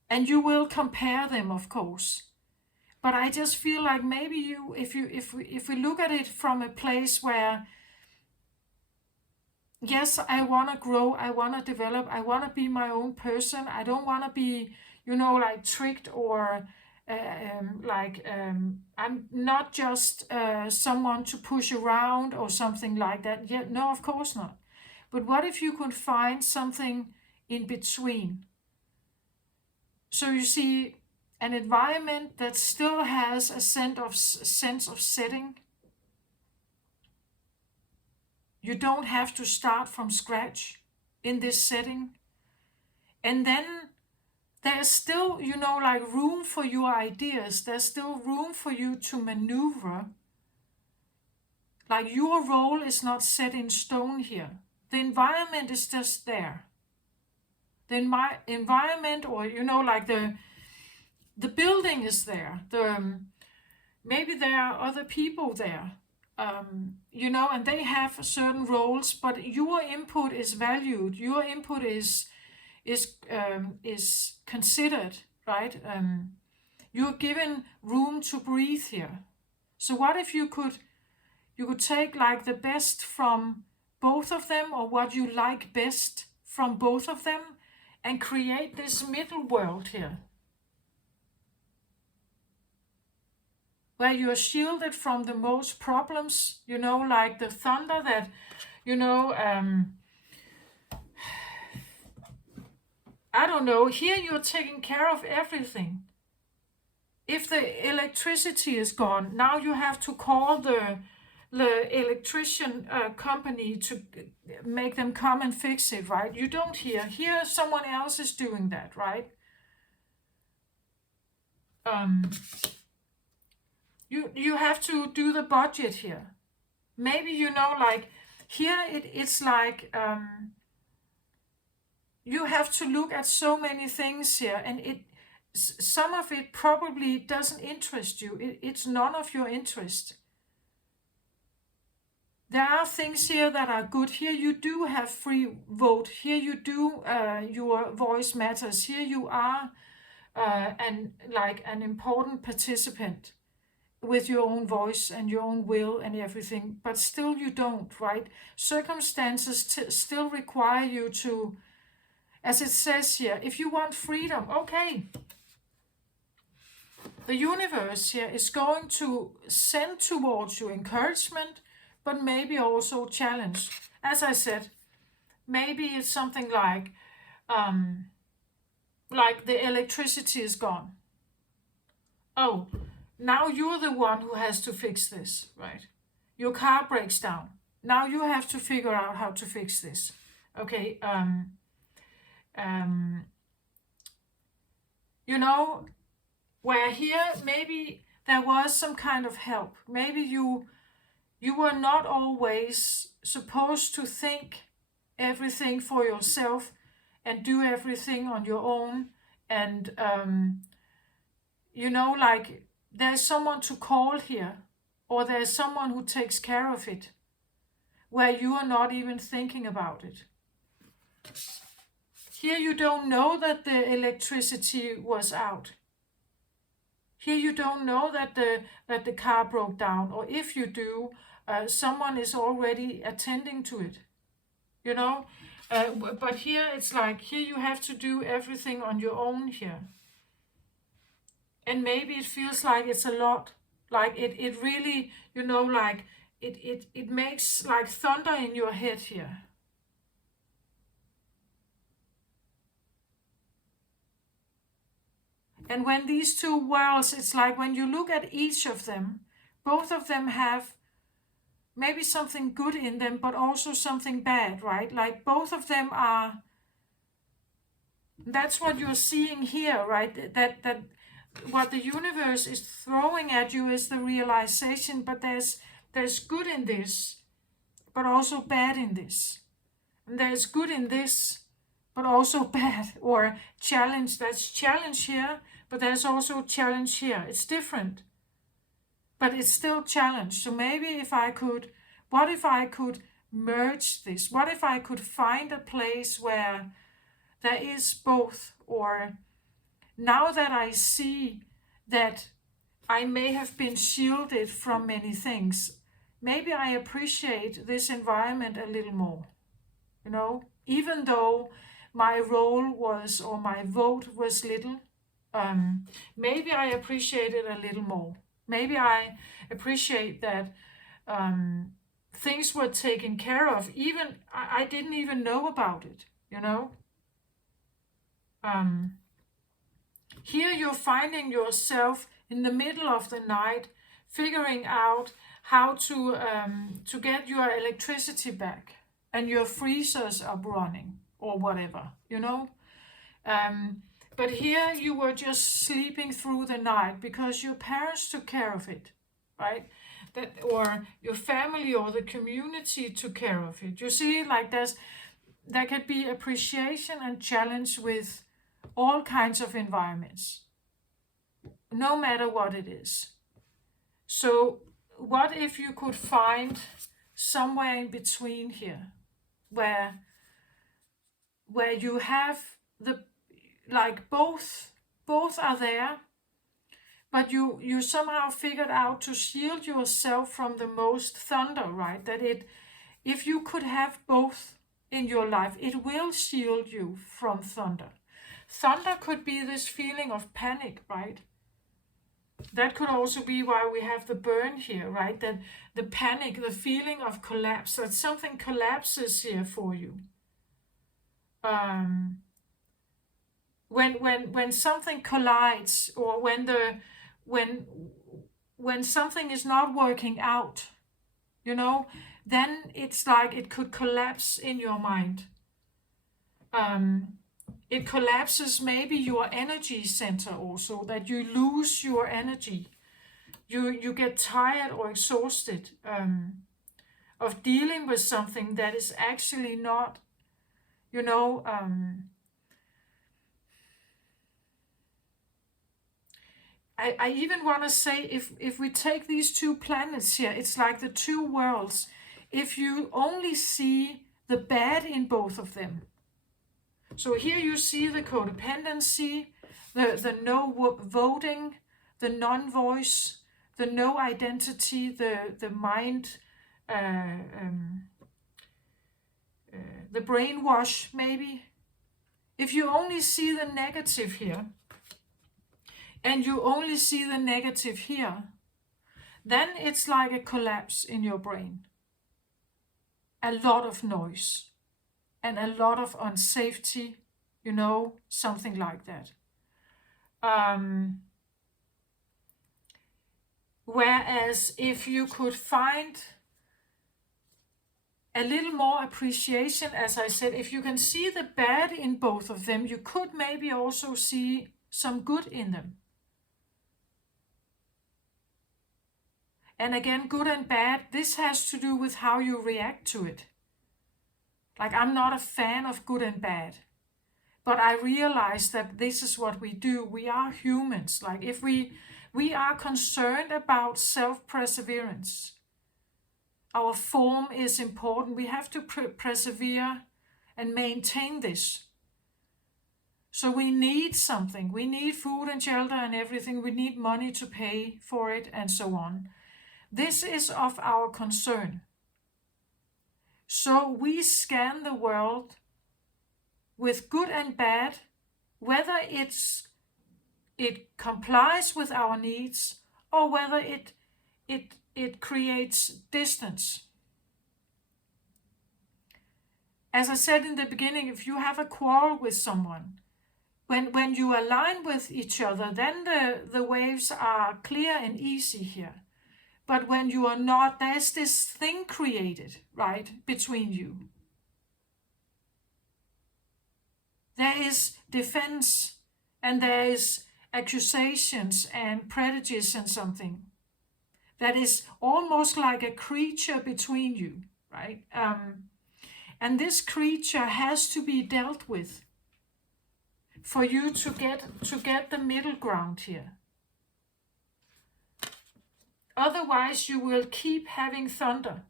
and you will compare them, of course. But I just feel like maybe if we look at it from a place where, yes, I want to grow, I want to develop, I want to be my own person. I don't want to be, like tricked or I'm not just someone to push around or something like that. Yeah, no, of course not. But what if you could find something in between? So you see, an environment that still has a sense of setting. You don't have to start from scratch in this setting. And then there's still, like room for your ideas. There's still room for you to maneuver. Like your role is not set in stone here. The environment is just there. The environment, or, like the building is there. Maybe there are other people there. And they have certain roles, but your input is valued. Your input is considered, right? You're given room to breathe here. So what if you could take like the best from both of them, or what you like best from both of them, and create this middle world here, where you're shielded from the most problems, like the thunder that, I don't know, here you're taking care of everything. If the electricity is gone, now you have to call the electrician company to make them come and fix it, right? You don't here someone else is doing that, right? You have to do the budget here. Maybe, like here it's like you have to look at so many things here, and some of it probably doesn't interest you. It's none of your interest. There are things here that are good. Here you do have free vote. Here you do, your voice matters. Here you are an important participant with your own voice and your own will and everything, but still you don't, right? Circumstances still require you to, as it says here, if you want freedom, okay. The universe here is going to send towards you encouragement, but maybe also challenge. As I said, maybe it's something like the electricity is gone. Oh, now you're the one who has to fix this, right? Your car breaks down. Now you have to figure out how to fix this. Okay, you know, where here maybe there was some kind of help. Maybe you were not always supposed to think everything for yourself and do everything on your own. And, like there's someone to call here, or there's someone who takes care of it, where you are not even thinking about it. Here you don't know that the electricity was out. Here you don't know that the car broke down, or if you do, someone is already attending to it, but here it's like, here you have to do everything on your own here. And maybe it feels like it's a lot, like it really, like it makes like thunder in your head here. And when these two worlds, it's like when you look at each of them, both of them have maybe something good in them, but also something bad, right? Like both of them are, that's what you're seeing here, right? That what the universe is throwing at you is the realization, but there's good in this, but also bad in this. And there's good in this, but also bad, or challenge. That's challenge here, but there's also challenge here. It's different, but it's still challenge. So maybe what if I could merge this? What if I could find a place where there is both? Or now that I see that I may have been shielded from many things, maybe I appreciate this environment a little more, even though my role was, or my vote was little, maybe I appreciate it a little more. Maybe I appreciate that things were taken care of. Even I didn't even know about it, Here you're finding yourself in the middle of the night, figuring out how to get your electricity back, and your freezers are running, or whatever, But here you were just sleeping through the night because your parents took care of it, right? Or your family or the community took care of it. You see, like there could be appreciation and challenge with all kinds of environments, no matter what it is. So what if you could find somewhere in between here, where you have both are there, but you somehow figured out to shield yourself from the most thunder, right? That if you could have both in your life, it will shield you from thunder. Thunder could be this feeling of panic, right? That could also be why we have the burn here, right? That the panic, the feeling of collapse, that something collapses here for you. When something collides, or when something is not working out, then it's like it could collapse in your mind. It collapses maybe your energy center also, that you lose your energy. You get tired or exhausted of dealing with something that is actually not, I even want to say, if we take these two planets here, it's like the two worlds. If you only see the bad in both of them. So here you see the codependency, the no voting, the non-voice, the no identity, the mind, uh, um, the brainwash maybe. If you only see the negative here, and you only see the negative here, then it's like a collapse in your brain. A lot of noise and a lot of unsafety, something like that. Whereas if you could find a little more appreciation, as I said, if you can see the bad in both of them, you could maybe also see some good in them. And again, good and bad, this has to do with how you react to it. Like, I'm not a fan of good and bad, but I realize that this is what we do. We are humans. Like, if we are concerned about self-perseverance. Our form is important. We have to persevere and maintain this. So we need something. We need food and shelter and everything. We need money to pay for it and so on. This is of our concern. So we scan the world with good and bad, whether it complies with our needs or whether it creates distance. As I said in the beginning, if you have a quarrel with someone, when you align with each other, then the waves are clear and easy here. But when you are not, there's this thing created, right, between you. There is defense, and there is accusations and prejudice and something that is almost like a creature between you, right? And this creature has to be dealt with for you to get the middle ground here. Otherwise, you will keep having thunder.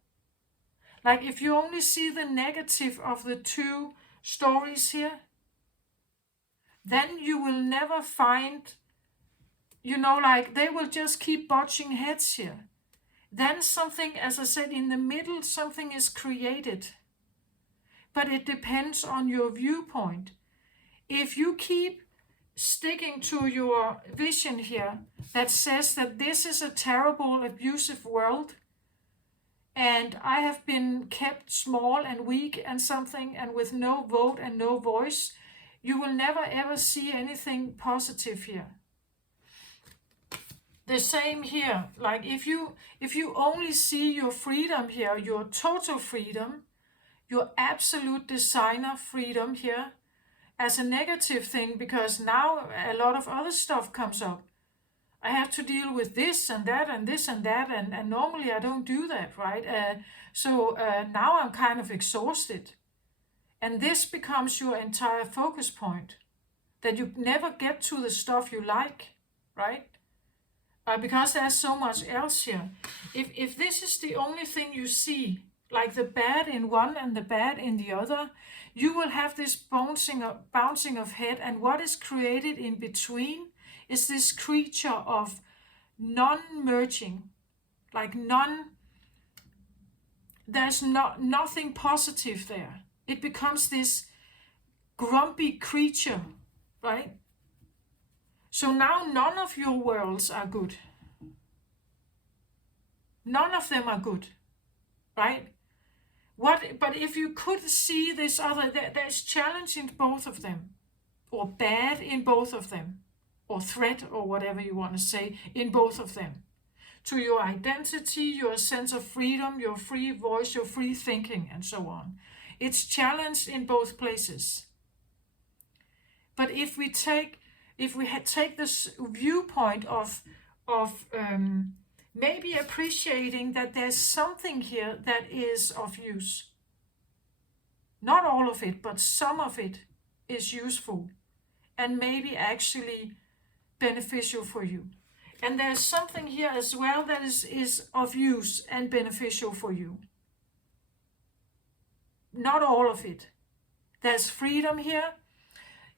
Like, if you only see the negative of the two stories here, then you will never find, like, they will just keep butting heads here. Then something, as I said, in the middle, something is created. But it depends on your viewpoint. If you keep sticking to your vision here that says that this is a terrible, abusive world, and I have been kept small and weak and something, and with no vote and no voice, you will never ever see anything positive here. The same here. Like, if you only see your freedom here, your total freedom, your absolute designer freedom here, as a negative thing, because now a lot of other stuff comes up. I have to deal with this and that and this and that, and normally I don't do that, right? So now I'm kind of exhausted. And this becomes your entire focus point, that you never get to the stuff you like, right? Because there's so much else here. If this is the only thing you see, like the bad in one and the bad in the other, you will have this bouncing of head, and what is created in between is this creature of non-merging, like there's nothing positive there. It becomes this grumpy creature, right? So now none of your worlds are good. None of them are good, right? But if you could see this other, there's challenge in both of them, or bad in both of them, or threat, or whatever you want to say, in both of them. To your identity, your sense of freedom, your free voice, your free thinking, and so on. It's challenged in both places. But if we take this viewpoint of maybe appreciating that there's something here that is of use. Not all of it, but some of it is useful and maybe actually beneficial for you. And there's something here as well that is of use and beneficial for you. Not all of it. There's freedom here.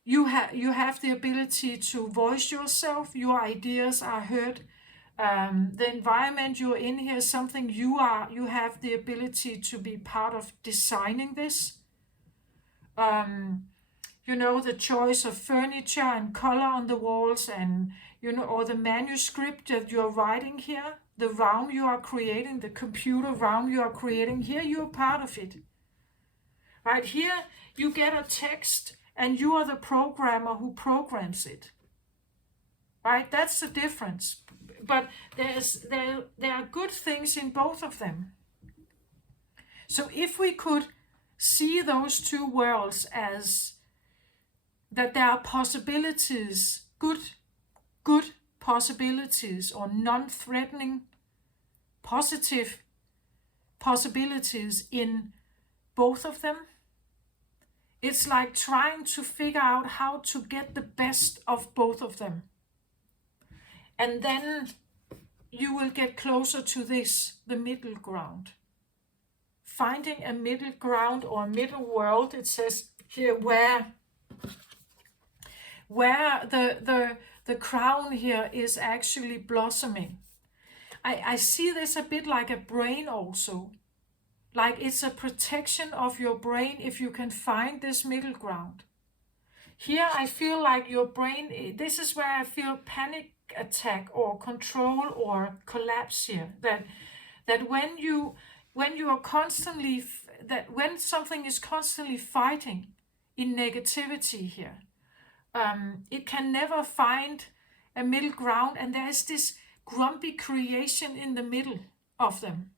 You have the ability to voice yourself. Your ideas are heard. The environment you're in here is something you have the ability to be part of designing this. You know, the choice of furniture and color on the walls, and or the manuscript that you're writing here, the realm you are creating, the computer realm you are creating here, you're part of it. Right here, you get a text and you are the programmer who programs it. Right? That's the difference. But there are good things in both of them. So if we could see those two worlds as that there are possibilities, good possibilities, or non-threatening, positive possibilities in both of them. It's like trying to figure out how to get the best of both of them. And then you will get closer to this, the middle ground. Finding a middle ground or a middle world, it says here, where the crown here is actually blossoming. I see this a bit like a brain also. Like it's a protection of your brain if you can find this middle ground. Here I feel like your brain, this is where I feel panic attack or control or collapse here. That when you are constantly, that when something is constantly fighting in negativity here, it can never find a middle ground, and there is this grumpy creation in the middle of them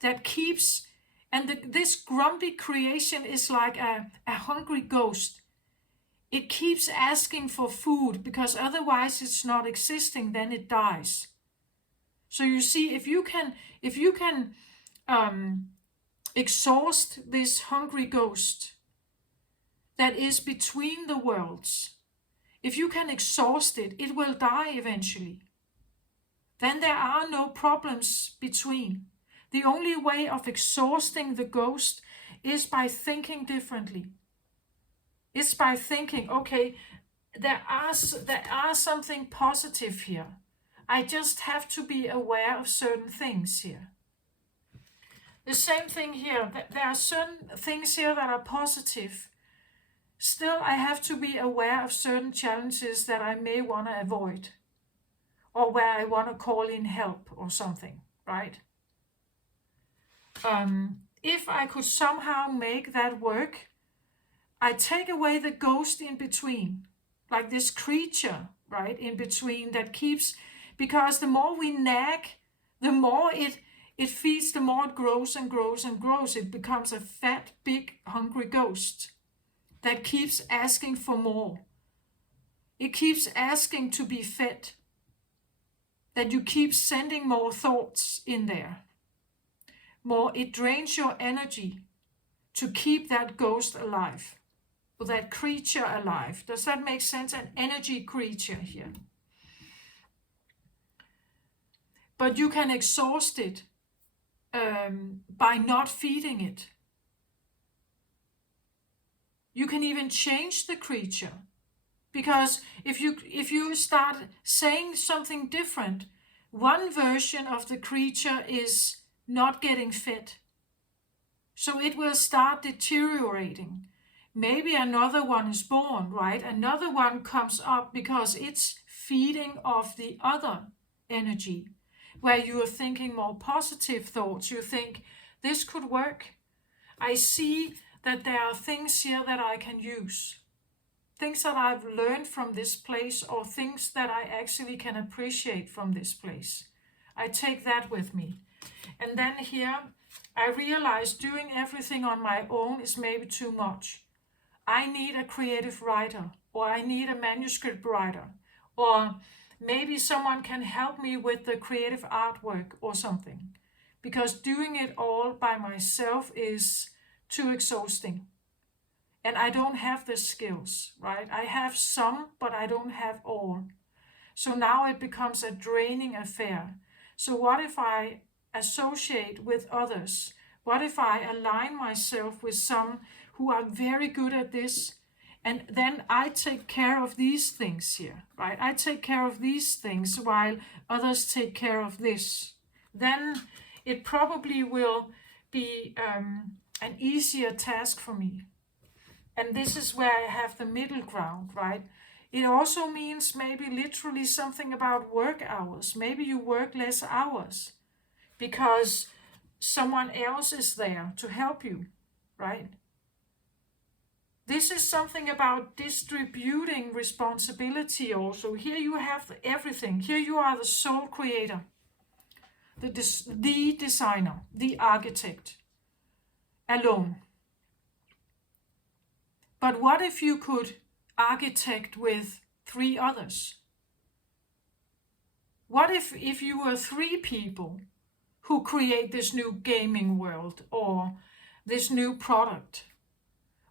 that keeps, and this grumpy creation is like a hungry ghost. It keeps asking for food because otherwise it's not existing, then it dies. So you see, if you can exhaust this hungry ghost that is between the worlds, if you can exhaust it, it will die eventually. Then there are no problems between. The only way of exhausting the ghost is by thinking differently. It's by thinking, okay, there are something positive here. I just have to be aware of certain things here. The same thing here. There are certain things here that are positive. Still, I have to be aware of certain challenges that I may want to avoid, or where I want to call in help or something, right? If I could somehow make that work, I take away the ghost in between, like this creature, right, in between that keeps, because the more we nag, the more it feeds, the more it grows and grows and grows. It becomes a fat, big, hungry ghost that keeps asking for more. It keeps asking to be fed, that you keep sending more thoughts in there. More, it drains your energy to keep that ghost alive, or that creature alive. Does that make sense? An energy creature here. But you can exhaust it by not feeding it. You can even change the creature, because if you start saying something different, one version of the creature is not getting fed, so it will start deteriorating. Maybe another one is born, right? Another one comes up because it's feeding off the other energy, where you are thinking more positive thoughts. You think, this could work. I see that there are things here that I can use. Things that I've learned from this place, or things that I actually can appreciate from this place. I take that with me. And then here, I realize doing everything on my own is maybe too much. I need a creative writer, or I need a manuscript writer, or maybe someone can help me with the creative artwork or something, because doing it all by myself is too exhausting. And I don't have the skills, right? I have some, but I don't have all. So now it becomes a draining affair. So what if I associate with others? What if I align myself with some who are very good at this? And then I take care of these things here, right? I take care of these things while others take care of this. Then it probably will be an easier task for me. And this is where I have the middle ground, right? It also means maybe literally something about work hours. Maybe you work less hours because someone else is there to help you, right? This is something about distributing responsibility also. Here you have everything. Here you are the sole creator, the designer, the architect, alone. But what if you could architect with 3 others? What if you were 3 people who create this new gaming world or this new product?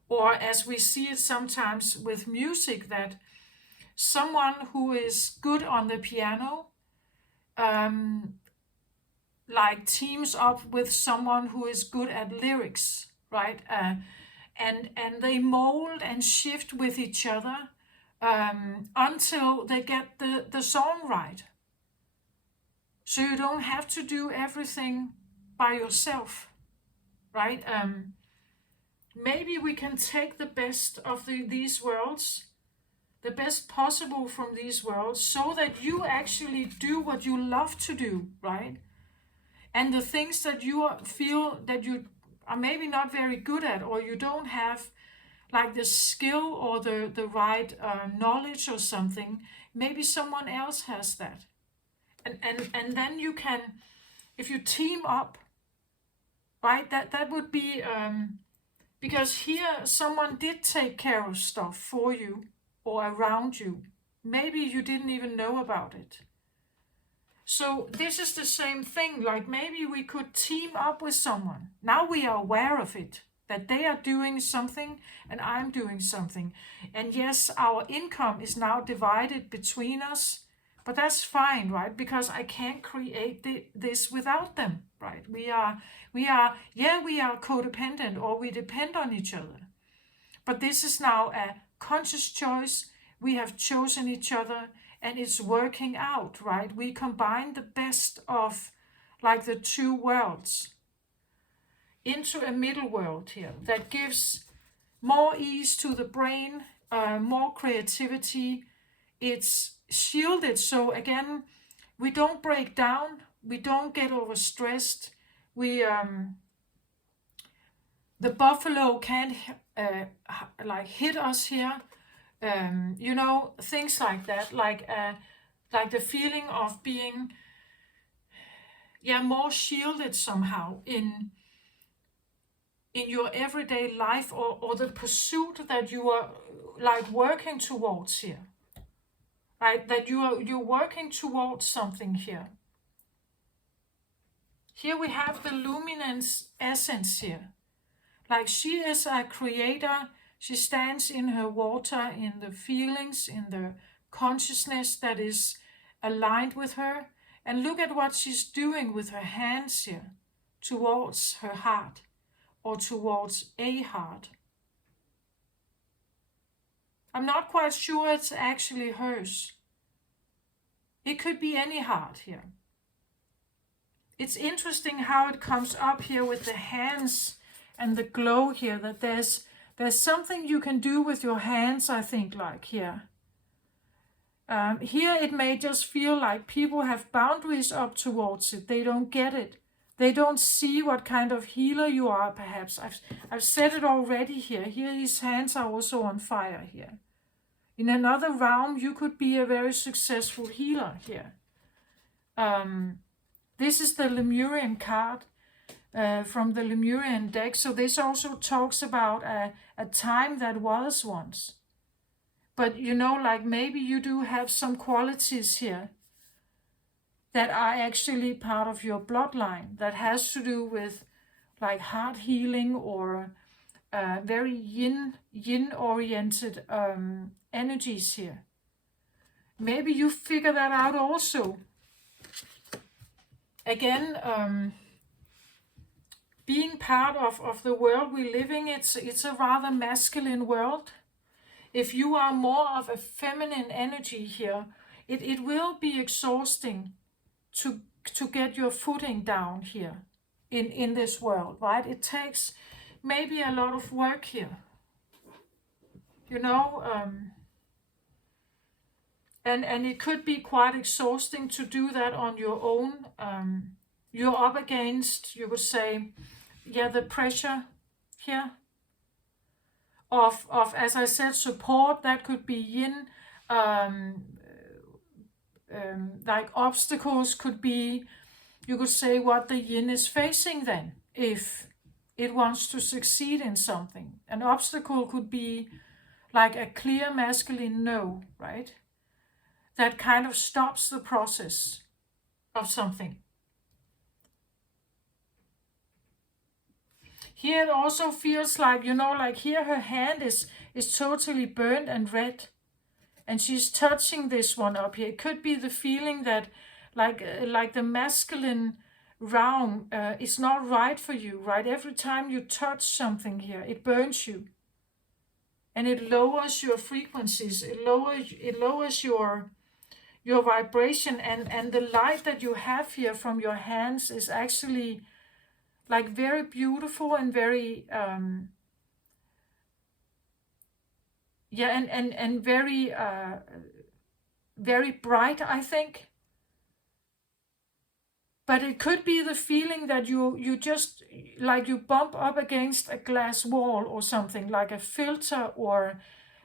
Or as we see it sometimes with music, that someone who is good on the piano like teams up with someone who is good at lyrics, right? And they mold and shift with each other until they get the song right. So you don't have to do everything by yourself, right? Maybe we can take the best of these worlds, the best possible from these worlds, so that you actually do what you love to do, right? And the things that you feel that you are maybe not very good at, or you don't have like the skill or the right knowledge or something, maybe someone else has that. And then you can, if you team up, right, that would be, because here someone did take care of stuff for you or around you. Maybe you didn't even know about it. So this is the same thing, like maybe we could team up with someone. Now we are aware of it, that they are doing something and I'm doing something. And yes, our income is now divided between us, but that's fine, right? Because I can't create this without them, right? We are codependent, or we depend on each other. But this is now a conscious choice. We have chosen each other and it's working out, right? We combine the best of like the 2 worlds into a middle world here that gives more ease to the brain, more creativity. It's shielded, so again, we don't break down, we don't get overstressed. We the buffalo can't like hit us here, you know, things like that, like the feeling of being more shielded somehow in your everyday life, or the pursuit that you are like working towards here, right? That you're working towards something here. Here we have the luminance essence here. Like she is a creator. She stands in her water, in the feelings, in the consciousness that is aligned with her. And look at what she's doing with her hands here towards her heart, or towards a heart. I'm not quite sure it's actually hers. It could be any heart here. It's interesting how it comes up here with the hands and the glow here, that there's something you can do with your hands, I think, like here. Here it may just feel like people have boundaries up towards it. They don't get it. They don't see what kind of healer you are, perhaps. I've said it already here. Here his hands are also on fire here. In another realm, you could be a very successful healer here. This is the Lemurian card from the Lemurian deck. So this also talks about a time that was once. But you know, like maybe you do have some qualities here that are actually part of your bloodline, that has to do with like heart healing, or very yin oriented energies here. maybe you figure that out also. Again, being part of the world we're living, it's a rather masculine world. If you are more of a feminine energy here, it will be exhausting to get your footing down here in this world, right? It takes maybe a lot of work here, you know, and it could be quite exhausting to do that on your own. You're up against, you would say, yeah, the pressure here of as I said, support. That could be yin. um, like obstacles could be, you could say, what the yin is facing then if it wants to succeed in something. An obstacle could be like a clear masculine no, right? That kind of stops the process of something. Here it also feels like, you know, like here her hand is totally burned and red, and she's touching this one up here. It could be the feeling that like the masculine realm is not right for you, right? Every time you touch something here, it burns you, and it lowers your frequencies. It lowers your vibration, and the light that you have here from your hands is actually like very beautiful and very and very very bright, I think. But it could be the feeling that you just like you bump up against a glass wall or something, like a filter, or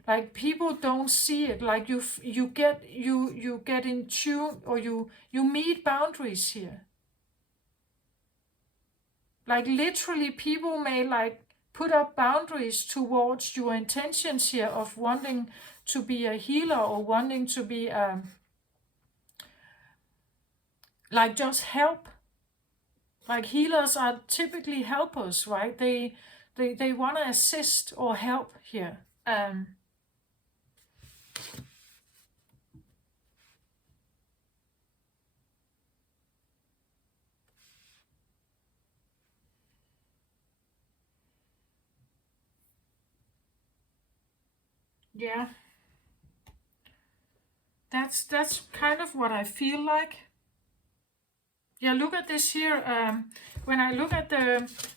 like people don't see it, like you get in tune, or you meet boundaries here. Like literally people may like put up boundaries towards your intentions here of wanting to be a healer, or wanting to be like just help. Like healers are typically helpers, right? They want to assist or help here. Yeah, that's kind of what I feel like. Yeah, look at this here. When I look at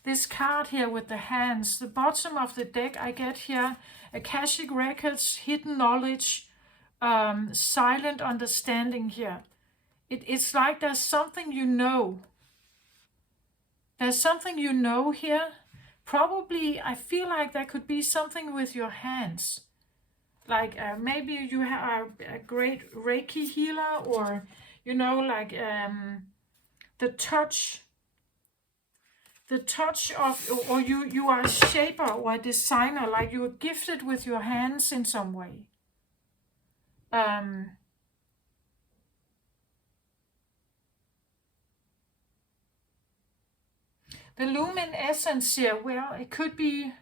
this card here with the hands, the bottom of the deck, I get here Akashic Records, hidden knowledge, silent understanding here. It's like there's something you know. There's something you know here. Probably, I feel like there could be something with your hands. Like maybe you are a great Reiki healer, or, you know, like the touch of, or you are a shaper or a designer, like you're gifted with your hands in some way. The lumen essence here, well, it could be,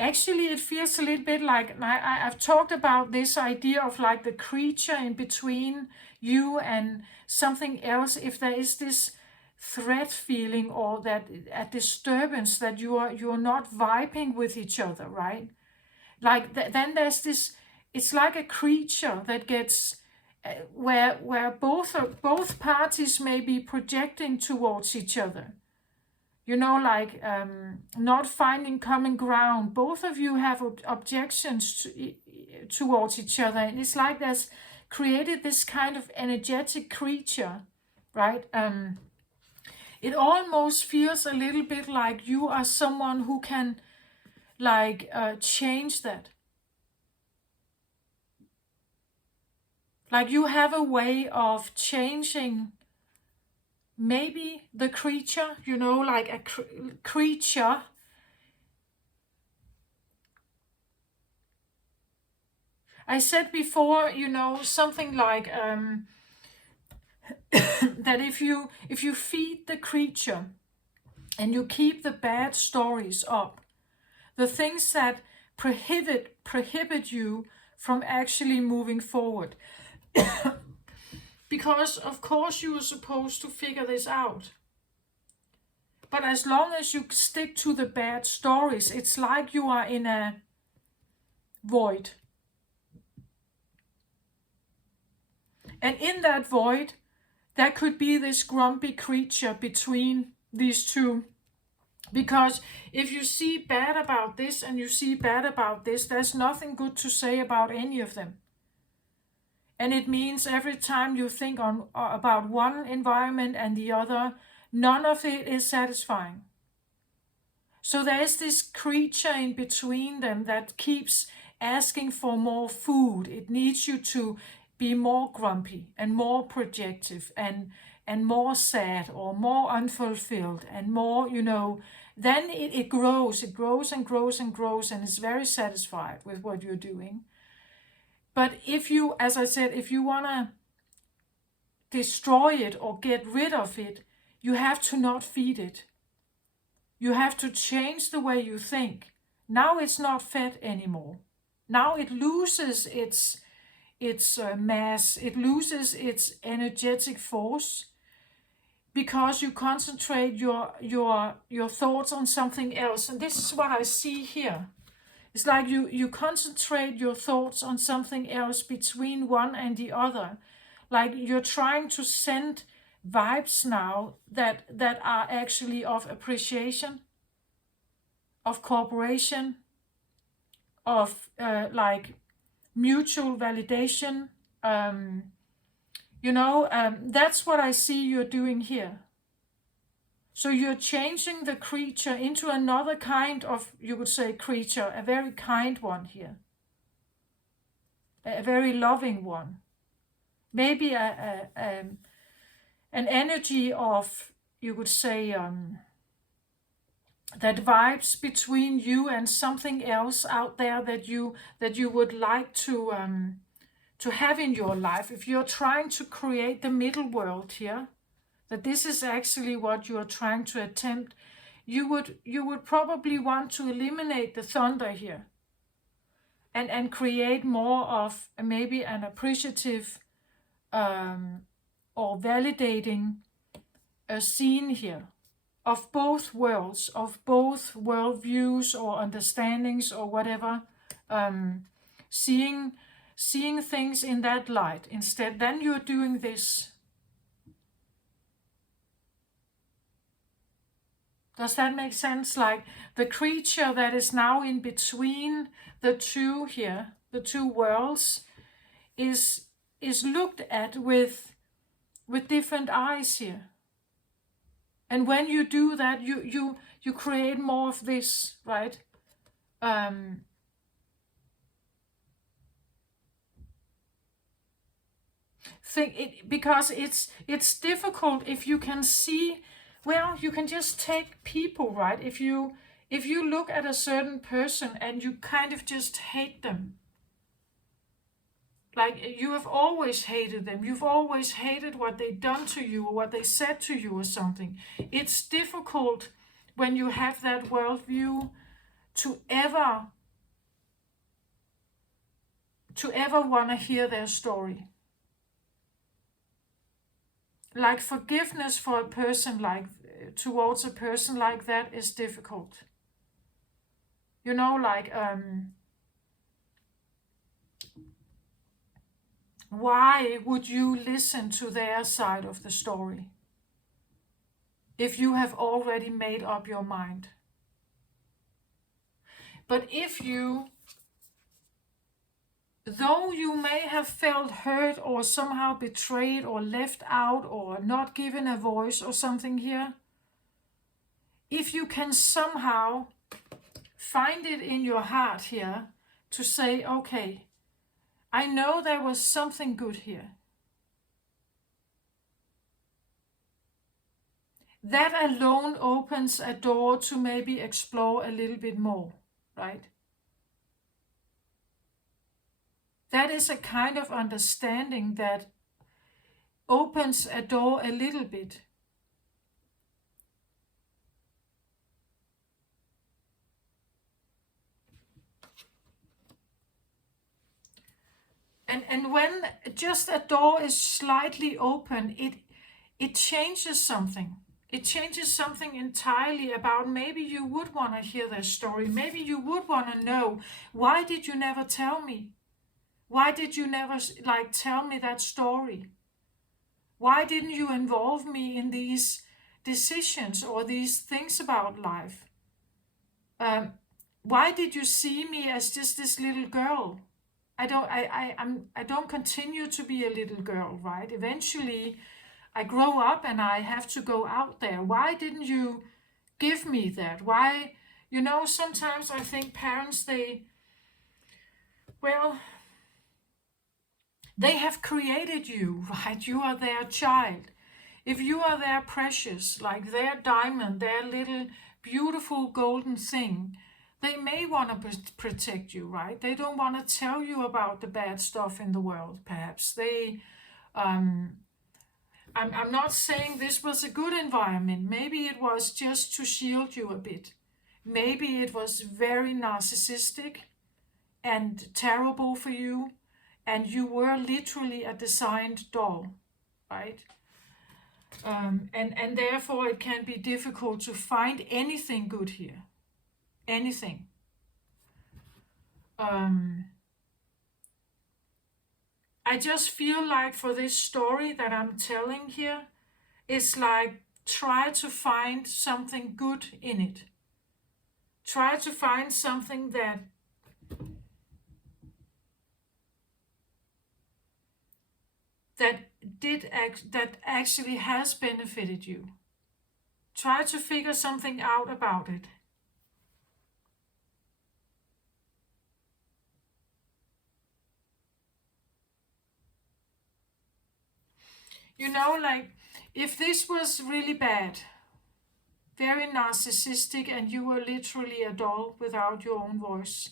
actually it feels a little bit like, I've talked about this idea of like the creature in between you and something else. If there is this threat feeling, or that a disturbance, that you're not vibing with each other, right? Like then there's this, it's like a creature that gets where both parties may be projecting towards each other, you know, like not finding common ground. Both of you have objections towards each other, and it's like there's created this kind of energetic creature, right? It almost feels a little bit like you are someone who can like change that. Like you have a way of changing maybe the creature, you know, like a creature. I said before, you know, something like that if you feed the creature and you keep the bad stories up, the things that prohibit you from actually moving forward. Because of course you are supposed to figure this out. But as long as you stick to the bad stories, it's like you are in a void. And in that void, there could be this grumpy creature between these two. Because if you see bad about this and you see bad about this, there's nothing good to say about any of them. And it means every time you think about one environment and the other, none of it is satisfying. So there is this creature in between them that keeps asking for more food. It needs you to be more grumpy and more projective and more sad or more unfulfilled and more, then it grows and grows and is very satisfied with what you're doing. But if you, as I said, if you want to destroy it or get rid of it, you have to not feed it. You have to change the way you think. Now it's not fed anymore. Now it loses its mass, it loses its energetic force, because you concentrate your thoughts on something else. And this is what I see here. It's like you concentrate your thoughts on something else between one and the other. Like you're trying to send vibes now that are actually of appreciation, of cooperation, of like mutual validation. That's what I see you're doing here. So you're changing the creature into another kind of, you would say, creature, a very kind one here. A very loving one. Maybe an energy of, you would say, that vibes between you and something else out there that you would like to have in your life. If you're trying to create the middle world here, that this is actually what you are trying to attempt, you would probably want to eliminate the thunder here and create more of maybe an appreciative or validating scene here of both worlds, of both worldviews or understandings or whatever, seeing things in that light instead. Then you're doing this. Does that make sense? Like the creature that is now in between the two here, the two worlds, is looked at with different eyes here. And when you do that, you create more of this, right? Because it's difficult if you can see. Well, you can just take people, right? If you look at a certain person and you kind of just hate them, like you have always hated them, you've always hated what they've done to you or what they said to you or something. It's difficult when you have that worldview to ever want to hear their story. Like forgiveness for a person towards a person like that is difficult. Why would you listen to their side of the story if you have already made up your mind? But if though you may have felt hurt or somehow betrayed or left out or not given a voice or something here, if you can somehow find it in your heart here to say, okay, I know there was something good here. That alone opens a door to maybe explore a little bit more, right? That is a kind of understanding that opens a door a little bit. And when just a door is slightly open, it changes something. It changes something entirely about maybe you would want to hear their story. Maybe you would want to know, why did you never tell me? Why did you never like tell me that story? Why didn't you involve me in these decisions or these things about life? Um, why did you see me as just this little girl? I don't continue to be a little girl, right? Eventually I grow up and I have to go out there. Why didn't you give me that? Why, sometimes I think parents, well, they have created you, right? You are their child. If you are their precious, like their diamond, their little beautiful golden thing, they may want to protect you, right? They don't want to tell you about the bad stuff in the world, perhaps. Um, I'm not saying this was a good environment. Maybe it was just to shield you a bit. Maybe it was very narcissistic and terrible for you, and you were literally a designed doll, right? And therefore it can be difficult to find anything good here. Anything. I just feel like for this story that I'm telling here, it's like try to find something good in it. Try to find something that that actually has benefited you. Try to figure something out about it. Like if this was really bad, very narcissistic, and you were literally a doll without your own voice,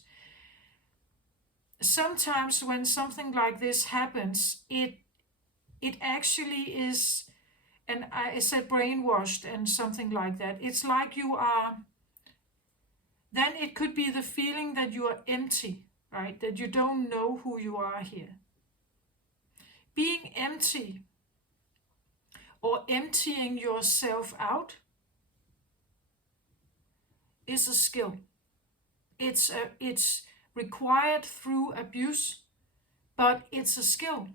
sometimes when something like this happens, it actually is, and I said brainwashed and something like that. It's like you are, then it could be the feeling that you are empty, right? That you don't know who you are here. Being empty or emptying yourself out is a skill. It's required through abuse, but it's a skill.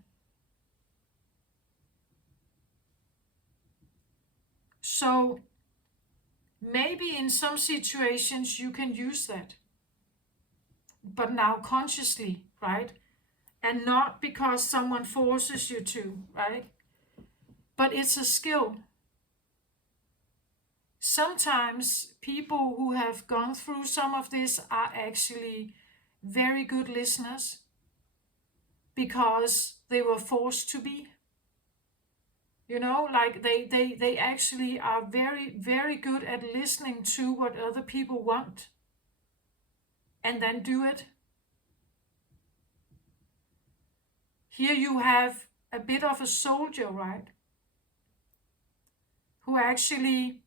So maybe in some situations you can use that, but now consciously, right? And not because someone forces you to, right? But it's a skill. Sometimes people who have gone through some of this are actually very good listeners because they were forced to be. Like they actually are very, very good at listening to what other people want and then do it. Here you have a bit of a soldier, right? Who actually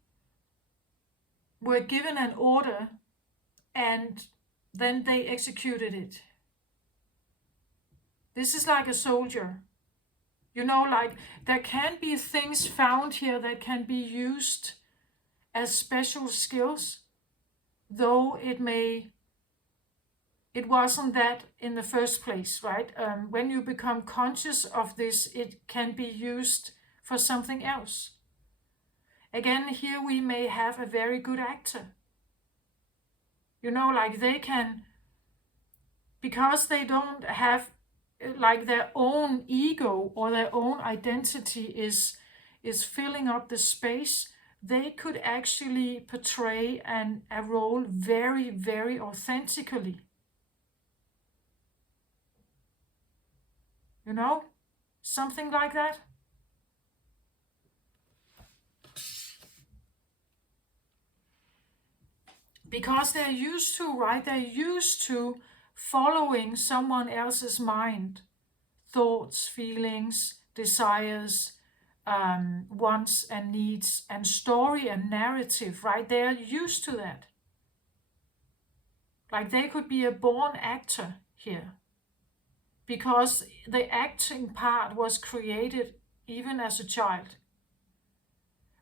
were given an order and then they executed it. This is like a soldier. Like there can be things found here that can be used as special skills, though it wasn't that in the first place, right? When you become conscious of this, it can be used for something else. Again, here we may have a very good actor. Like they can, because they don't have like their own ego or their own identity is filling up the space, they could actually portray a role very, very authentically. Something like that. Because they're used to, right? They're used to following someone else's mind, thoughts, feelings, desires, wants and needs, and story and narrative, right? They're used to that. Like they could be a born actor here. because the acting part was created even as a child.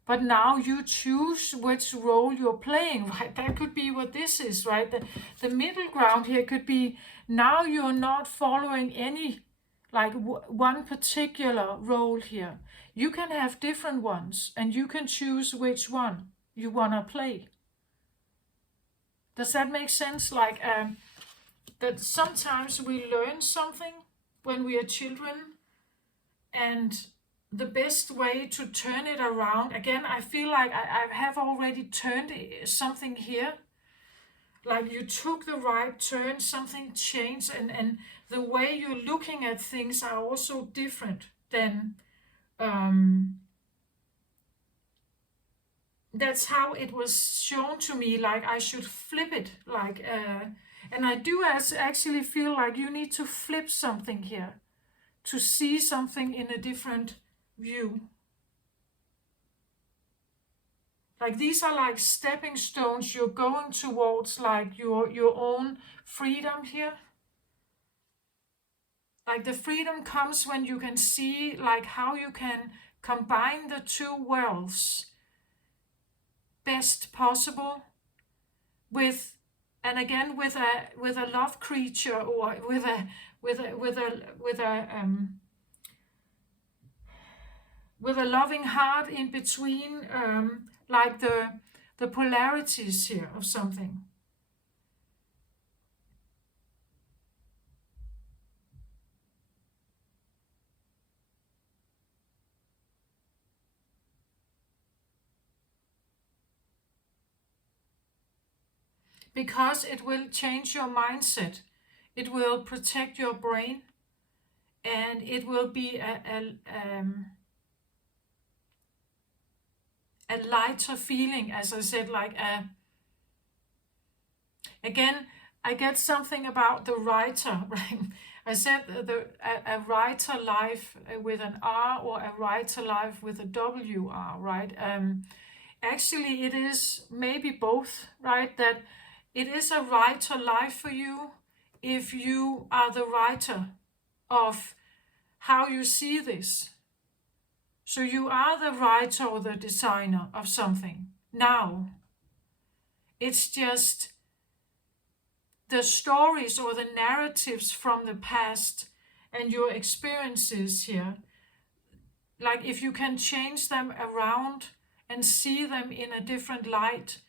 But now you choose which role you're playing, right? That could be what this is, right? The middle ground here could be now you're not following any, like one particular role here. You can have different ones and you can choose which one you want to play. Does that make sense? Like that sometimes we learn something when we are children, and the best way to turn it around, again, I feel like I have already turned something here. Like you took the right turn, something changed, and the way you're looking at things are also different than that's how it was shown to me, like I should flip it, like and I do actually feel like you need to flip something here to see something in a different view. Like these are like stepping stones you're going towards, like your own freedom here. Like the freedom comes when you can see like how you can combine the two worlds best possible with, and again with a love creature, or with a loving heart in between, like the polarities here of something. Because it will change your mindset, it will protect your brain, and it will be a lighter feeling, as I said, like again, I get something about the writer, right? I said a writer life with an R, or a writer life with a WR, right? Actually, it is maybe both, right? That it is a writer life for you if you are the writer of how you see this. So you are the writer or the designer of something now. It's just the stories or the narratives from the past and your experiences here. Like if you can change them around and see them in a different light,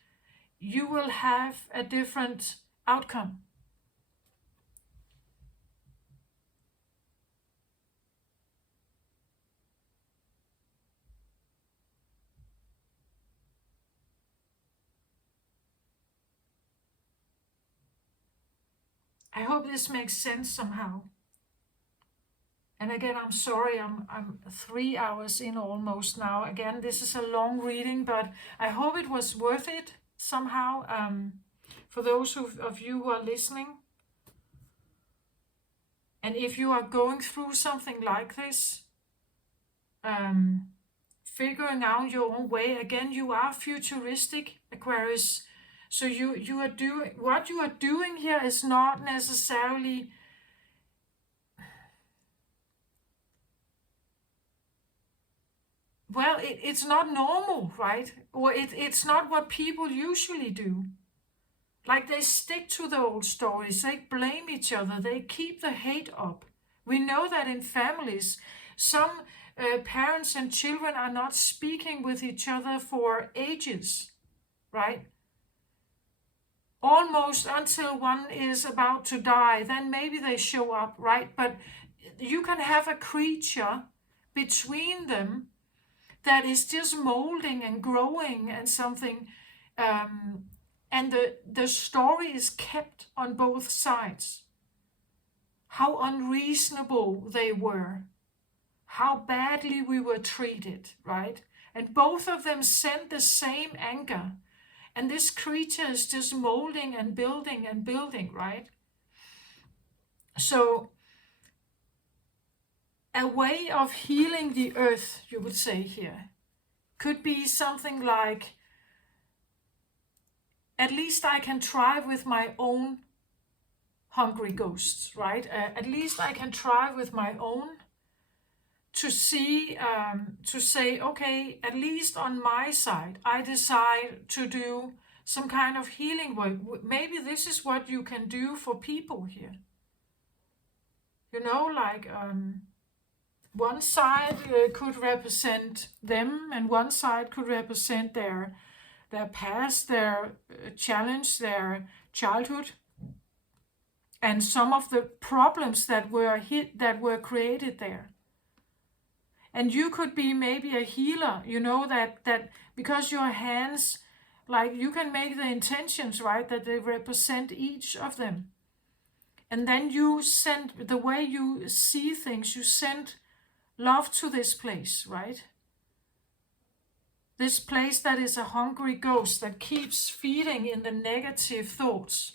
you will have a different outcome. I hope this makes sense somehow. And again, I'm sorry, I'm 3 hours in almost now. Again, this is a long reading, but I hope it was worth it somehow, for those of you who are listening. And if you are going through something like this, figuring out your own way, again, you are futuristic, Aquarius. So you are doing, what you are doing here is not necessarily well, it's not normal, right? Or it's not what people usually do. Like they stick to the old stories, they blame each other, they keep the hate up. We know that in families, some parents and children are not speaking with each other for ages, right? Almost until one is about to die, then maybe they show up, right? But you can have a creature between them that is just molding and growing and something, and the story is kept on both sides. How unreasonable they were, how badly we were treated, right? And both of them sent the same anger. And this creature is just molding and building, right? So a way of healing the earth, you would say here, could be something like, at least I can try with my own hungry ghosts, right? At least I can try with my own to see, to say, okay, at least on my side, I decide to do some kind of healing work. Maybe this is what you can do for people here. You know, like one side could represent them, and one side could represent their past, their challenge, their childhood, and some of the problems that were created there. And you could be maybe a healer, you know, that because your hands, like, you can make the intentions, right, that they represent each of them. And then you send, the way you see things, you send love to this place, right? This place that is a hungry ghost that keeps feeding in the negative thoughts.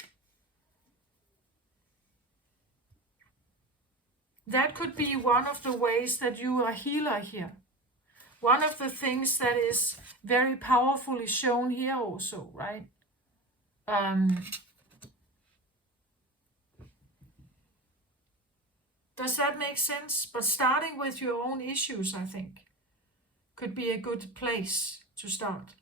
That could be one of the ways that you are a healer here. One of the things that is very powerfully shown here also, right? Does that make sense? But starting with your own issues, I think, could be a good place to start.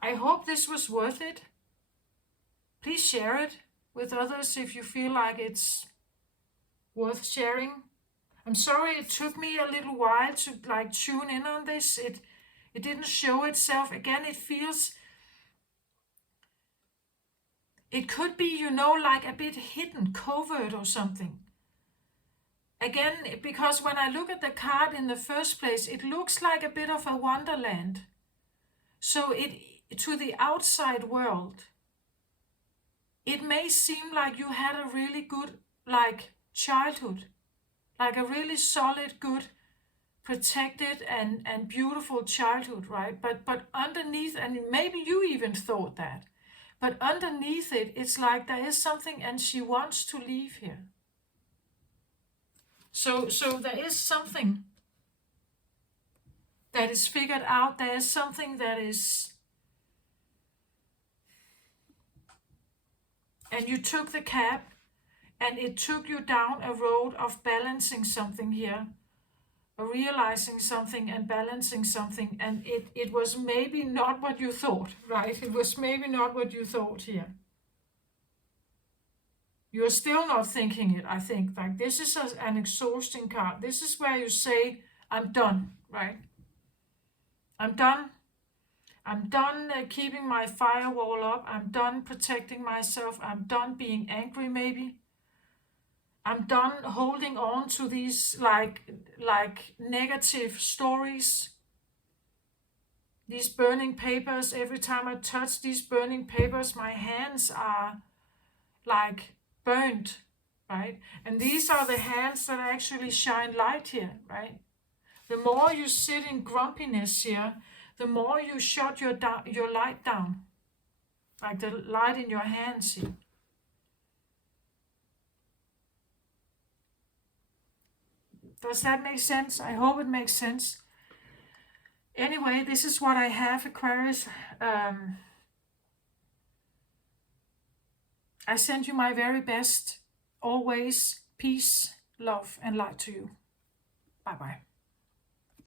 I hope this was worth it. Please share it with others if you feel like it's worth sharing. I'm sorry it took me a little while to like tune in on this. It didn't show itself. Again, it feels, it could be, you know, like a bit hidden, covert or something. Again, because when I look at the card in the first place, it looks like a bit of a wonderland. So to the outside world, it may seem like you had a really good, like, childhood, like a really solid, good, protected and beautiful childhood, right? But underneath, and maybe you even thought that, but underneath it, it's like there is something and she wants to leave here. So there is something that is figured out. There is something that is, and you took the cab and it took you down a road of balancing something here, realizing something and balancing something, and it was maybe not what you thought, right? It was maybe not what you thought here. You're still not thinking it, I think. Like, this is an exhausting card. This is where you say, I'm done, right? I'm done. I'm done keeping my firewall up. I'm done protecting myself. I'm done being angry, maybe. I'm done holding on to these like negative stories. These burning papers, every time I touch these burning papers, my hands are like burnt, right? And these are the hands that actually shine light here, right? The more you sit in grumpiness here, the more you shut your light down, like the light in your hands here. Does that make sense? I hope it makes sense. Anyway, this is what I have, Aquarius. I send you my very best. Always peace, love, and light to you. Bye-bye.